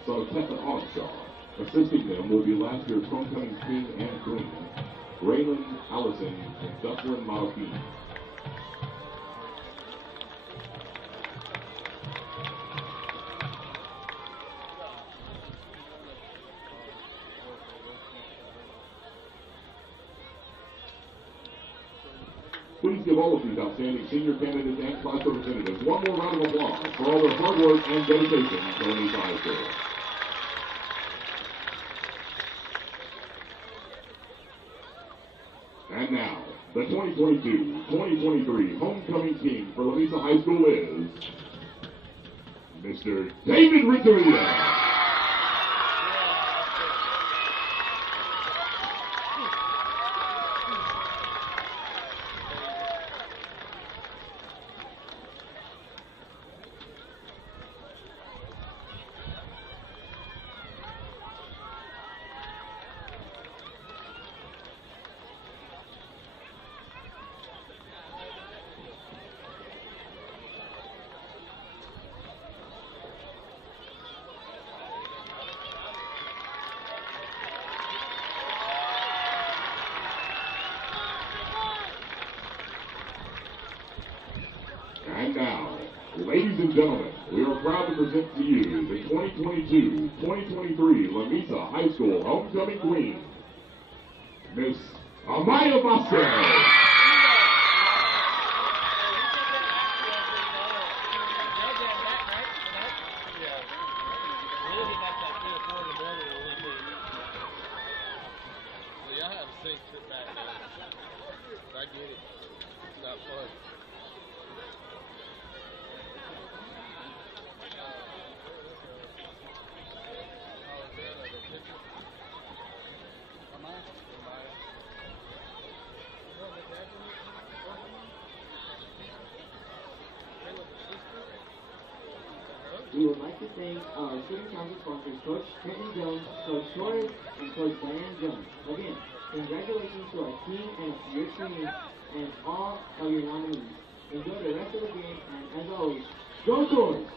son of Tessa Autumn Shaw. Assisting them will be last year's homecoming king and queen, Raylan Allison and Dublin Malkin. Please give all of these outstanding senior candidates and class representatives one more round of applause for all their hard work and dedication to Lamesa High School. And now, the 2022-2023 homecoming king for Lamesa High School is Mr. David Renteria. And now, ladies and gentlemen, we are proud to present to you the 2022-2023 Lamesa High School homecoming queen, Miss Amaya Vasquez. We would like to thank our student council sponsors, Coach Trenton Jones, Coach Torres, and Coach Diane Jones. Again, congratulations to our team and your team and all of your nominees. Enjoy the rest of the game, and as always, go Torres!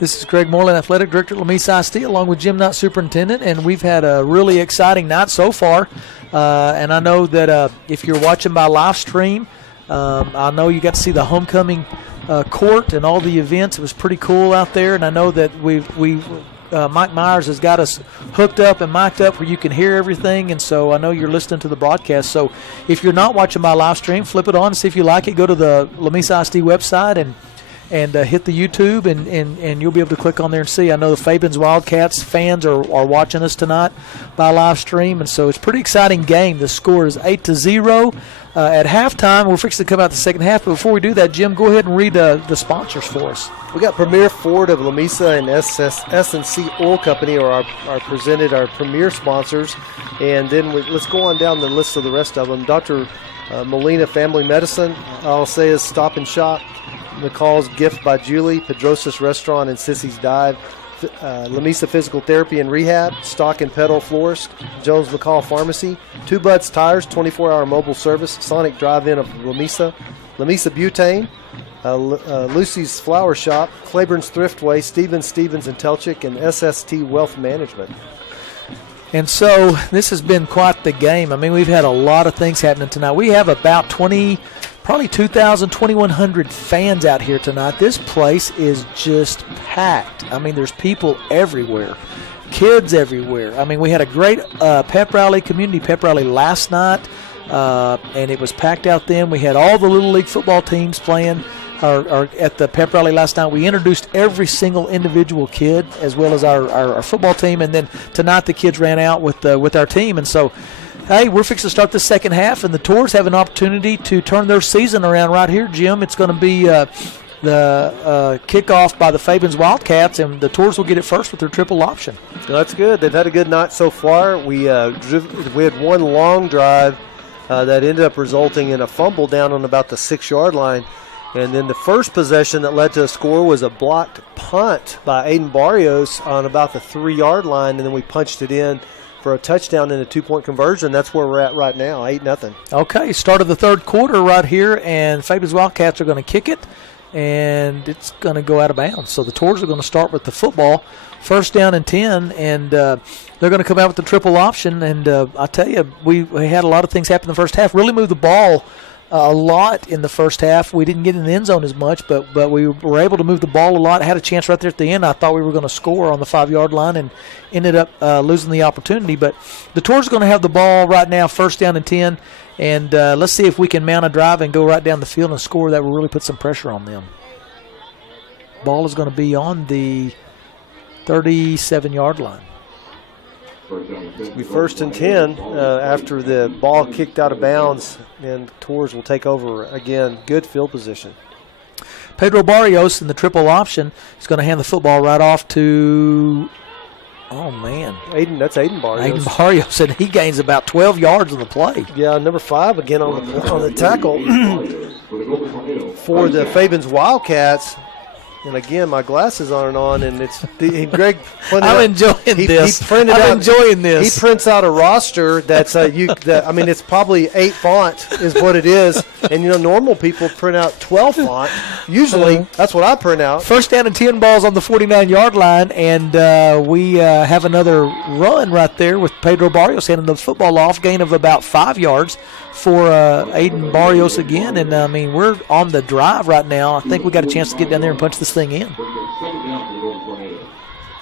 This is Greg Moreland, Athletic Director at Lamesa ISD, along with Jim Knott, Superintendent, and we've had a really exciting night so far. And I know that if you're watching by live stream, I know you got to see the homecoming court and all the events. It was pretty cool out there, and I know that Mike Myers has got us hooked up and mic'd up where you can hear everything, and so I know you're listening to the broadcast. So if you're not watching by live stream, flip it on and see if you like it. Go to the Lamesa ISD website and hit the YouTube, and you'll be able to click on there and see. I know the Fabens Wildcats fans are watching us tonight by live stream, and so it's a pretty exciting game. The score is 8-0. At halftime, we're fixing to come out the second half, but before we do that, Jim, go ahead and read the sponsors for us. We got Premier Ford of Lamesa and S&C Oil Company are our premier sponsors, and then let's go on down the list of the rest of them. Dr. Molina Family Medicine, I'll say is Stop and Shop, McCall's Gift by Julie, Pedrosa's Restaurant and Sissy's Dive, Lamesa Physical Therapy and Rehab, Stock and Pedal Florist, Jones McCall Pharmacy, Two Butts Tires, 24-hour mobile service, Sonic Drive-In of Lamesa, Lamesa Butane, Lucy's Flower Shop, Claiborne's Thriftway, Stevens and Telchick, and SST Wealth Management. And so this has been quite the game. I mean, we've had a lot of things happening tonight. We have about probably 2,000, 2,100 fans out here tonight. This place is just packed. I mean, there's people everywhere, kids everywhere. I mean, we had a great community pep rally last night, and it was packed out then. We had all the Little League football teams playing at the pep rally last night. We introduced every single individual kid as well as our football team, and then tonight the kids ran out with our team. And so, hey, we're fixing to start the second half, and the Tours have an opportunity to turn their season around right here, Jim. It's going to be the kickoff by the Fabens Wildcats, and the Tours will get it first with their triple option. Well, that's good. They've had a good night so far. We had one long drive that ended up resulting in a fumble down on about the 6-yard line. And then the first possession that led to a score was a blocked punt by Aiden Barrios on about the 3-yard line, and then we punched it in for a touchdown and a 2-point conversion. That's where we're at right now, 8-0. Okay, start of the third quarter right here, and Fabens Wildcats are going to kick it, and it's going to go out of bounds. So the Tours are going to start with the football, first down and 10, and they're going to come out with the triple option. And I tell you, we had a lot of things happen in the first half, really moved the ball a lot in the first half. We didn't get in the end zone as much, but we were able to move the ball a lot. Had a chance right there at the end. I thought we were going to score on the 5-yard line and ended up losing the opportunity. But the Tours are going to have the ball right now, first down and 10, and let's see if we can mount a drive and go right down the field and score. That will really put some pressure on them. Ball is going to be on the 37-yard line. We first and 10 after the ball kicked out of bounds, and Tours will take over again. Good field position. Pedro Barrios in the triple option is going to hand the football right off to, oh man, That's Aiden Barrios. Aiden Barrios, and he gains about 12 yards on the play. Yeah, number 5 again on the tackle for the Fabens Wildcats. And again, my glasses aren't on, and Greg. I'm enjoying this. I'm enjoying this. He prints out a roster that's it's probably 8 font is what it is, and normal people print out 12 font. Usually, that's what I print out. First down and 10 balls on the 49-yard line, and we have another run right there with Pedro Barrios handing the football off, gain of about 5 yards for Aiden Barrios again. And I mean, we're on the drive right now. I think we got a chance to get down there and punch this thing in.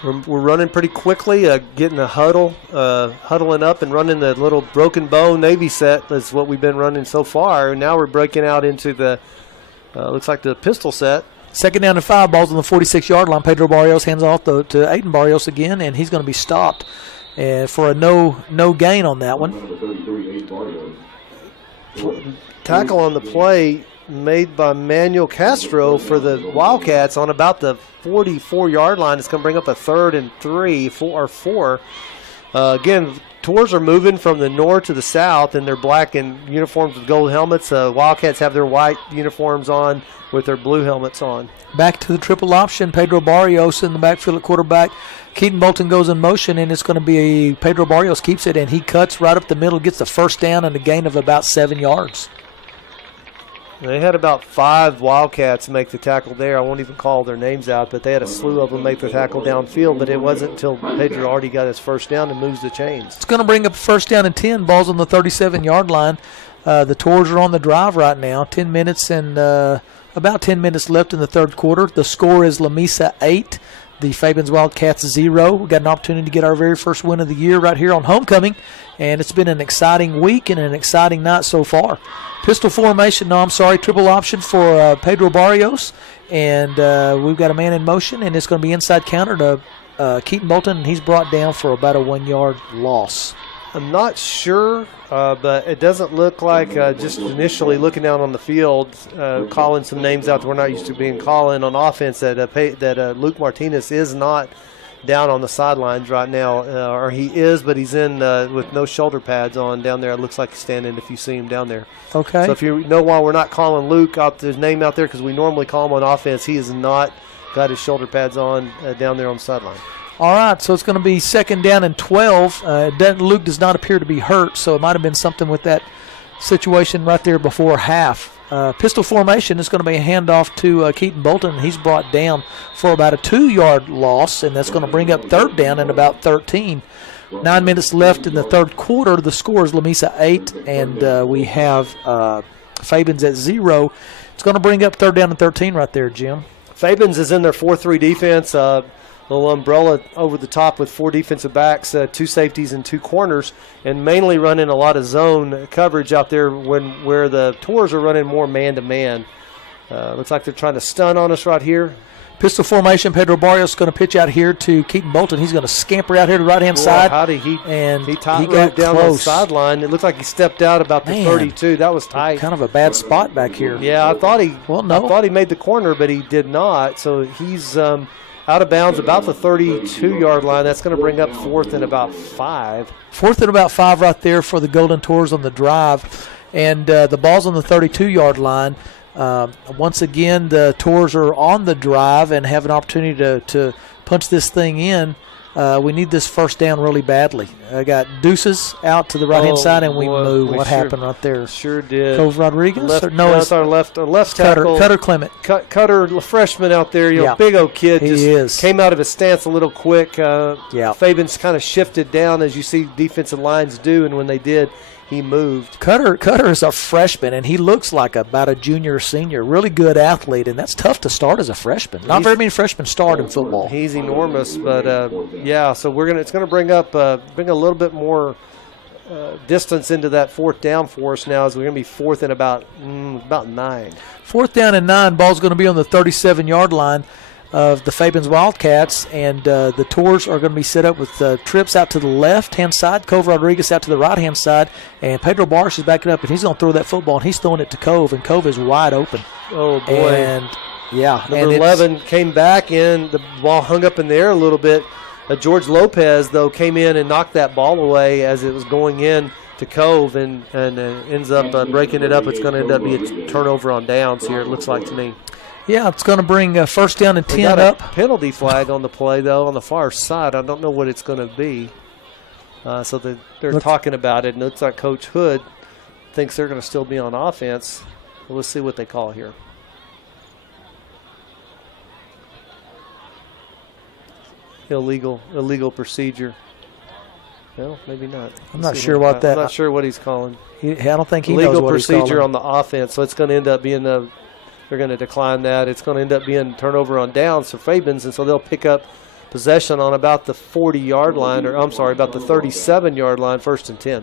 We're running pretty quickly, getting a huddling up and running the little broken bow Navy set is what we've been running so far. And now we're breaking out into the, looks like the pistol set. Second down and 5 balls on the 46-yard line. Pedro Barrios hands off to Aiden Barrios again, and he's going to be stopped for a no gain on that one. Tackle on the play made by Manuel Castro for the Wildcats on about the 44-yard line. It's going to bring up a 3rd and 4. Again, Tours are moving from the north to the south in their black and uniforms with gold helmets. Wildcats have their white uniforms on with their blue helmets on. Back to the triple option. Pedro Barrios in the backfield at quarterback. Keaton Bolton goes in motion, and it's going to be Pedro Barrios keeps it, and he cuts right up the middle, gets the first down and a gain of about 7 yards. They had about 5 Wildcats make the tackle there. I won't even call their names out, but they had a slew of them make the tackle downfield, but it wasn't until Pedro already got his first down and moves the chains. It's going to bring up first down and 10. Ball's on the 37-yard line. The Tours are on the drive right now. 10 minutes and about 10 minutes left in the third quarter. The score is Lamesa 8, the Fabens Wildcats 0. We got an opportunity to get our very first win of the year right here on homecoming, and it's been an exciting week and an exciting night so far. Pistol formation, triple option for Pedro Barrios, and we've got a man in motion, and it's going to be inside counter to Keaton Bolton, and he's brought down for about a 1-yard loss. I'm not sure, but it doesn't look like, just initially looking down on the field, calling some names out that we're not used to being calling on offense, that Luke Martinez is not down on the sidelines right now, or he is, but he's in with no shoulder pads on down there. It looks like he's standing if you see him down there. Okay. So if you know why we're not calling Luke out his name out there, because we normally call him on offense, he has not got his shoulder pads on down there on the sideline. All right, so it's going to be second down and 12. Luke does not appear to be hurt, so it might have been something with that situation right there before half. Pistol formation is going to be a handoff to Keaton Bolton. He's brought down for about a 2-yard loss, and that's going to bring up third down and about 13. 9 minutes left in the third quarter. The score is Lamesa 8, and we have Fabens at 0. It's going to bring up third down and 13 right there, Jim. Fabens is in their 4-3 defense. Little umbrella over the top with 4 defensive backs, 2 safeties and 2 corners, and mainly running a lot of zone coverage out there where the Tours are running more man-to-man. Looks like they're trying to stun on us right here. Pistol formation, Pedro Barrios is going to pitch out here to Keaton Bolton. He's going to scamper out here to the right-hand side. Howdy, he got down close. on the sideline. It looked like he stepped out about the 32. That was tight. Kind of a bad spot back here. Yeah, I thought he made the corner, but he did not. So he's out of bounds about the 32-yard line. That's going to bring up fourth and about 5. Fourth and about 5 right there for the Golden Tours on the drive. And the ball's on the 32-yard line. Once again, the Tours are on the drive and have an opportunity to punch this thing in. We need this first down really badly. I got Deuces out to the right-hand side, and we move. What happened right there? Sure did. Cove Rodriguez? It's our left tackle. Cutter Clement. Cutter, freshman out there, big old kid. Came out of his stance a little quick. Fabens kind of shifted down, as you see defensive lines do, and when they did, he moved. Cutter is a freshman, and he looks like about a junior or senior. Really good athlete, and that's tough to start as a freshman. Not very many freshmen start in football. He's enormous, but so it's going to bring a little bit more distance into that fourth down for us now, as we're going to be fourth and about 9. Fourth down and 9. Ball's going to be on the 37-yard line of the Fabens Wildcats, and the Tours are going to be set up with trips out to the left-hand side, Cove Rodriguez out to the right-hand side, and Pedro Barrios is backing up, and he's going to throw that football, and he's throwing it to Cove, and Cove is wide open. Oh, boy. And, Number 11 came back in. The ball hung up in the air a little bit. George Lopez, though, came in and knocked that ball away as it was going in to Cove, and ends up breaking it up. It's going to end up being a turnover on downs here, it looks like to me. Yeah, it's going to bring first down and 10 got up. A penalty flag on the play, though, on the far side. I don't know what it's going to be. So they're talking about it, and it looks like Coach Hood thinks they're going to still be on offense. Well, let's see what they call here. Illegal procedure. Well, maybe not. I'm not sure what that. I'm not sure what he's calling. I don't think he knows what he's calling. Illegal procedure on the offense, so it's going to end up being they're going to decline that. It's going to end up being turnover on downs for Fabens, and so they'll pick up possession on about the 40-yard line, about the 37-yard line, first and 10.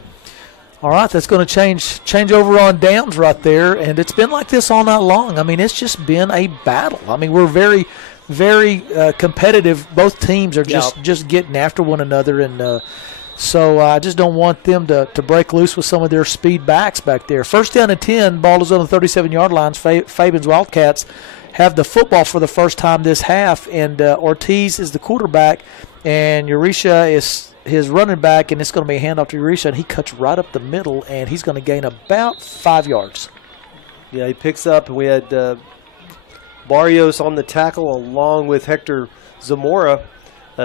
All right, that's going to change over on downs right there, and it's been like this all night long. I mean, it's just been a battle. I mean, we're very, very competitive. Both teams are just getting after one another, and so I just don't want them to break loose with some of their speed backs back there. First down and 10, ball is on the 37-yard line. Fabens Wildcats have the football for the first time this half, and Ortiz is the quarterback, and Eurisha is his running back, and it's going to be a handoff to Eurisha, and he cuts right up the middle, and he's going to gain about 5 yards. Yeah, he picks up, and we had Barrios on the tackle along with Hector Zamora.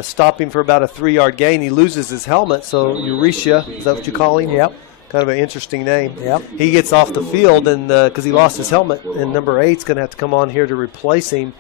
Stopping for about a 3-yard gain. He loses his helmet, so Eurisha, is that what you call him? Yep. Kind of an interesting name. Yep. He gets off the field and because he lost his helmet, and number 8's going to have to come on here to replace him.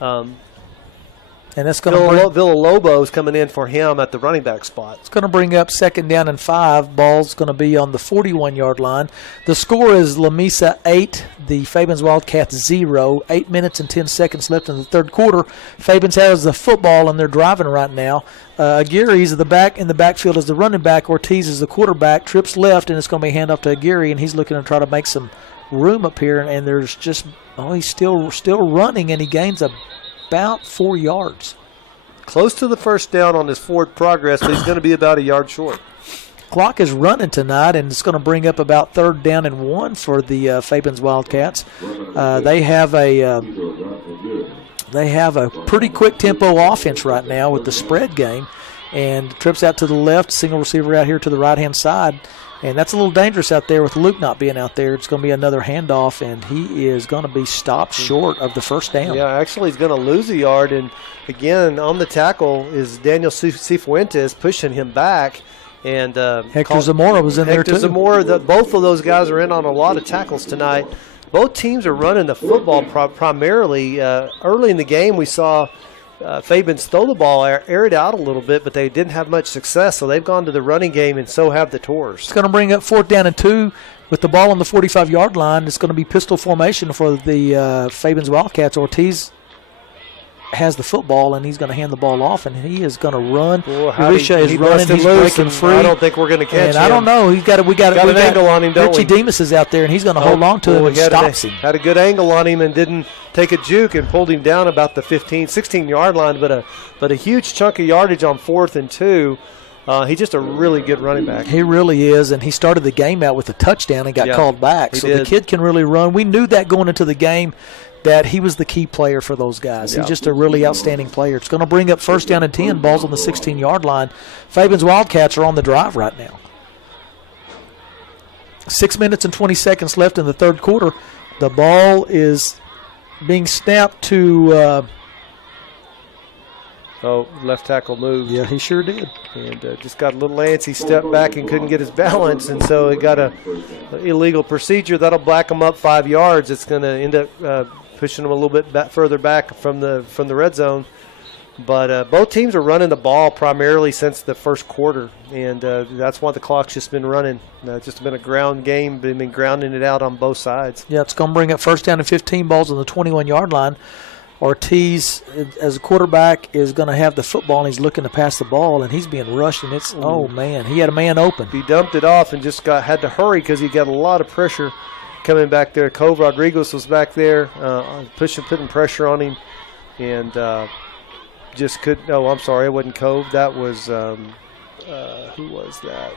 And that's going to bring, Villalobo's coming in for him at the running back spot. it's going to bring up 2nd down and 5. Ball's going to be on the 41-yard line. The score is Lamesa 8, the Fabens Wildcats 0. 8 minutes and 10 seconds left in the third quarter. Fabens has the football, and they're driving right now. Aguirre's in the backfield as the running back. Ortiz is the quarterback. Trips left, and it's going to be a handoff to Aguirre, and he's looking to try to make some room up here. And there's just, he's still running, and he gains about 4 yards. Close to the first down on his forward progress, but he's going to be about a yard short. Clock is running tonight, and it's going to bring up about 3rd down and 1 for the Fabens Wildcats. They have a pretty quick tempo offense right now with the spread game, and trips out to the left, single receiver out here to the right-hand side. And that's a little dangerous out there with Luke not being out there. It's going to be another handoff, and he is going to be stopped short of the first down. Yeah, actually he's going to lose a yard. And, again, on the tackle is Daniel Cifuentes pushing him back. And Hector Zamora was in there, too. Hector Zamora, both of those guys are in on a lot of tackles tonight. Both teams are running the football primarily. Early in the game we saw Fabens throw the ball, air it out a little bit, but they didn't have much success, so they've gone to the running game, and so have the Tours. It's going to bring up 4th down and 2 with the ball on the 45-yard line. It's going to be pistol formation for the Fabens Wildcats. Ortiz has the football, and he's going to hand the ball off, and he is going to run. Urisha is running. He's breaking free. I don't think we're going to catch him. I don't know. We got an angle on him, don't we? Richie Demas is out there, and he's going to hold on to him and stops him. Had a good angle on him and didn't take a juke and pulled him down about the 16-yard line, but a huge chunk of yardage on 4th and 2. He's just a really good running back. He really is, and he started the game out with a touchdown and got called back. So the kid can really run. We knew that going into the game, that he was the key player for those guys. He's just a really outstanding player. It's going to bring up 1st down and 10, balls on the 16-yard line. Fabens Wildcats are on the drive right now. 6 minutes and 20 seconds left in the third quarter. The ball is being snapped to left tackle moved. Yeah, he sure did. And just got a little antsy, stepped back and couldn't get his balance, and so it got a illegal procedure. That'll black him up 5 yards. It's going to end up pushing him a little bit further back from the red zone. But both teams are running the ball primarily since the first quarter, and that's why the clock's just been running. It's just been a ground game, been grounding it out on both sides. Yeah, it's going to bring up 1st down and 15, balls on the 21-yard line. Ortiz, as a quarterback, is going to have the football, and he's looking to pass the ball, and he's being rushed, and it's, oh, man, he had a man open. He dumped it off and just had to hurry because he got a lot of pressure coming back there. Cove Rodriguez was back there putting pressure on him, and just couldn't. Oh, I'm sorry, it wasn't Cove. That was who was that?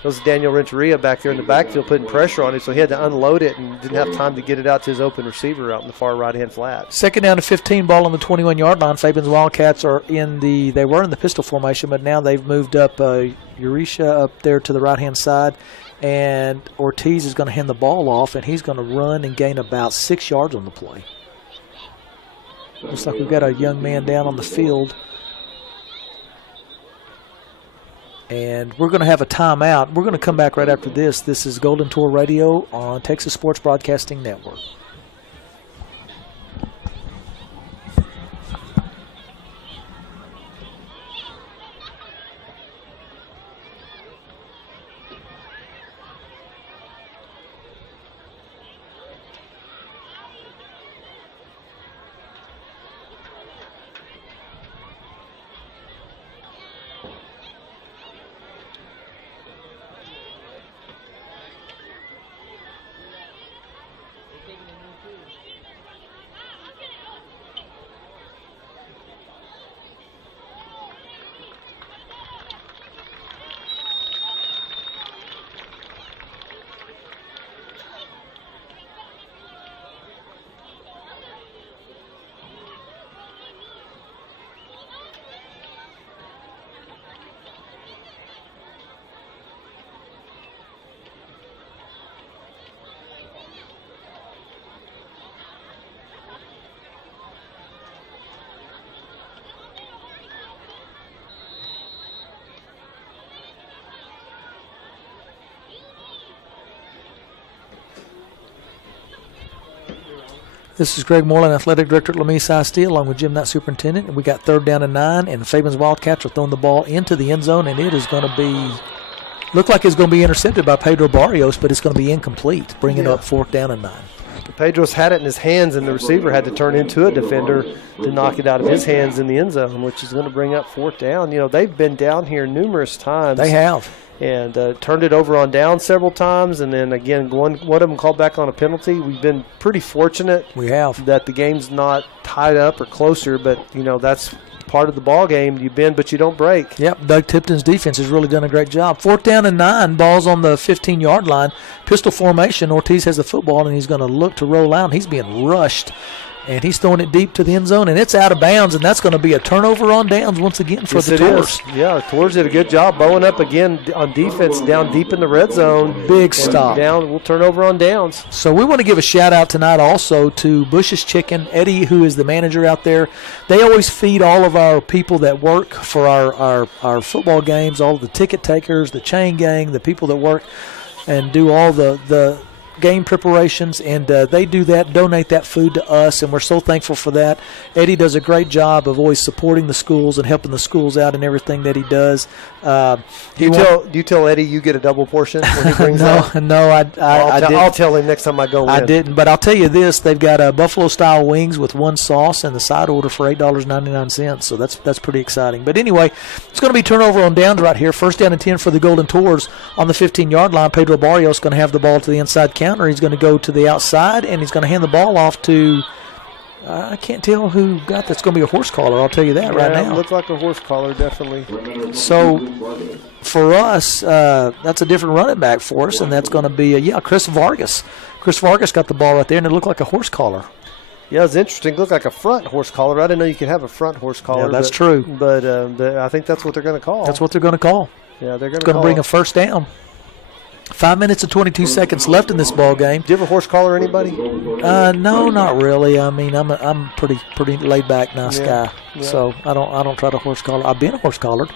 It was Daniel Renteria back there in the backfield putting pressure on him, so he had to unload it and didn't have time to get it out to his open receiver out in the far right-hand flat. 2nd down to 15, ball on the 21-yard line. Fabens Wildcats are they were in the pistol formation, but now they've moved up Urisha up there to the right-hand side, and Ortiz is going to hand the ball off, and he's going to run and gain about 6 yards on the play. Looks like we've got a young man down on the field. And we're going to have a timeout. We're going to come back right after this. This is Golden Tour Radio on Texas Sports Broadcasting Network. Taking a This is Greg Moreland, Athletic Director at Lamesa ISD, along with Jim Knight, Superintendent. And we got 3rd down and 9, and the Fabens Wildcats are throwing the ball into the end zone, and it is going to be look like it's going to be intercepted by Pedro Barrios, but it's going to be incomplete, bringing up 4th down and 9. Pedro's had it in his hands, and the receiver had to turn into a defender to knock it out of his hands in the end zone, which is going to bring up 4th down. You know, they've been down here numerous times. They have. And turned it over on down several times, and then again, one of them called back on a penalty. We've been pretty fortunate. We have. That the game's not tied up or closer, but, you know, that's part of the ball game. You bend, but you don't break. Yep, Doug Tipton's defense has really done a great job. 4th down and 9, ball's on the 15-yard line. Pistol formation, Ortiz has the football, and he's going to look to roll out, and he's being rushed. And he's throwing it deep to the end zone, and it's out of bounds, and that's going to be a turnover on downs once again for the Tours. Yeah, Tours did a good job bowing up again on defense down deep in the red zone. Big stop. Down, we'll turn over on downs. So we want to give a shout-out tonight also to Bush's Chicken, Eddie, who is the manager out there. They always feed all of our people that work for our football games, all of the ticket takers, the chain gang, the people that work and do all the game preparations, and they do that, donate that food to us, and we're so thankful for that. Eddie does a great job of always supporting the schools and helping the schools out in everything that he does. Do you tell Eddie you get a double portion when he brings that? No, I'll tell him next time I go in. I didn't, but I'll tell you this: they've got buffalo-style wings with 1 sauce and the side order for $8.99. So that's pretty exciting. But anyway, it's going to be turnover on downs right here. 1st down and 10 for the Golden Tours on the 15-yard line. Pedro Barrios is going to have the ball to the inside counter. He's going to go to the outside, and he's going to hand the ball off to I can't tell who got that's going to be a horse collar. I'll tell you that right now. Looked like a horse collar, definitely. So for us, that's a different running back for us, and that's going to be, Chris Vargas. Chris Vargas got the ball right there, and it looked like a horse collar. Yeah, it's interesting. It looked like a front horse collar. I didn't know you could have a front horse collar. Yeah, that's true. But I think that's what they're going to call. That's what they're going to call. Yeah, they're going to It's going to bring a 1st down. 5 minutes and 22 seconds left in this ball game. Do you have a horse collar, anybody? No, not really. I mean, I'm pretty laid back, nice guy. Yeah. So I don't try to horse collar. I've been horse collared.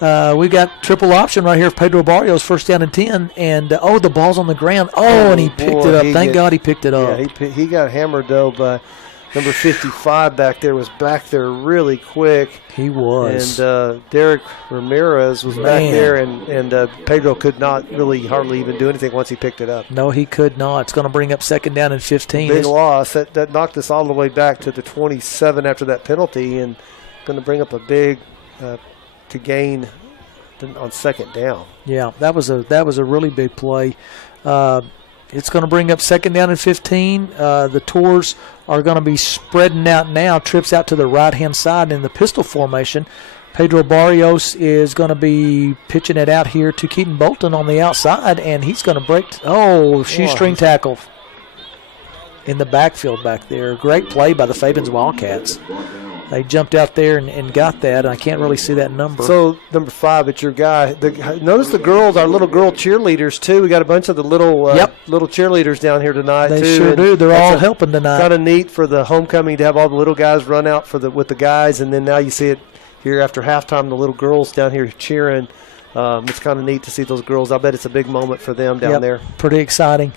Yeah. We got triple option right here. Pedro Barrios 1st down and 10, and the ball's on the ground. And he picked it up. Thank God he picked it up. Yeah, he got hammered though by number 55 back there. Was back there really quick. He was. And Derek Ramirez was back there, and Pedro could not really hardly even do anything once he picked it up. No, he could not. It's going to bring up 2nd down and 15. Big loss. That knocked us all the way back to the 27 after that penalty, and going to bring up a big to gain on 2nd down. Yeah, that was a really big play. It's going to bring up 2nd down and 15. The Tours are going to be spreading out now, trips out to the right-hand side in the pistol formation. Pedro Barrios is going to be pitching it out here to Keaton Bolton on the outside, and he's going to break. Shoestring tackle in the backfield back there. Great play by the Fabens Wildcats. They jumped out there and got that, and I can't really see that number. So, number 5, it's your guy. Notice the girls, our little girl cheerleaders, too. We got a bunch of the little cheerleaders down here tonight, they too. Sure do. They're all helping tonight. Kind of neat for the homecoming to have all the little guys run out with the guys, and then now you see it here after halftime, the little girls down here cheering. It's kind of neat to see those girls. I bet it's a big moment for them down there. Pretty exciting.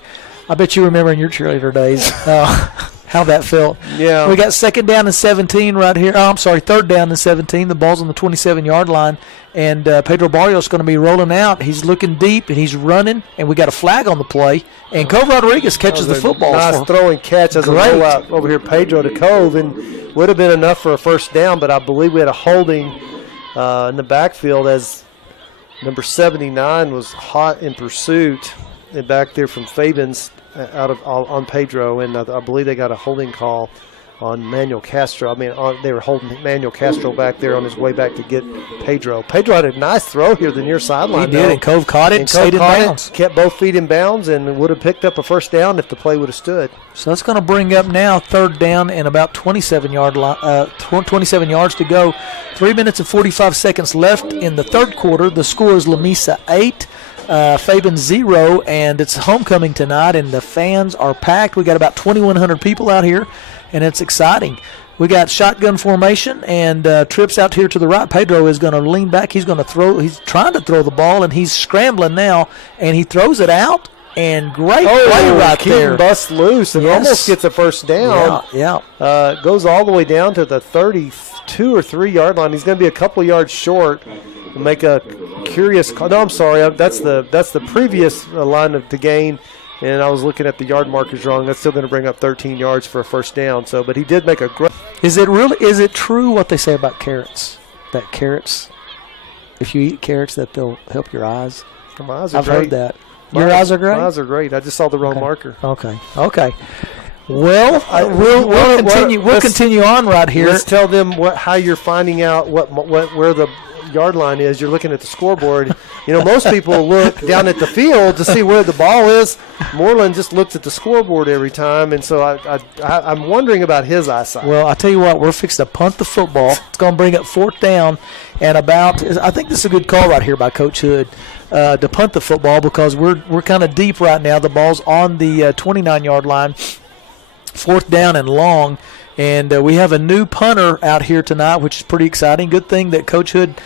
I bet you remember in your cheerleader days how that felt. Yeah. We got 2nd down and 17 right here. 3rd down and 17. The ball's on the 27-yard line, and Pedro Barrios is going to be rolling out. He's looking deep, and he's running, and we got a flag on the play. And Cove Rodriguez catches the football. Nice throwing catch as a rollout over here, Pedro to Cove, and would have been enough for a 1st down, but I believe we had a holding in the backfield as number 79 was hot in pursuit and back there from Fabens on Pedro, and I believe they got a holding call on Manuel Castro. They were holding Manuel Castro back there on his way back to get Pedro. Pedro had a nice throw here the near sideline. He did, and Cove caught it and stayed in bounds. Kept both feet in bounds and would have picked up a 1st down if the play would have stood. So that's going to bring up now 3rd down and about 27 yards to go. 3 minutes and 45 seconds left in the 3rd quarter. The score is Lamesa 8. Fabens 0, and it's homecoming tonight, and the fans are packed. We got about 2,100 people out here, and it's exciting. We got shotgun formation and trips out here to the right. Pedro is going to lean back. He's going to throw. He's trying to throw the ball, and he's scrambling now, and he throws it out. And great play right Keaton there. busts loose and Yes. almost gets a first down. Yeah. Goes all the way down to the 32 or 3 yard line. He's going to be a couple yards short. Make a curious call. No, I'm sorry. That's the previous line of the gain, and I was looking at the yard markers wrong. That's still going to bring up 13 yards for a first down. So, but he did make a great. Is it true what they say about carrots? That carrots, if you eat carrots, that they'll help your eyes? My eyes are I've great. heard that. Your eyes are great? My eyes are great. I just saw the wrong marker. Okay. Well, we'll continue on right here. Let's tell them how you're finding out where the yard line is. You're looking at the scoreboard. Most people look down at the field to see where the ball is. Moreland just looks at the scoreboard every time, and so I'm wondering about his eyesight. Well, I tell you what, we're fixing to punt the football. It's going to bring up 4th down, and I think this is a good call right here by Coach Hood to punt the football because we're kind of deep right now. The ball's on the 29-yard line, 4th down and long. And we have a new punter out here tonight, which is pretty exciting. Good thing that Coach Hood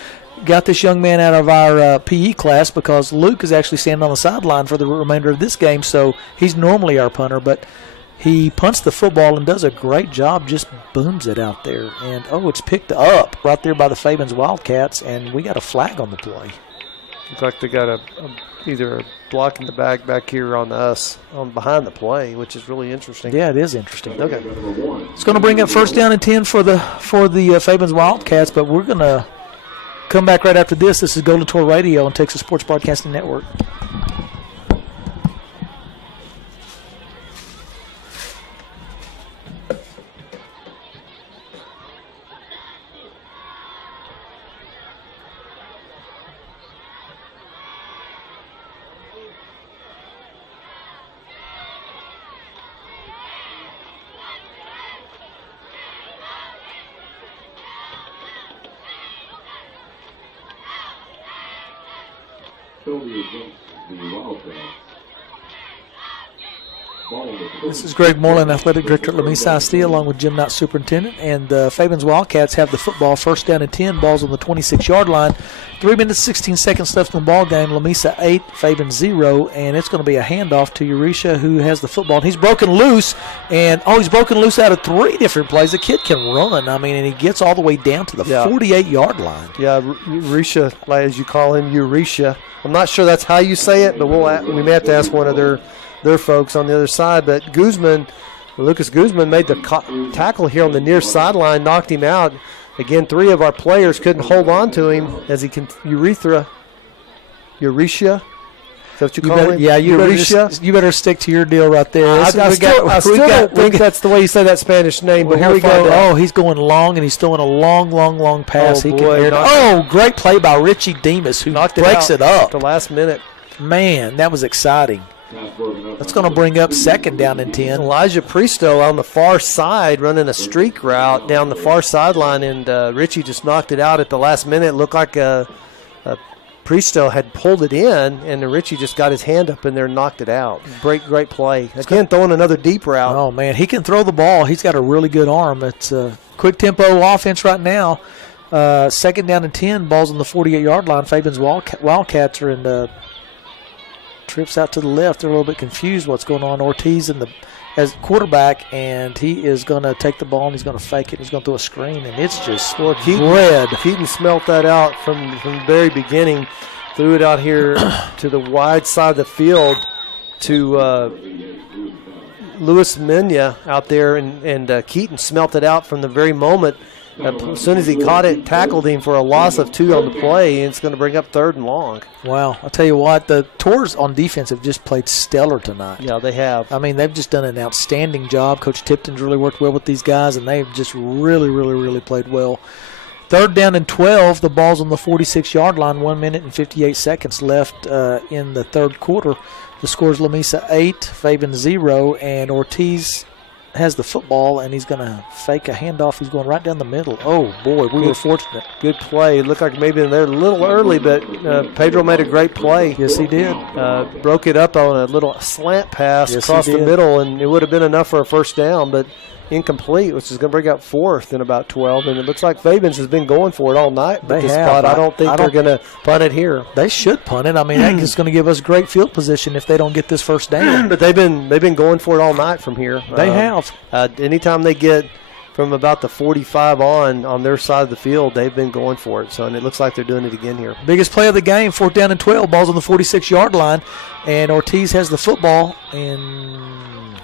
got this young man out of our PE class because Luke is actually standing on the sideline for the remainder of this game, so he's normally our punter. But he punts the football and does a great job, just booms it out there. And, it's picked up right there by the Fabens Wildcats, and we got a flag on the play. Looks like they got either a block in the back here on us on behind the play, which is really interesting. Yeah, it is interesting. Okay. It's going to bring up 1st down and 10 for the Fabens Wildcats, but we're going to come back right after this. This is Golden Tour Radio and Texas Sports Broadcasting Network. Penalty against the Wildcats. This is Greg Moreland, Athletic Director at Lamesa ISD, along with Jim Knott, Superintendent. And Fabens Wildcats have the football, 1st down and 10, balls on the 26-yard line. 3 minutes, 16 seconds left in the ball game. Lamesa 8, Fabens 0, and it's going to be a handoff to Eurisha, who has the football. And he's broken loose, and he's broken loose out of 3 different plays. The kid can run, and he gets all the way down to the 48-yard line. Yeah, Eurisha, as you call him, Eurisha. I'm not sure that's how you say it, but we may have to ask one of their folks on the other side. But Lucas Guzman made the tackle here on the near sideline, knocked him out. Again, 3 of our players couldn't hold on to him as he can. Eurisha. Is that what you call him? Yeah, you better stick to your deal right there. I still don't think that's the way you say that Spanish name. Well, but here we we'll go. He's going long, and he's throwing a long pass. Great play by Richie Demas, who breaks it up at the last minute. Man, that was exciting. That's going to bring up 2nd down and 10. Elijah Presto on the far side running a streak route down the far sideline, and Richie just knocked it out at the last minute. It looked like Presto had pulled it in, and Richie just got his hand up in there and knocked it out. Great play. Again, throwing another deep route. Oh, man, he can throw the ball. He's got a really good arm. It's a quick-tempo offense right now. 2nd down and 10, balls on the 48-yard line. Fabens Wildcats are in the trips out to the left. They're a little bit confused what's going on. Ortiz as quarterback, and he is going to take the ball, and he's going to fake it. He's going to throw a screen, and it's just red. Keaton smelt that out from the very beginning. Threw it out here to the wide side of the field to Luis Mena out there, and Keaton smelt it out from the very moment. As soon as he caught it, tackled him for a loss of 2 on the play, and it's going to bring up 3rd and long. Wow. I'll tell you what, the Tours on defense have just played stellar tonight. Yeah, they have. I mean, they've just done an outstanding job. Coach Tipton's really worked well with these guys, and they've just really played well. 3rd down and 12, the ball's on the 46-yard line, 1 minute and 58 seconds left in the 3rd quarter. The score's Lamesa 8, Fabens 0, and Ortiz has the football, and he's going to fake a handoff. He's going right down the middle. Oh, boy, we were fortunate. Good play. It looked like maybe they're a little early, but Pedro made a great play. Yes, he did. Broke it up on a little slant pass across the middle, and it would have been enough for a first down, but incomplete, which is going to bring up fourth in about 12. And it looks like Fabens has been going for it all night. But They this have. spot, I don't think they're going to punt it here. They should punt it. I mean, that is going to give us great field position if they don't get this first down. But they've been going for it all night from here. They have. Anytime they get from about the 45 on their side of the field, they've been going for it. So, and it looks like they're doing it again here. Biggest play of the game, 4th down and 12. Ball's on the 46-yard line, and Ortiz has the football. And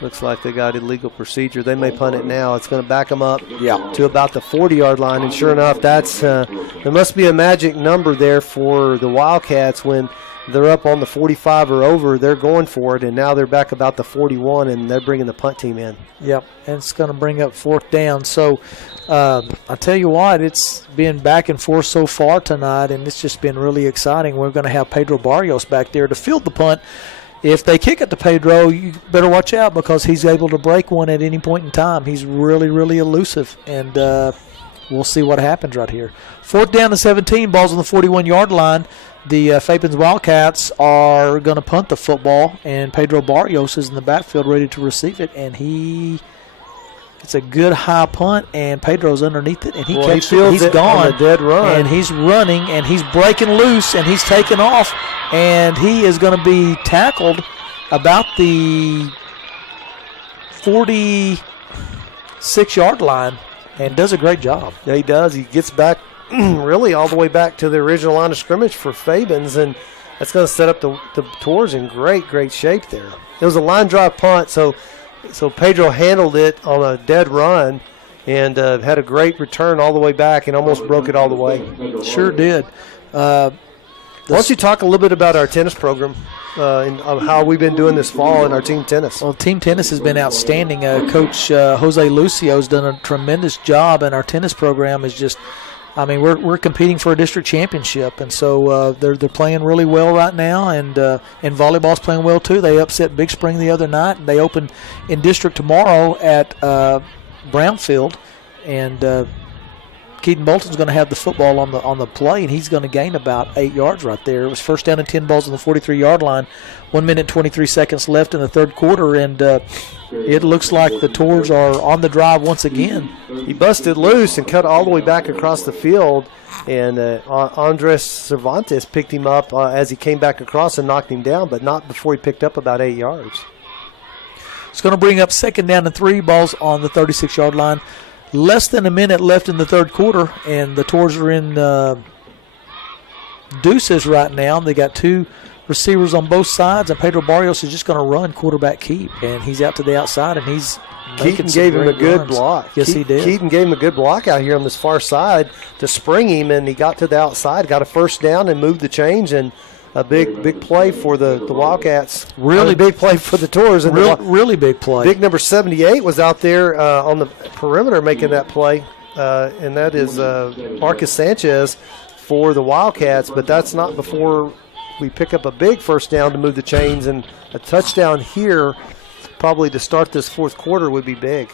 looks like they got illegal procedure. They may punt it now. It's going to back them up Yeah. to about the 40-yard line. And sure enough, that's there must be a magic number there for the Wildcats when they're up on the 45 or over. They're going for it, and now they're back about the 41, and they're bringing the punt team in. Yep, and it's going to bring up 4th down. So I tell you what, it's been back and forth so far tonight, and it's just been really exciting. We're going to have Pedro Barrios back there to field the punt. If they kick it to Pedro, you better watch out because he's able to break one at any point in time. He's really, really elusive, and we'll see what happens right here. 4th down and 17, ball's on the 41-yard line. The Fabens Wildcats are going to punt the football, and Pedro Barrios is in the backfield ready to receive it, and it's a good high punt, and Pedro's underneath it, and he catches it. He's gone, on a dead run, and he's running, and he's breaking loose, and he's taking off, and he is going to be tackled about the 46-yard line, and does a great job. Yeah, he does. He gets back really all the way back to the original line of scrimmage for Fabens, and that's going to set up the Tours in great shape there. It was a line drive punt, so Pedro handled it on a dead run and had a great return all the way back and almost broke it all the way. Sure did. Why don't you talk a little bit about our tennis program and how we've been doing this fall in our team tennis? Well, team tennis has been outstanding. Coach Jose Lucio has done a tremendous job, and our tennis program is just – I mean, we're competing for a district championship, and so they're playing really well right now, and volleyball's playing well too. They upset Big Spring the other night, and they open in district tomorrow at Brownfield, and Keaton Bolton's going to have the football on the play, and he's going to gain about 8 yards right there. It was 1st down and 10, balls on the 43-yard line. 1 minute 23 seconds left in the third quarter, and it looks like the Tours are on the drive once again. He busted loose and cut all the way back across the field, and Andres Cervantes picked him up as he came back across and knocked him down, but not before he picked up about 8 yards. It's going to bring up 2nd down and 3, balls on the 36-yard line. Less than a minute left in the third quarter, and the Tours are in deuces right now. They got 2 receivers on both sides, and Pedro Barrios is just going to run quarterback keep, and he's out to the outside, and he's Keaton gave him a good block. Yes, he did. Keaton gave him a good block out here on this far side to spring him, and he got to the outside, got a first down, and moved the chains, and a big play for the Wildcats. Really big play for the Tours. And really big play. Big number 78 was out there on the perimeter making that play, and that is Marcus Sanchez for the Wildcats, but that's not before we pick up a big first down to move the chains, and a touchdown here probably to start this fourth quarter would be big.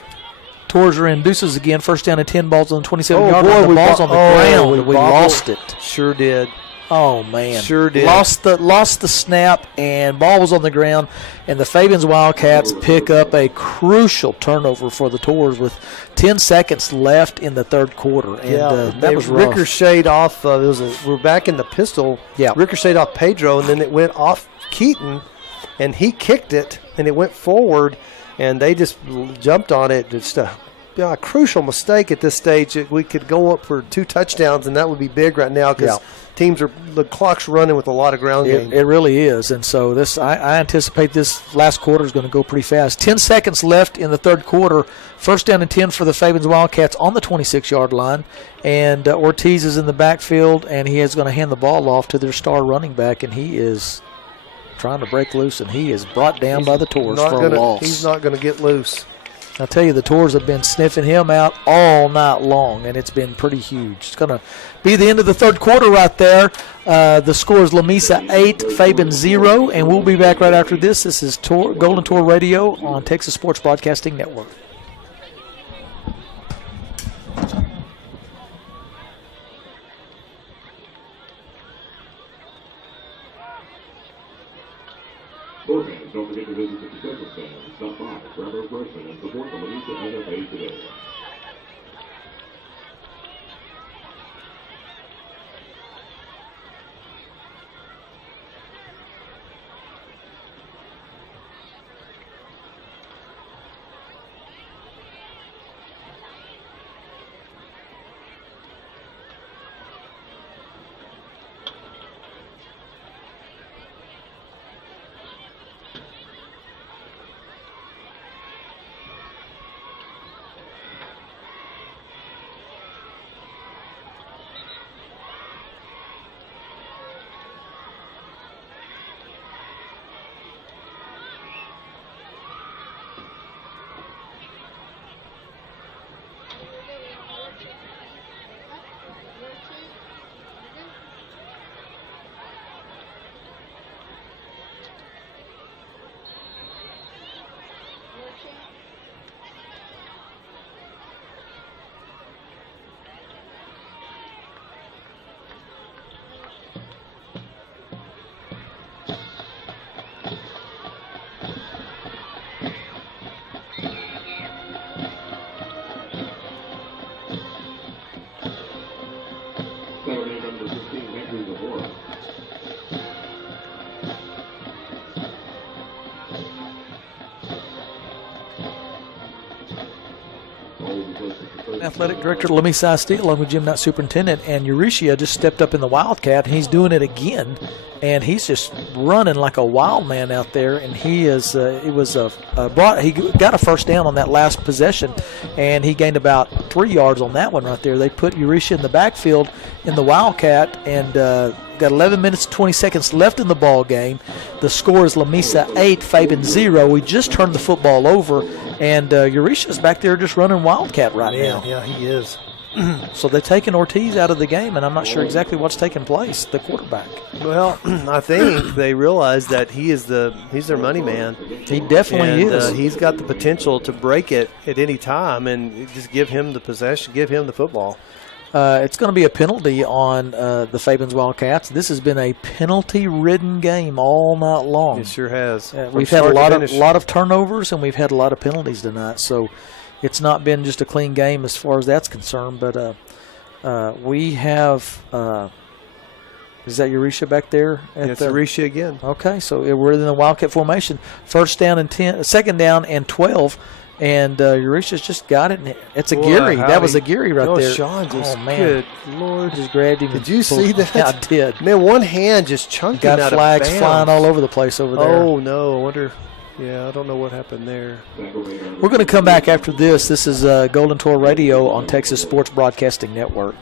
Tours are in deuces again. 1st down and 10, balls on the 27-yard line. The ball's on the ground. We lost it. Sure did. Oh, man. Sure did. Lost the snap, and ball was on the ground, and the Fabens Wildcats pick up a crucial turnover for the Tours with 10 seconds left in the third quarter. And that was rough. Ricocheted off. We're back in the pistol. Yeah. Ricocheted off Pedro, and then it went off Keaton, and he kicked it, and it went forward, and they just jumped on it. Just a crucial mistake at this stage. We could go up for 2 touchdowns, and that would be big right now because the clock's running with a lot of ground game. It really is, and so I anticipate this last quarter is going to go pretty fast. 10 seconds left in the third quarter. 1st down and 10 for the Fabens Wildcats on the 26-yard line, and Ortiz is in the backfield, and he is going to hand the ball off to their star running back, and he is trying to break loose, and he is brought down by the Tours for a loss. He's not going to get loose. I tell you, the Tours have been sniffing him out all night long, and it's been pretty huge. It's going to be the end of the third quarter right there. The score is Lamesa 8, Fabens 0, and we'll be back right after this. This is Golden Tour Radio on Texas Sports Broadcasting Network. Sport fans, don't forget to visit the concession stand and stop by, grab a refreshment, and support the Lamesa NFA today. Saturday, number 15, Victory Zamora. Athletic director Lamesa ISD, along with Gym Nut Superintendent, and Euretia just stepped up in the Wildcat, and he's doing it again, and he's just running like a wild man out there. And he is he got a first down on that last possession, and he gained about 3 yards on that one right there. They put Euretia in the backfield in the Wildcat, and got 11 minutes 20 seconds left in the ball game. The score is Lamesa 8, Fabens 0. We just turned the football over, and Euretia's back there just running Wildcat right now. Yeah, he is. So they're taking Ortiz out of the game, and I'm not sure exactly what's taking place, the quarterback. Well, I think they realize that he's their money man. He definitely And, is. he's got the potential to break it at any time, and just give him the possession, give him the football. It's going to be a penalty on the Fabens Wildcats. This has been a penalty-ridden game all night long. It sure has. We've had a lot of turnovers, and we've had a lot of penalties tonight. So it's not been just a clean game as far as that's concerned. But we have is that Euretia back there? It's Euretia again. Okay, so we're in the Wildcat formation. Second down and 12. And Euretia's just got it. And it's a Geary. That was a Geary right there. Sean just, man. Good Lord. Just grabbed him. Did you see that? Yeah, I did. Man, one hand just chunked him Got out flags of bounds. flying all over the place over there. Oh, no. I wonder. Yeah, I don't know what happened there. We're going to come back after this. This is Golden Tour Radio on Texas Sports Broadcasting Network.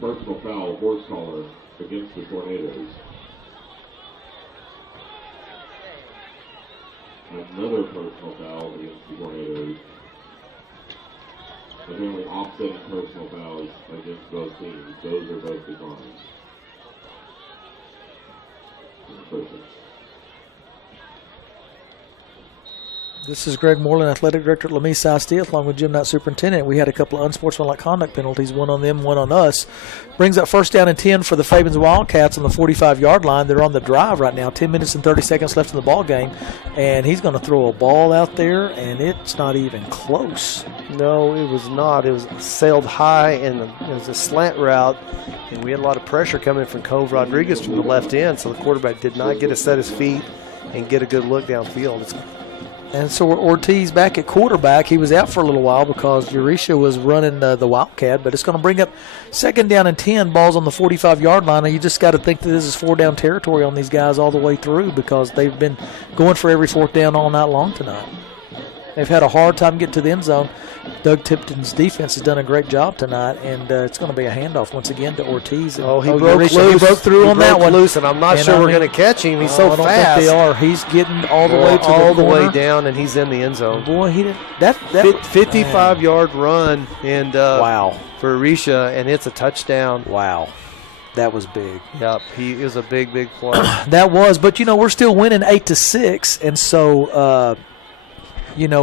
personal foul horse collar against the Tornadoes. Another personal foul against the Tornadoes. Apparently offsetting personal fouls against both teams. Those are both declined. This is Greg Moreland, Athletic Director at Lamesa ISD, along with Gym Night Superintendent. We had a couple of unsportsmanlike conduct penalties, one on them, one on us. Brings up 1st down and 10 for the Fabens Wildcats on the 45-yard line. They're on the drive right now, 10 minutes and 30 seconds left in the ball game. And he's going to throw a ball out there, and it's not even close. No, it was not. It was sailed high, and it was a slant route, and we had a lot of pressure coming from Cove Rodriguez from the left end, so the quarterback did not get to set his feet and get a good look downfield. And so Ortiz back at quarterback. He was out for a little while because Euretia was running the Wildcat, but it's going to bring up 2nd down and 10, balls on the 45-yard line. And you just got to think that this is 4-down territory on these guys all the way through because they've been going for every 4th down all night long tonight. They've had a hard time getting to the end zone. Doug Tipton's defense has done a great job tonight, and it's going to be a handoff once again to Ortiz. Oh, he broke loose. He broke through on that one. Loose, and I'm not sure we're going to catch him. He's so I don't fast. think they are. He's getting all the way to all the way corner. down, and he's in the end zone. Boy, he did that 55-yard run, and wow, for Arisha, and it's a touchdown. Wow. That was big. Yep, it was a big play. That was, but we're still winning 8-6, and so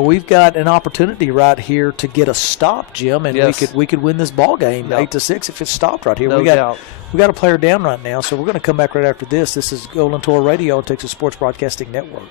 we've got an opportunity right here to get a stop, Jim, and yes. we could win this ball game 8-6 if it's stopped right here. No doubt. We got a player down right now, so we're going to come back right after this. This is Golden Tour Radio and Texas Sports Broadcasting Network.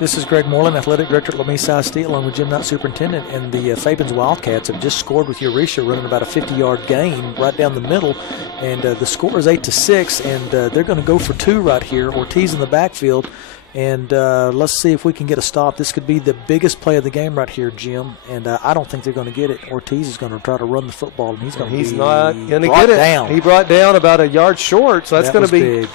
This is Greg Moreland, Athletic Director at Lamesa ISD, along with Gym Night Superintendent. And the Fabens Wildcats have just scored with Euretia, running about a 50-yard gain right down the middle. And the score is 8-6, and they're going to go for 2 right here. Ortiz in the backfield. And let's see if we can get a stop. This could be the biggest play of the game right here, Jim. And I don't think they're going to get it. Ortiz is going to try to run the football, and he's not going to get it. Down. He brought down about a yard short, so that's going to be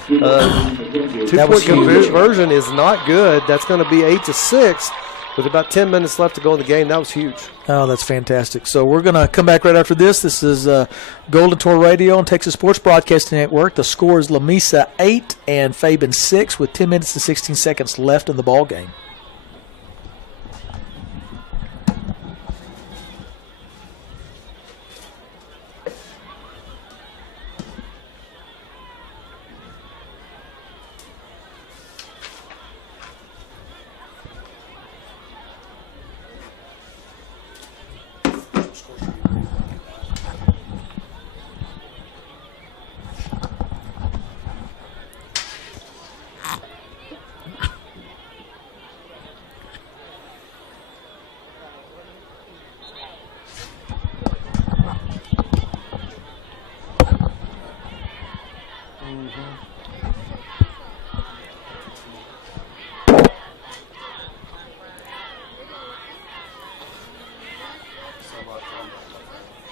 two-point conversion is not good. That's going to be 8-6 with about 10 minutes left to go in the game. That was huge. Oh, that's fantastic. So we're going to come back right after this. This is Golden Tour Radio and Texas Sports Broadcasting Network. The score is Lamesa 8 and Fabens 6 with 10 minutes and 16 seconds left in the ball game.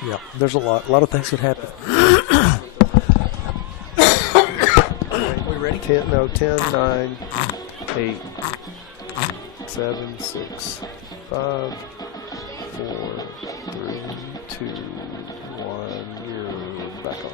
Yeah, there's a lot of things that happen. We ready? 10, 9, 8, 7, 6, 5, 4, 3, 2, 1. You're back on.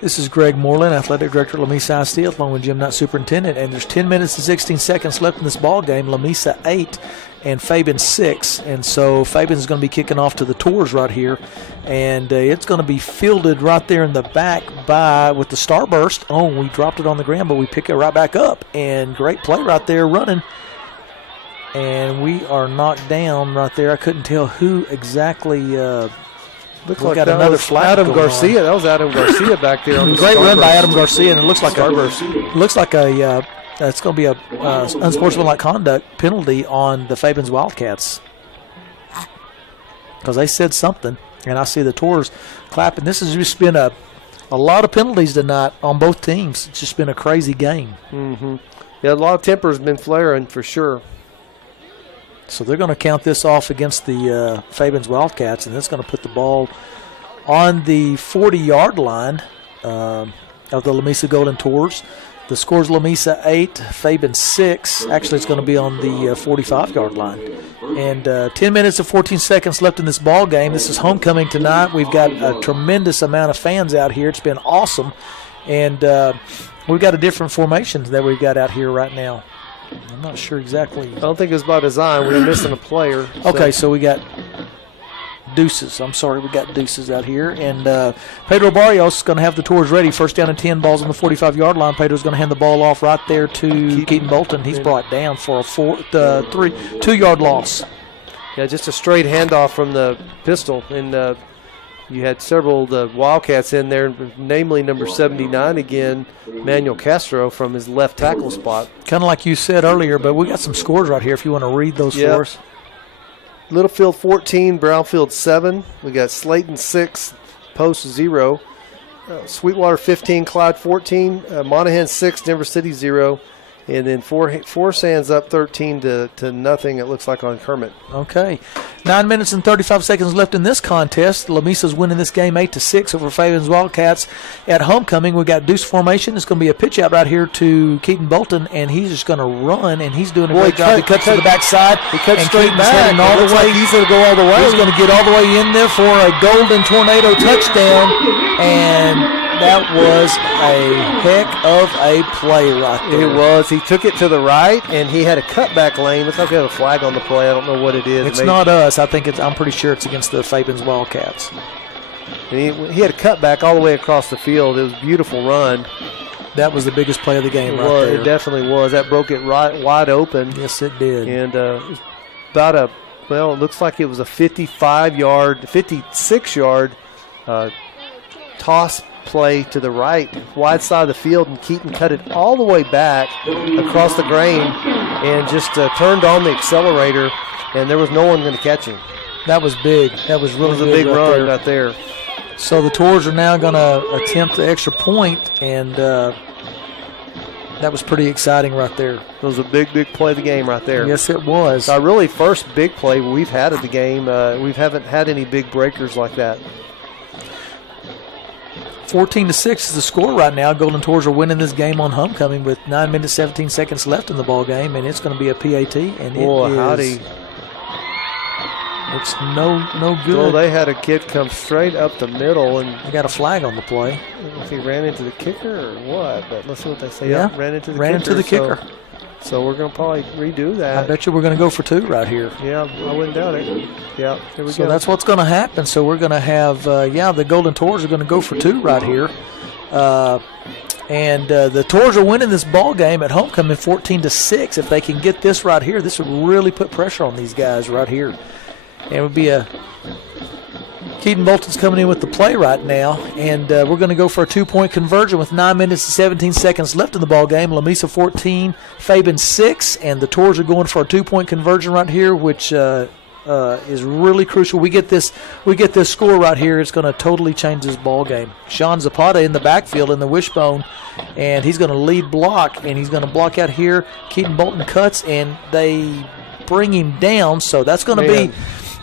This is Greg Moreland, Athletic Director at Lamesa ISD, along with Gym Night Superintendent. And there's 10 minutes and 16 seconds left in this ball game. Lamesa 8 and Fabens 6. And so Fabens is going to be kicking off to the Tours right here. And it's going to be fielded right there in the back with the starburst. Oh, we dropped it on the ground, but we pick it right back up. And great play right there running. And we are knocked down right there. I couldn't tell who exactly. Looked we like got that another was flag Adam going Garcia. on. That was Adam Garcia back there on the Great run by starburst. Adam Garcia, and it looks like it's going to be a unsportsmanlike conduct penalty on the Fabens Wildcats because they said something, and I see the Tours clapping. This has just been a lot of penalties tonight on both teams. It's just been a crazy game. Mm-hmm. Yeah, a lot of temper's been flaring for sure. So they're going to count this off against the Fabens Wildcats, and that's going to put the ball on the 40-yard line of the Lamesa Golden Tours. The score's Lamesa 8, Fabens 6. Actually, it's going to be on the 45-yard line. And 10 minutes and 14 seconds left in this ball game. This is homecoming tonight. We've got a tremendous amount of fans out here. It's been awesome. And we've got a different formation that we've got out here right now. I'm not sure exactly. I don't think it was by design. We were missing a player. Okay, so we got deuces. I'm sorry, we got deuces out here. And Pedro Barrios is going to have the Tours ready. First down and 10, balls on the 45-yard line. Pedro's going to hand the ball off right there to Keaton Bolton. He's brought down for a 2-yard loss. Yeah, just a straight handoff from the pistol. And you had several of the Wildcats in there, namely number 79 again, Manuel Castro from his left tackle spot. Kind of like you said earlier, but we got some scores right here if you want to read those for us. Littlefield 14, Brownfield 7. We got Slayton 6, Post 0. Sweetwater 15, Clyde 14. Monaghan 6, Denver City 0. And then Four Sands up 13 to nothing, it looks like, on Kermit. Okay. 9 minutes and 35 seconds left in this contest. Lamesa's winning this game 8-6 over Fabens Wildcats at homecoming. We got deuce formation. It's going to be a pitch out right here to Keaton Bolton, and he's just going to run, and he's doing a great job. He cuts to the backside. He cuts and straight Keaton's back. heading all the way. Like he's going to go all the way. He's going to get all the way in there for a golden tornado touchdown, and that was a heck of a play right there. It was. He took it to the right, and he had a cutback lane. Looks like we have a flag on the play. I don't know what it is. It's not us. I'm pretty sure it's against the Fabens Wildcats. And he had a cutback all the way across the field. It was a beautiful run. That was the biggest play of the game right there. It definitely was. That broke it right wide open. Yes, it did. And it was about it looks like it was a 56-yard toss play to the right, wide side of the field, and Keaton cut it all the way back across the grain and just turned on the accelerator, and there was no one going to catch him. That was big. That was really a big run there. right there. So the Tours are now going to attempt the extra point, and that was pretty exciting right there. It was a big play of the game right there. Yes, it was. Our really first big play we've had of the game. We haven't had any big breakers like that. 14-6 is the score right now. Golden Tours are winning this game on homecoming with 9 minutes 17 seconds left in the ball game, and it's going to be a PAT. And howdy! It's no good. Well, they had a kid come straight up the middle, and they got a flag on the play. I don't know if he ran into the kicker or what, but let's see what they say. Yeah, ran into the kicker. So we're going to probably redo that. I bet you we're going to go for 2 right here. Yeah, I wouldn't doubt it. Yeah, here we go. So that's what's going to happen. So we're going to have, the Golden Tours are going to go for 2 right here. And the Tours are winning this ball game at homecoming 14-6. If they can get this right here, this would really put pressure on these guys right here. And it would be Keaton Bolton's coming in with the play right now, and we're going to go for a 2-point conversion with 9 minutes and 17 seconds left in the ball game. Lamesa 14, Fabens 6, and the Tours are going for a 2-point conversion right here, which is really crucial. We get this score right here, it's going to totally change this ball game. Sean Zapata in the backfield in the wishbone, and he's going to lead block, and he's going to block out here. Keaton Bolton cuts, and they bring him down, so that's going to be.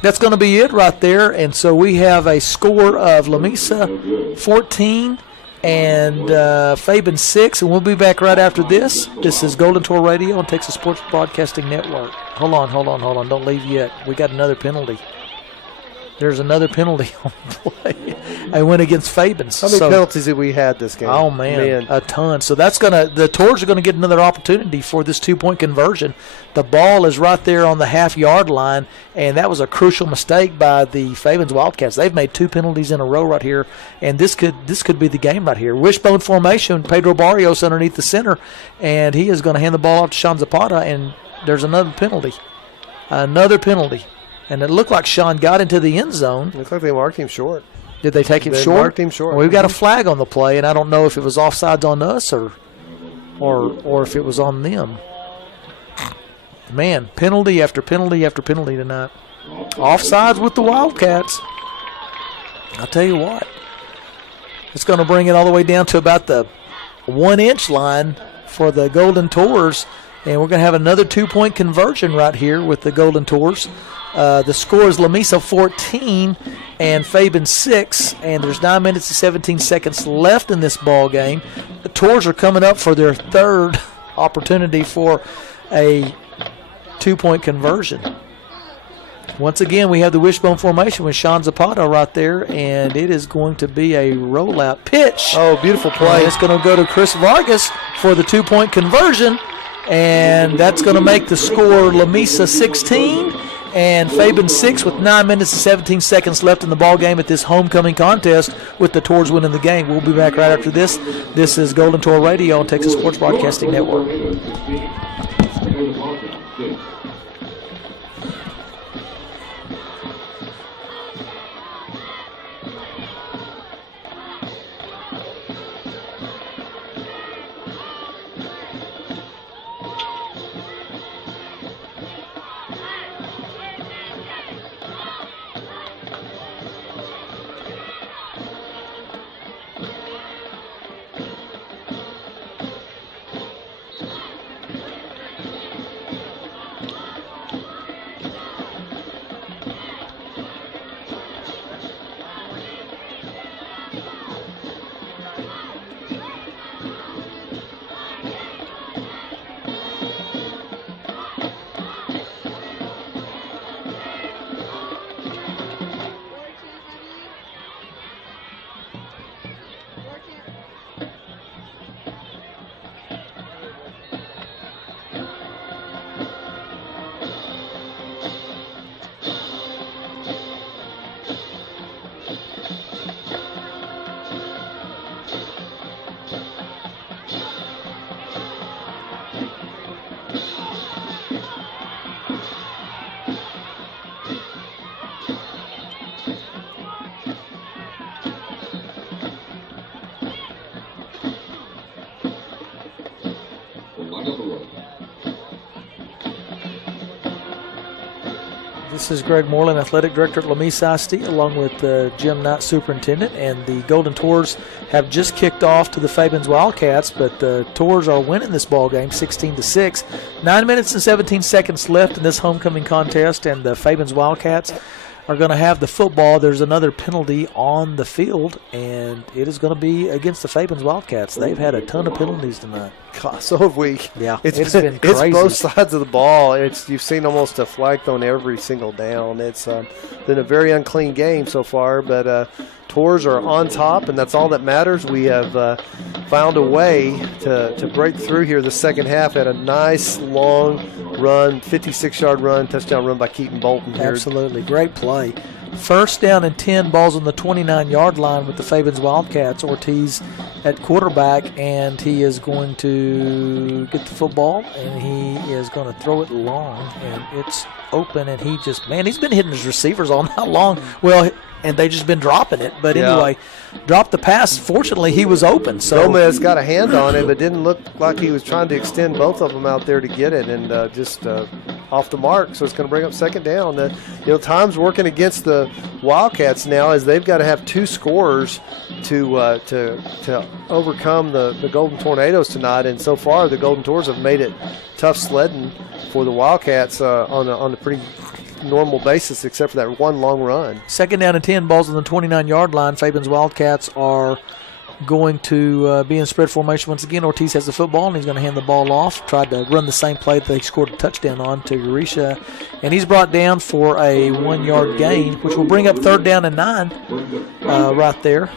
That's going to be it right there. And so we have a score of Lamesa 14 and Fabens 6. And we'll be back right after this. This is Golden Tour Radio on Texas Sports Broadcasting Network. Hold on. Don't leave yet. We got another penalty. there's another penalty on play. I went against Fabens. How many penalties did we had this game? Oh, man, a ton. So the Tours are going to get another opportunity for this 2-point conversion. The ball is right there on the half-yard line, and that was a crucial mistake by the Fabens Wildcats. They've made 2 penalties in a row right here, and this could be the game right here. Wishbone formation, Pedro Barrios underneath the center, and he is going to hand the ball off to Sean Zapata, and there's another penalty. Another penalty. And it looked like Sean got into the end zone. Looks like they marked him short. Did they take him They short? marked him short. Well, we've got a flag on the play, and I don't know if it was offsides on us or if it was on them. Man, penalty after penalty after penalty tonight. Offsides with the Wildcats. I'll tell you what. It's going to bring it all the way down to about the 1-inch line for the Golden Tours, and we're going to have another 2-point conversion right here with the Golden Tours. The score is Lamesa 14 and Fabens 6, and there's 9 minutes and 17 seconds left in this ball game. The Tours are coming up for their third opportunity for a 2-point conversion. Once again, we have the wishbone formation with Sean Zapata right there, and it is going to be a rollout pitch. Oh, beautiful play. And it's going to go to Chris Vargas for the 2-point conversion, and that's going to make the score Lamesa 16 and Fabens 6 with 9 minutes and 17 seconds left in the ball game at this homecoming contest with the Tours winning the game. We'll be back right after this. This is Golden Tour Radio on Texas Sports Broadcasting Network. This is Greg Moreland, Athletic Director at Lamesa ISD, along with Jim Knight, Superintendent. And the Golden Tours have just kicked off to the Fabens Wildcats, but the Tours are winning this ball game 16-6. 9 minutes and 17 seconds left in this homecoming contest, and the Fabens Wildcats are going to have the football. There's another penalty on the field, and it is going to be against the Fabens Wildcats. They've had a ton of penalties tonight. God, so have we. Yeah, it's been crazy. It's both sides of the ball. You've seen almost a flag thrown every single down. It's been a very unclean game so far, but Tours are on top, and that's all that matters. We have found a way to break through here the second half at a nice long run, 56-yard run, touchdown run by Keaton Bolton here. Absolutely, great play. First down and 10, balls on the 29-yard line with the Fabens Wildcats. Ortiz at quarterback, and he is going to get the football, and he is going to throw it long, and it's open, and he's been hitting his receivers all night long. Well, and they just been dropping it. But anyway, dropped the pass. Fortunately, he was open. So Gomez got a hand on him, but didn't look like he was trying to extend both of them out there to get it, and just off the mark. So it's going to bring up second down. Time's working against the Wildcats now, as they've got to have two scorers to overcome the Golden Tornadoes tonight. And so far, the Golden Tours have made it tough sledding for the Wildcats on a pretty normal basis, except for that one long run. Second down and 10, balls on the 29-yard line. Fabens Wildcats are going to be in spread formation once again. Ortiz has the football, and he's going to hand the ball off. Tried to run the same play that they scored a touchdown on to Eurisha. And he's brought down for a 1-yard gain, which will bring up 3rd down and 9 right there.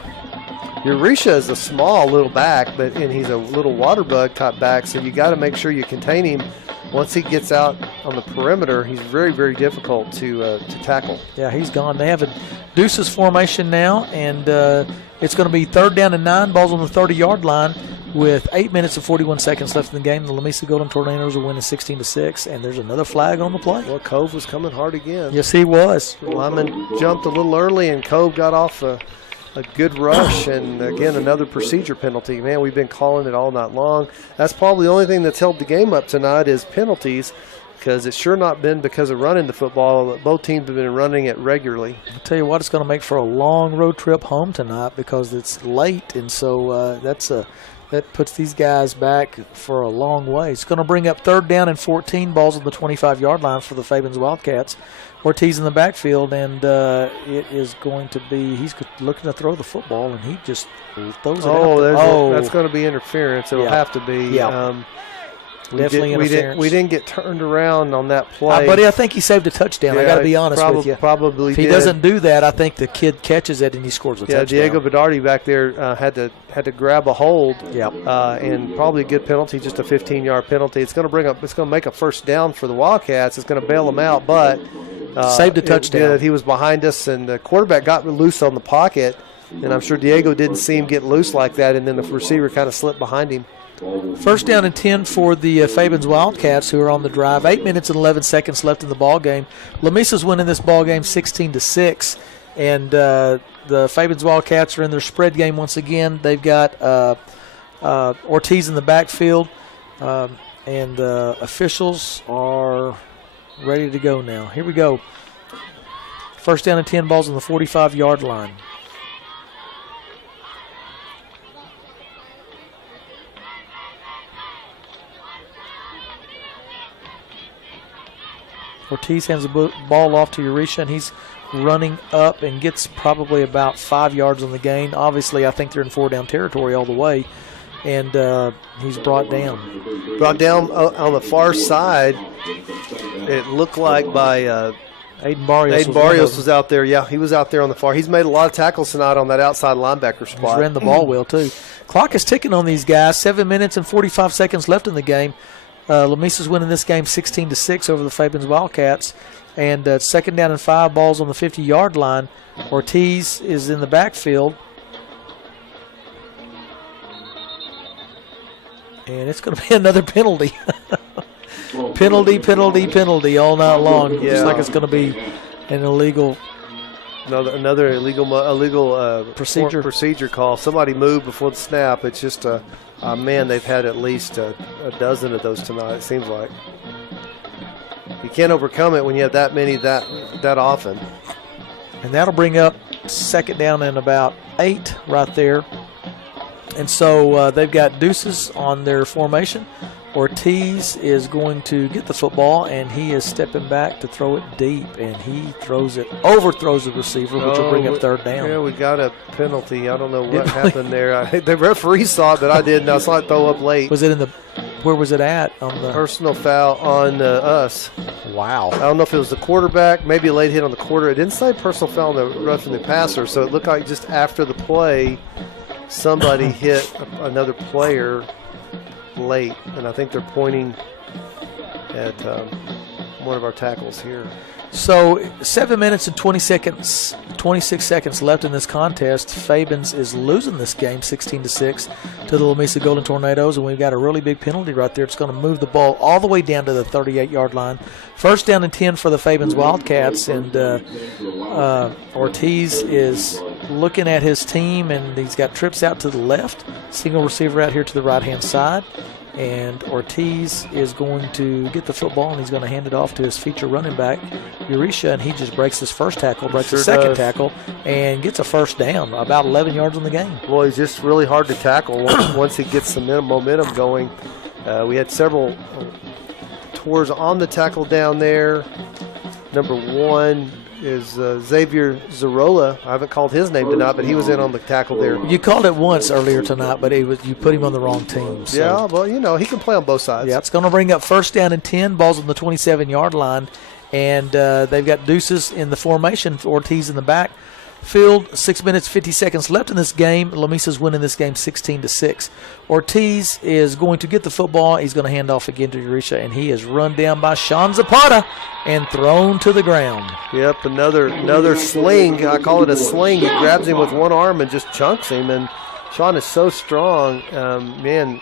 Eurisha is a small little back, and he's a little water bug type back, so you got to make sure you contain him. Once he gets out on the perimeter, he's very, very difficult to tackle. Yeah, he's gone. They have a deuces formation now, and it's going to be 3rd down and 9, balls on the 30-yard line with 8 minutes and 41 seconds left in the game. The Lamesa Golden Tornadoes are winning 16-6, and there's another flag on the play. Well, Cove was coming hard again. Yes, he was. Lyman jumped a little early, and Cove got off a good rush, and again, another procedure penalty. Man, we've been calling it all night long. That's probably the only thing that's held the game up tonight is penalties, because it's sure not been because of running the football. Both teams have been running it regularly. I'll tell you what, it's going to make for a long road trip home tonight because it's late, and so that puts these guys back for a long way. It's going to bring up 3rd down and 14, balls on the 25-yard line for the Fabens Wildcats. Ortiz in the backfield, and it is going to be, he's looking to throw the football, and he just throws it out. That's going to be interference. It'll have to be. Yeah. Definitely interference. We didn't get turned around on that play. Buddy, I think he saved a touchdown. I got to be honest with you. Probably if he doesn't do that, I think the kid catches it and he scores a touchdown. Yeah, Diego Bedardi back there had to grab a hold. Yep. And probably a good penalty, just a 15-yard penalty. It's going to make a first down for the Wildcats. It's going to bail them out, but saved a touchdown. He was behind us, and the quarterback got loose on the pocket, and I'm sure Diego didn't see him get loose like that, and then the receiver kind of slipped behind him. 1st down and 10 for the Fabens Wildcats, who are on the drive. 8 minutes and 11 seconds left in the ball game. Lamesa's winning this ball game 16-6, and the Fabens Wildcats are in their spread game once again. They've got Ortiz in the backfield, and the officials are ready to go now. Here we go. 1st down and 10, balls on the 45-yard line. Ortiz hands the ball off to Eurisha, and he's running up and gets probably about 5 yards on the gain. Obviously, I think they're in 4-down territory all the way, and he's brought down. Brought down on the far side, it looked like by Aiden Barrios. Aiden Barrios was out there. Yeah, he was out there on the far. He's made a lot of tackles tonight on that outside linebacker spot. He's ran the ball well, too. Clock is ticking on these guys. 7 minutes and 45 seconds left in the game. Lamesa's winning this game 16-6 over the Fabens Wildcats. And 2nd down and 5, balls on the 50-yard line. Ortiz is in the backfield. And it's going to be another penalty. penalty all night long. Yeah. Just like it's going to be an illegal. Another illegal procedure call. Somebody moved before the snap. It's just man, they've had at least a dozen of those tonight, it seems like. You can't overcome it when you have that many that often. And that'll bring up 2nd down and about 8 right there. And so they've got deuces on their formation. Ortiz is going to get the football, and he is stepping back to throw it deep, and he overthrows the receiver, which will bring up 3rd down. Yeah, we got a penalty. I don't know what happened there. The referee saw it, but I didn't. I saw it throw up late. Where was it at? On the personal foul on us. Wow. I don't know if it was the quarterback, maybe a late hit on the quarter. It didn't say personal foul on the roughing the passer, so it looked like just after the play, somebody hit another player late, and I think they're pointing at one of our tackles here. So 7 minutes and 26 seconds left in this contest. Fabens is losing this game 16-6 to the Lamesa Golden Tornadoes, and we've got a really big penalty right there. It's going to move the ball all the way down to the 38-yard line. 1st down and 10 for the Fabens Wildcats, and Ortiz is looking at his team, and he's got trips out to the left, single receiver out here to the right-hand side. And Ortiz is going to get the football, and he's going to hand it off to his feature running back, Eurisha, and he just breaks his first tackle, breaks his second tackle, and gets a 1st down, about 11 yards on the game. Well, he's just really hard to tackle once he gets some momentum going. We had several tours on the tackle down there, Number 1 is Xavier Zarola. I haven't called his name tonight, but he was in on the tackle there. You called it once earlier tonight, but you put him on the wrong team. So. Yeah, well, he can play on both sides. Yeah, it's going to bring up first down and 10, balls on the 27-yard line, and they've got Deuces in the formation, Ortiz in the back. Field, 6 minutes, 50 seconds left in this game. Lamesa's winning this game 16-6. Ortiz is going to get the football. He's going to hand off again to Eurisha, and he is run down by Sean Zapata and thrown to the ground. Yep, another sling. I call it a sling. He grabs him with one arm and just chunks him, and Sean is so strong. Man,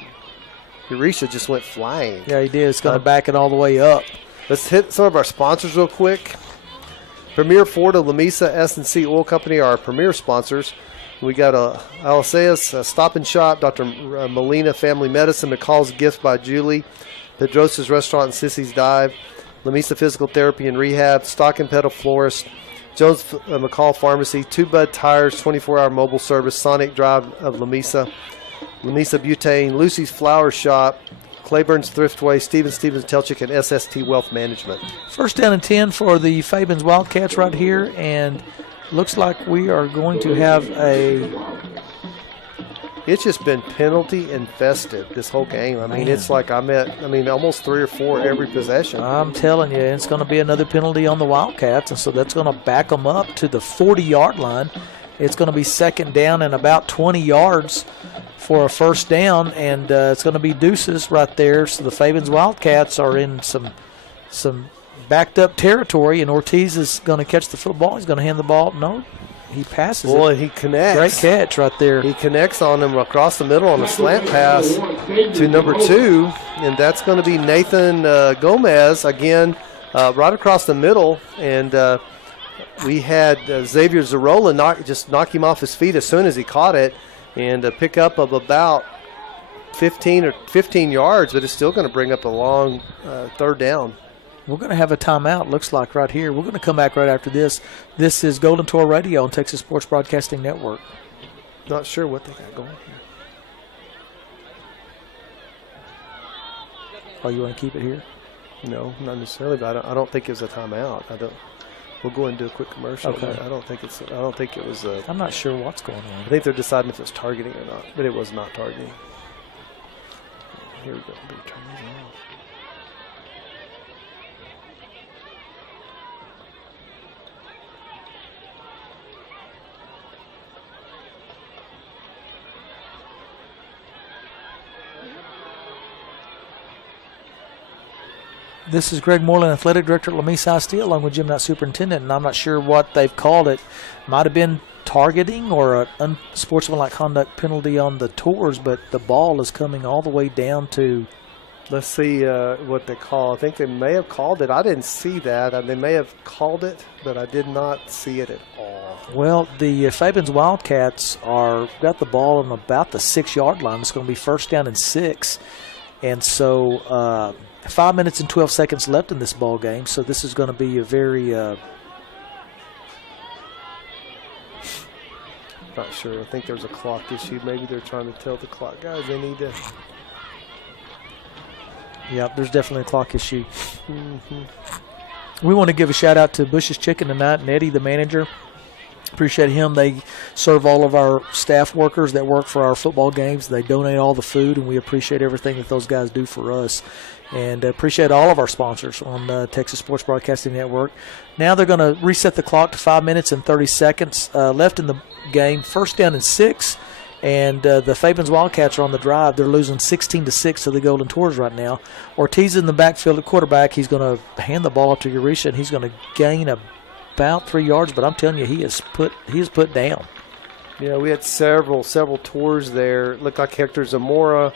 Eurisha just went flying. Yeah, he did. It's going to back it all the way up. Let's hit some of our sponsors real quick. Premier Ford of Lamesa S&C Oil Company are our premier sponsors. We got Aliceus Stop and Shop, Dr. Molina Family Medicine, McCall's Gift by Julie, Pedrosa's Restaurant and Sissy's Dive, Lamesa Physical Therapy and Rehab, Stock and Pedal Florist, Jones McCall Pharmacy, Two Bud Tires, 24-hour mobile service, Sonic Drive of Lamesa, Lamesa Butane, Lucy's Flower Shop, Claiborne's Thriftway, Stevens Telchik, and SST Wealth Management. First down and 10 for the Fabens Wildcats right here, and looks like we are going to have It's just been penalty infested this whole game. I mean, it's like almost 3 or 4 every possession. I'm telling you, it's going to be another penalty on the Wildcats, and so that's going to back them up to the 40-yard line. It's going to be second down and about 20 yards for a first down, and it's going to be Deuces right there. So the Fabens Wildcats are in some backed up territory, and Ortiz is going to catch the football. He's going to hand the ball. No, he passes it. Boy, he connects. Great catch right there. He connects on him across the middle on a slant pass to number 2, and that's going to be Nathan Gomez again, right across the middle. And we had Xavier Zarola knock him off his feet as soon as he caught it, and a pickup of about 15 yards, but it's still going to bring up a long third down. We're going to have a timeout, looks like, right here. We're going to come back right after this. This is Golden Tour Radio on Texas Sports Broadcasting Network. Not sure what they got going here. Oh, you want to keep it here? No, not necessarily, but I don't think it was a timeout. We'll go and do a quick commercial. Okay. I don't think it was a. I'm not sure what's going on. I think they're deciding if it's targeting or not, but it was not targeting. Here we go. Better turn these off. This is Greg Moreland, Athletic Director at Lamesa ISD, along with Gym Night Superintendent, and I'm not sure what they've called it. Might have been targeting or an unsportsmanlike conduct penalty on the tours, but the ball is coming all the way down to... Let's see what they call. I think they may have called it. I didn't see that. They may have called it, but I did not see it at all. Well, the Fabens Wildcats got the ball on about the 6-yard line. It's going to be first down and 6. And so 5 minutes and 12 seconds left in this ball game. So this is going to be a very... Not sure. I think there's a clock issue. Maybe they're trying to tell the clock guys they need to... Yep, there's definitely a clock issue. We want to give a shout-out to Bush's Chicken tonight and Eddie, the manager. Appreciate him. They serve all of our staff workers that work for our football games. They donate all the food, and we appreciate everything that those guys do for us. And appreciate all of our sponsors on Texas Sports Broadcasting Network. Now they're going to reset the clock to 5 minutes and 30 seconds left in the game. First down and 6. And the Fabens Wildcats are on the drive. They're losing 16-6 to the Golden Tours right now. Ortiz in the backfield at quarterback. He's going to hand the ball up to Eurisha, and he's going to gain about 3 yards. But I'm telling you, he is put down. Yeah, we had several tours there. It looked like Hector Zamora,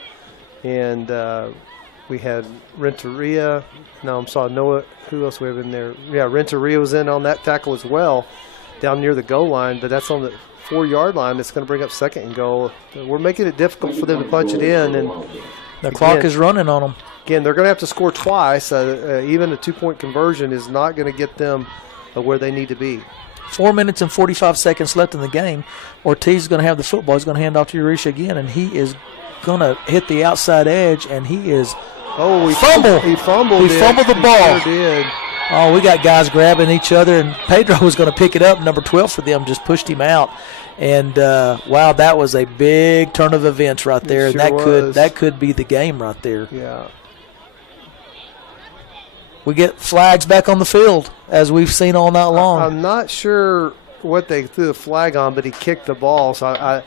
and we had Renteria. No, I'm sorry, Noah. Who else we have in there? Yeah, Renteria was in on that tackle as well, down near the goal line. But that's on the 4-yard line. That's going to bring up second and goal. We're making it difficult for them to punch it in, and the clock is running on them. Again, they're going to have to score twice. Even a 2-point conversion is not going to get them where they need to be. 4 minutes and 45 seconds left in the game. Ortiz is going to have the football. He's going to hand off to Eurisha again, and he is going to hit the outside edge, and he is he fumbled the ball. He sure did. Oh, we got guys grabbing each other, and Pedro was going to pick it up. Number 12 for them just pushed him out. And, wow, that was a big turn of events right there. Sure That could be the game right there. Yeah. We get flags back on the field, as we've seen all night long. I'm not sure what they threw the flag on, but he kicked the ball. So I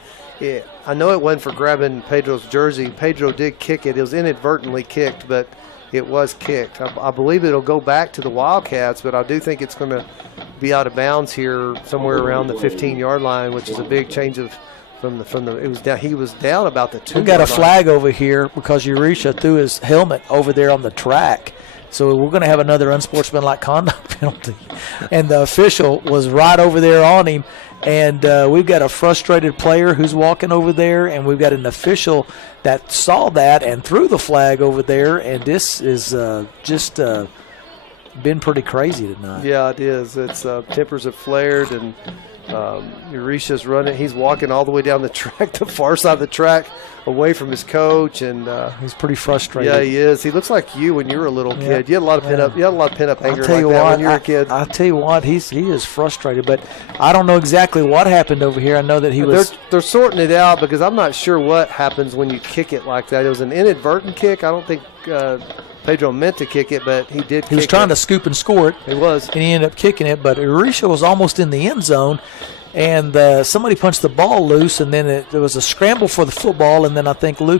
know it wasn't for grabbing Pedro's jersey. Pedro did kick it. It was inadvertently kicked, but it was kicked. I believe it'll go back to the Wildcats, but I do think it's going to be out of bounds here somewhere around the 15-yard line, which is a big change from the. It was down. He was down about the 2. We've got a flag over here because Eurisha threw his helmet over there on the track. So we're going to have another unsportsmanlike conduct penalty. And the official was right over there on him. And we've got a frustrated player who's walking over there, and we've got an official that saw that and threw the flag over there. And this is just been pretty crazy tonight. Yeah, it is. It's tempers have flared, and Eurisha's running. He's walking all the way down the track, the far side of the track, away from his coach, and he's pretty frustrated. Yeah, he is. He looks like you when you were a little kid. You had a lot of pin-up. You had a lot of pin-up anger I'll tell you like that what, when you were a kid. I'll tell you what, he is frustrated, but I don't know exactly what happened over here. I know that he was. They're sorting it out because I'm not sure what happens when you kick it like that. It was an inadvertent kick. I don't think Pedro meant to kick it, but he did. He was trying to scoop and score it. He was, and he ended up kicking it. But Eurisha was almost in the end zone. And somebody punched the ball loose, and then there was a scramble for the football, and then I think Pedro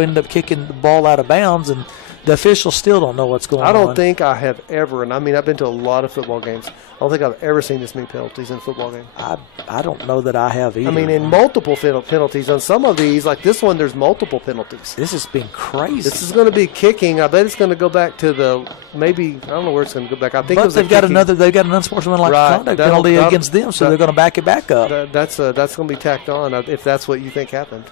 ended up kicking the ball out of bounds, and the officials still don't know what's going on. I don't think I have ever, and I mean I've been to a lot of football games. I don't think I've ever seen this many penalties in a football game. I don't know that I have either. I mean, in multiple penalties. On some of these, like this one, there's multiple penalties. This has been crazy. This is going to be kicking. I bet it's going to go back to I don't know where it's going to go back. I think they've got an unsportsmanlike conduct penalty against them, so they're going to back it back up. That's going to be tacked on if that's what you think happened.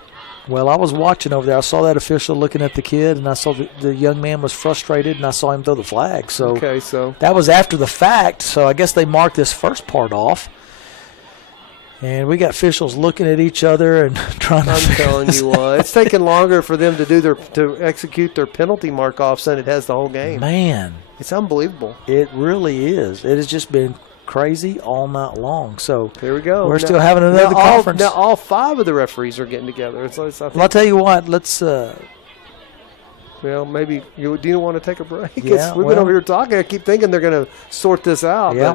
Well, I was watching over there. I saw that official looking at the kid, and I saw the young man was frustrated, and I saw him throw the flag. So that was after the fact, so I guess they marked this first part off. And we got officials looking at each other and trying to. I'm telling you what, it's taking longer for them to execute their penalty mark-offs than it has the whole game. Man. It's unbelievable. It really is. It has just been crazy all night long. So here we go. We're still having another conference. Now all 5 of the referees are getting together. I'll tell you what. Let's. Well, maybe do you want to take a break? Yeah, we've been over here talking. I keep thinking they're going to sort this out. Yeah.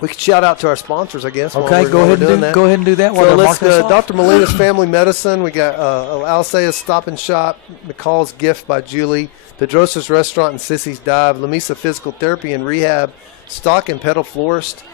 We could shout out to our sponsors, I guess. Okay, go ahead and do that. So let's Dr. Molina's Family Medicine. We got Alcea's Stop and Shop, McCall's Gift by Julie, Pedrosa's Restaurant and Sissy's Dive, Lamesa Physical Therapy and Rehab, Stock and Pedal Florist,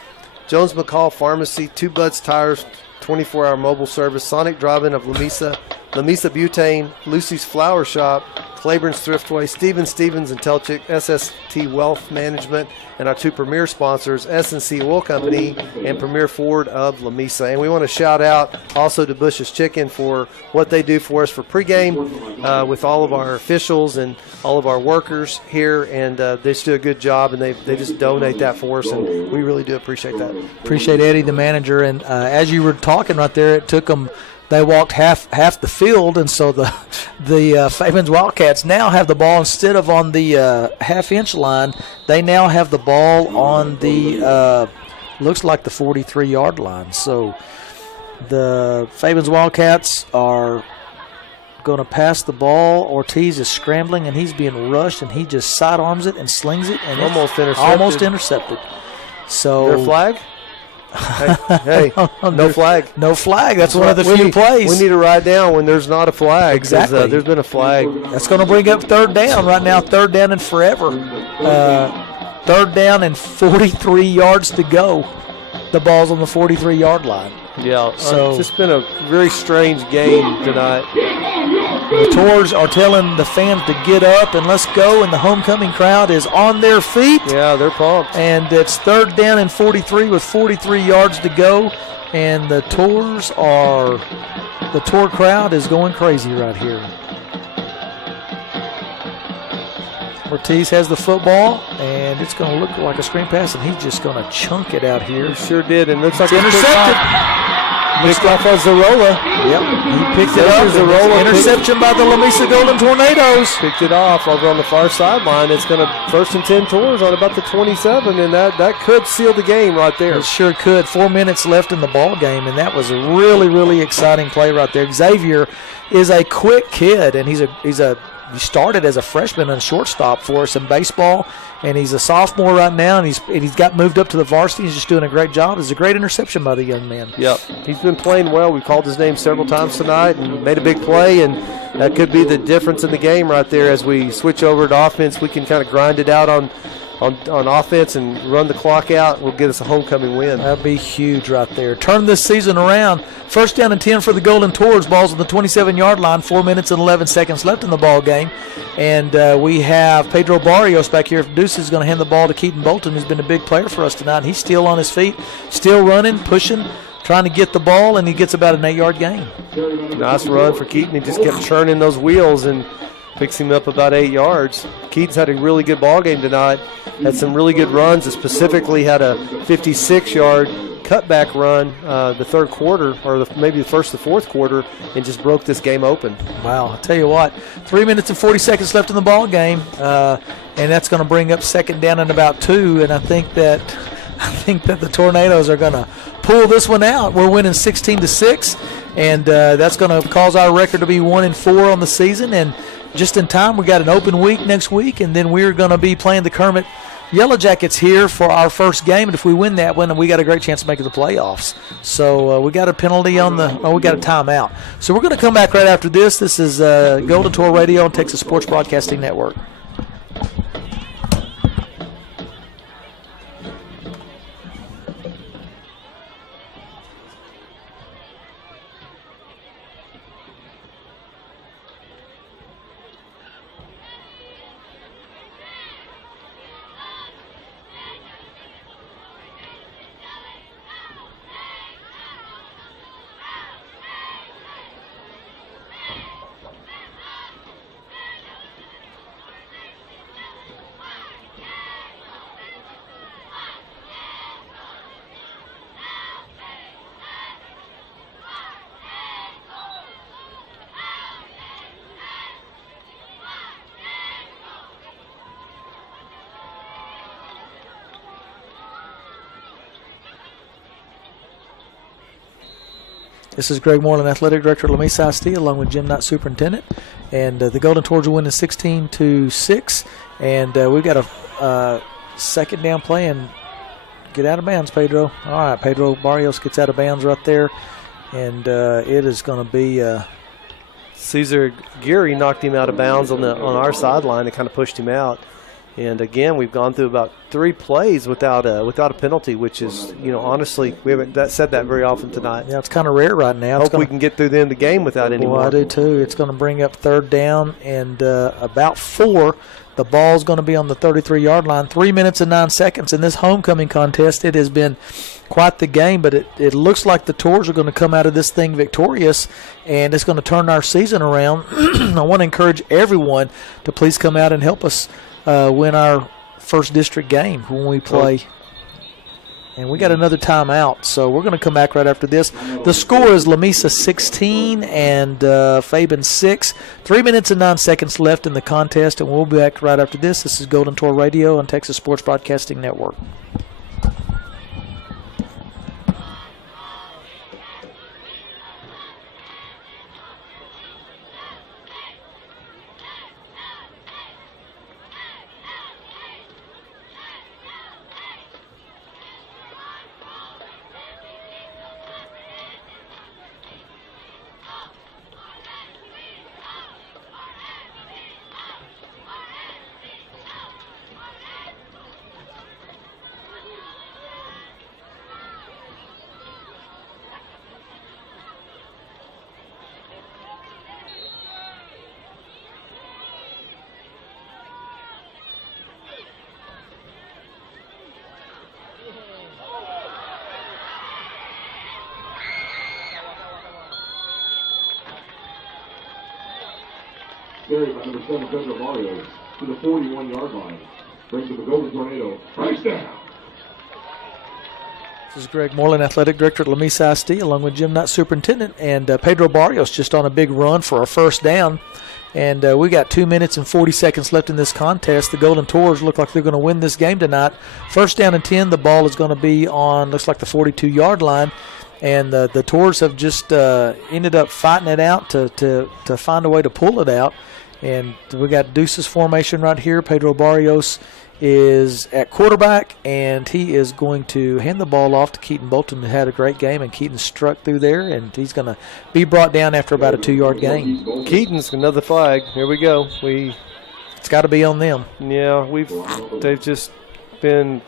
Jones McCall Pharmacy, Two Buds Tires, 24-hour mobile service, Sonic Drive-In of Lamesa, Lamesa Butane, Lucy's Flower Shop, Claiborne's Thriftway, Stevens and Telchick, SST Wealth Management, and our 2 premier sponsors, S&C Oil Company and Premier Ford of Lamesa. And we want to shout out also to Bush's Chicken for what they do for us for pregame with all of our officials and all of our workers here. And they just do a good job, and they just donate that for us, and we really do appreciate that. Appreciate Eddie, the manager. And as you were talking right there, it took them. They walked half the field, and so the Fabens Wildcats now have the ball instead of on the half-inch line. They now have the ball on the looks like the 43-yard line. So the Fabens Wildcats are going to pass the ball. Ortiz is scrambling, and he's being rushed, and he just sidearms it and slings it, and almost intercepted. So is there a flag? Hey, no flag. No flag. That's one of the few plays. We need to ride down when there's not a flag. Exactly. There's been a flag. That's going to bring up 3rd down right now. 3rd down and forever. 3rd down and 43 yards to go. The ball's on the 43-yard line. Yeah. So it's just been a very strange game tonight. The Tours are telling the fans to get up and let's go, and the homecoming crowd is on their feet. Yeah, they're pumped. And it's 3rd down and 43 with 43 yards to go, and the Tour crowd is going crazy right here. Ortiz has the football, and it's going to look like a screen pass, and he's just going to chunk it out here. He sure did, and looks like it's intercepted. Picked off on Zarola. Yep, he picked it up. Zarola Interception by the Lamesa Golden Tornadoes. picked it off over on the far sideline. It's going to 1st and 10 Tours on about the 27, and that could seal the game right there. It sure could. 4 minutes left in the ball game, and that was a really, really exciting play right there. Xavier is a quick kid, and he started as a freshman and shortstop for us in baseball, and he's a sophomore right now, and he's got moved up to the varsity. He's just doing a great job. It's a great interception by the young man. Yep, he's been playing well. We called his name several times tonight and made a big play, and that could be the difference in the game right there. As we switch over to offense, we can kind of grind it out on offense and run the clock out. Will get us a homecoming win. That'd be huge right there. Turn this season around. 1st down and 10 for the Golden Tours. Ball's on the 27-yard line. 4 minutes and 11 seconds left in the ball game. And we have Pedro Barrios back here. Deuce is going to hand the ball to Keaton Bolton, who's been a big player for us tonight. He's still on his feet, still running, pushing, trying to get the ball, and he gets about an 8-yard gain. Nice run for Keaton. He just kept churning those wheels and picks him up about 8 yards. Keaton's had a really good ball game tonight. Had some really good runs. Specifically had a 56-yard cutback run the third quarter, or maybe the first to fourth quarter, and just broke this game open. Wow, I'll tell you what, 3 minutes and 40 seconds left in the ball game, and that's going to bring up 2nd down and about 2, and I think that the Tornadoes are going to pull this one out. We're winning 16-6, and that's going to cause our record to be 1-4 on the season, and just in time, we got an open week next week, and then we're going to be playing the Kermit Yellow Jackets here for our first game, and if we win that one, we got a great chance to make it the playoffs. So we got a penalty we got a timeout. So we're going to come back right after this. This is Golden Tour Radio and Texas Sports Broadcasting Network. This is Greg Moreland, Athletic Director at Lamesa ISD, along with Jim Knott, Superintendent. And the Golden Tours are winning 16-6. And we've got a 2nd down play, and get out of bounds, Pedro. All right, Pedro Barrios gets out of bounds right there. And it is going to be Caesar Geary knocked him out of bounds on our sideline and kind of pushed him out. And again, we've gone through about 3 plays without a penalty, which is, honestly, we haven't said that very often tonight. Yeah, it's kind of rare right now. Hope we can get through the end of the game without any more. Well, I do too. It's going to bring up 3rd down and about 4. The ball's going to be on the 33-yard line. 3 minutes and 9 seconds in this homecoming contest. It has been quite the game, but it looks like the Tours are going to come out of this thing victorious, and it's going to turn our season around. I want to encourage everyone to please come out and help us win our first district game when we play. And we got another timeout, so we're going to come back right after this. The score is Lamesa 16 and Fabens 6. 3 minutes and 9 seconds left in the contest, and we'll be back right after this. This is Golden Tour Radio on Texas Sports Broadcasting Network. Carried by number 7, Pedro Barrios, to the 41-yard line. Brings up the Golden Tornado. First down. This is Greg Moreland, Athletic Director at Lamesa ISD, along with Jim Knott, Superintendent, and Pedro Barrios just on a big run for a first down. And we got 2 minutes and 40 seconds left in this contest. The Golden Tours look like they're going to win this game tonight. First down and 10, the ball is going to be on, looks like the 42-yard line. And the Tours have just ended up fighting it out to find a way to pull it out. And we got Deuce's formation right here. Pedro Barrios is at quarterback, and he is going to hand the ball off to Keaton Bolton, who had a great game, and Keaton struck through there, and he's going to be brought down after about a 2-yard gain. Keaton's another flag. Here we go. It's got to be on them. Yeah, they've just been,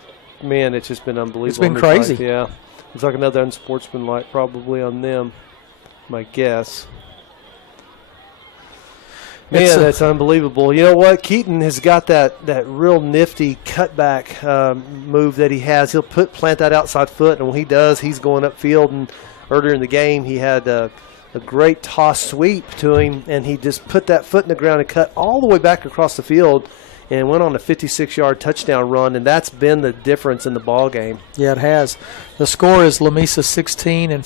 man, it's just been unbelievable. It's been crazy. Yeah. It's like another unsportsmanlike probably on them, my guess. Man, that's unbelievable. You know what? Keaton has got that real nifty cutback move that he has. He'll plant that outside foot, and when he does, he's going upfield. And earlier in the game, he had a great toss sweep to him, and he just put that foot in the ground and cut all the way back across the field and went on a 56-yard touchdown run, and that's been the difference in the ball game. Yeah, it has. The score is Lamesa 16 and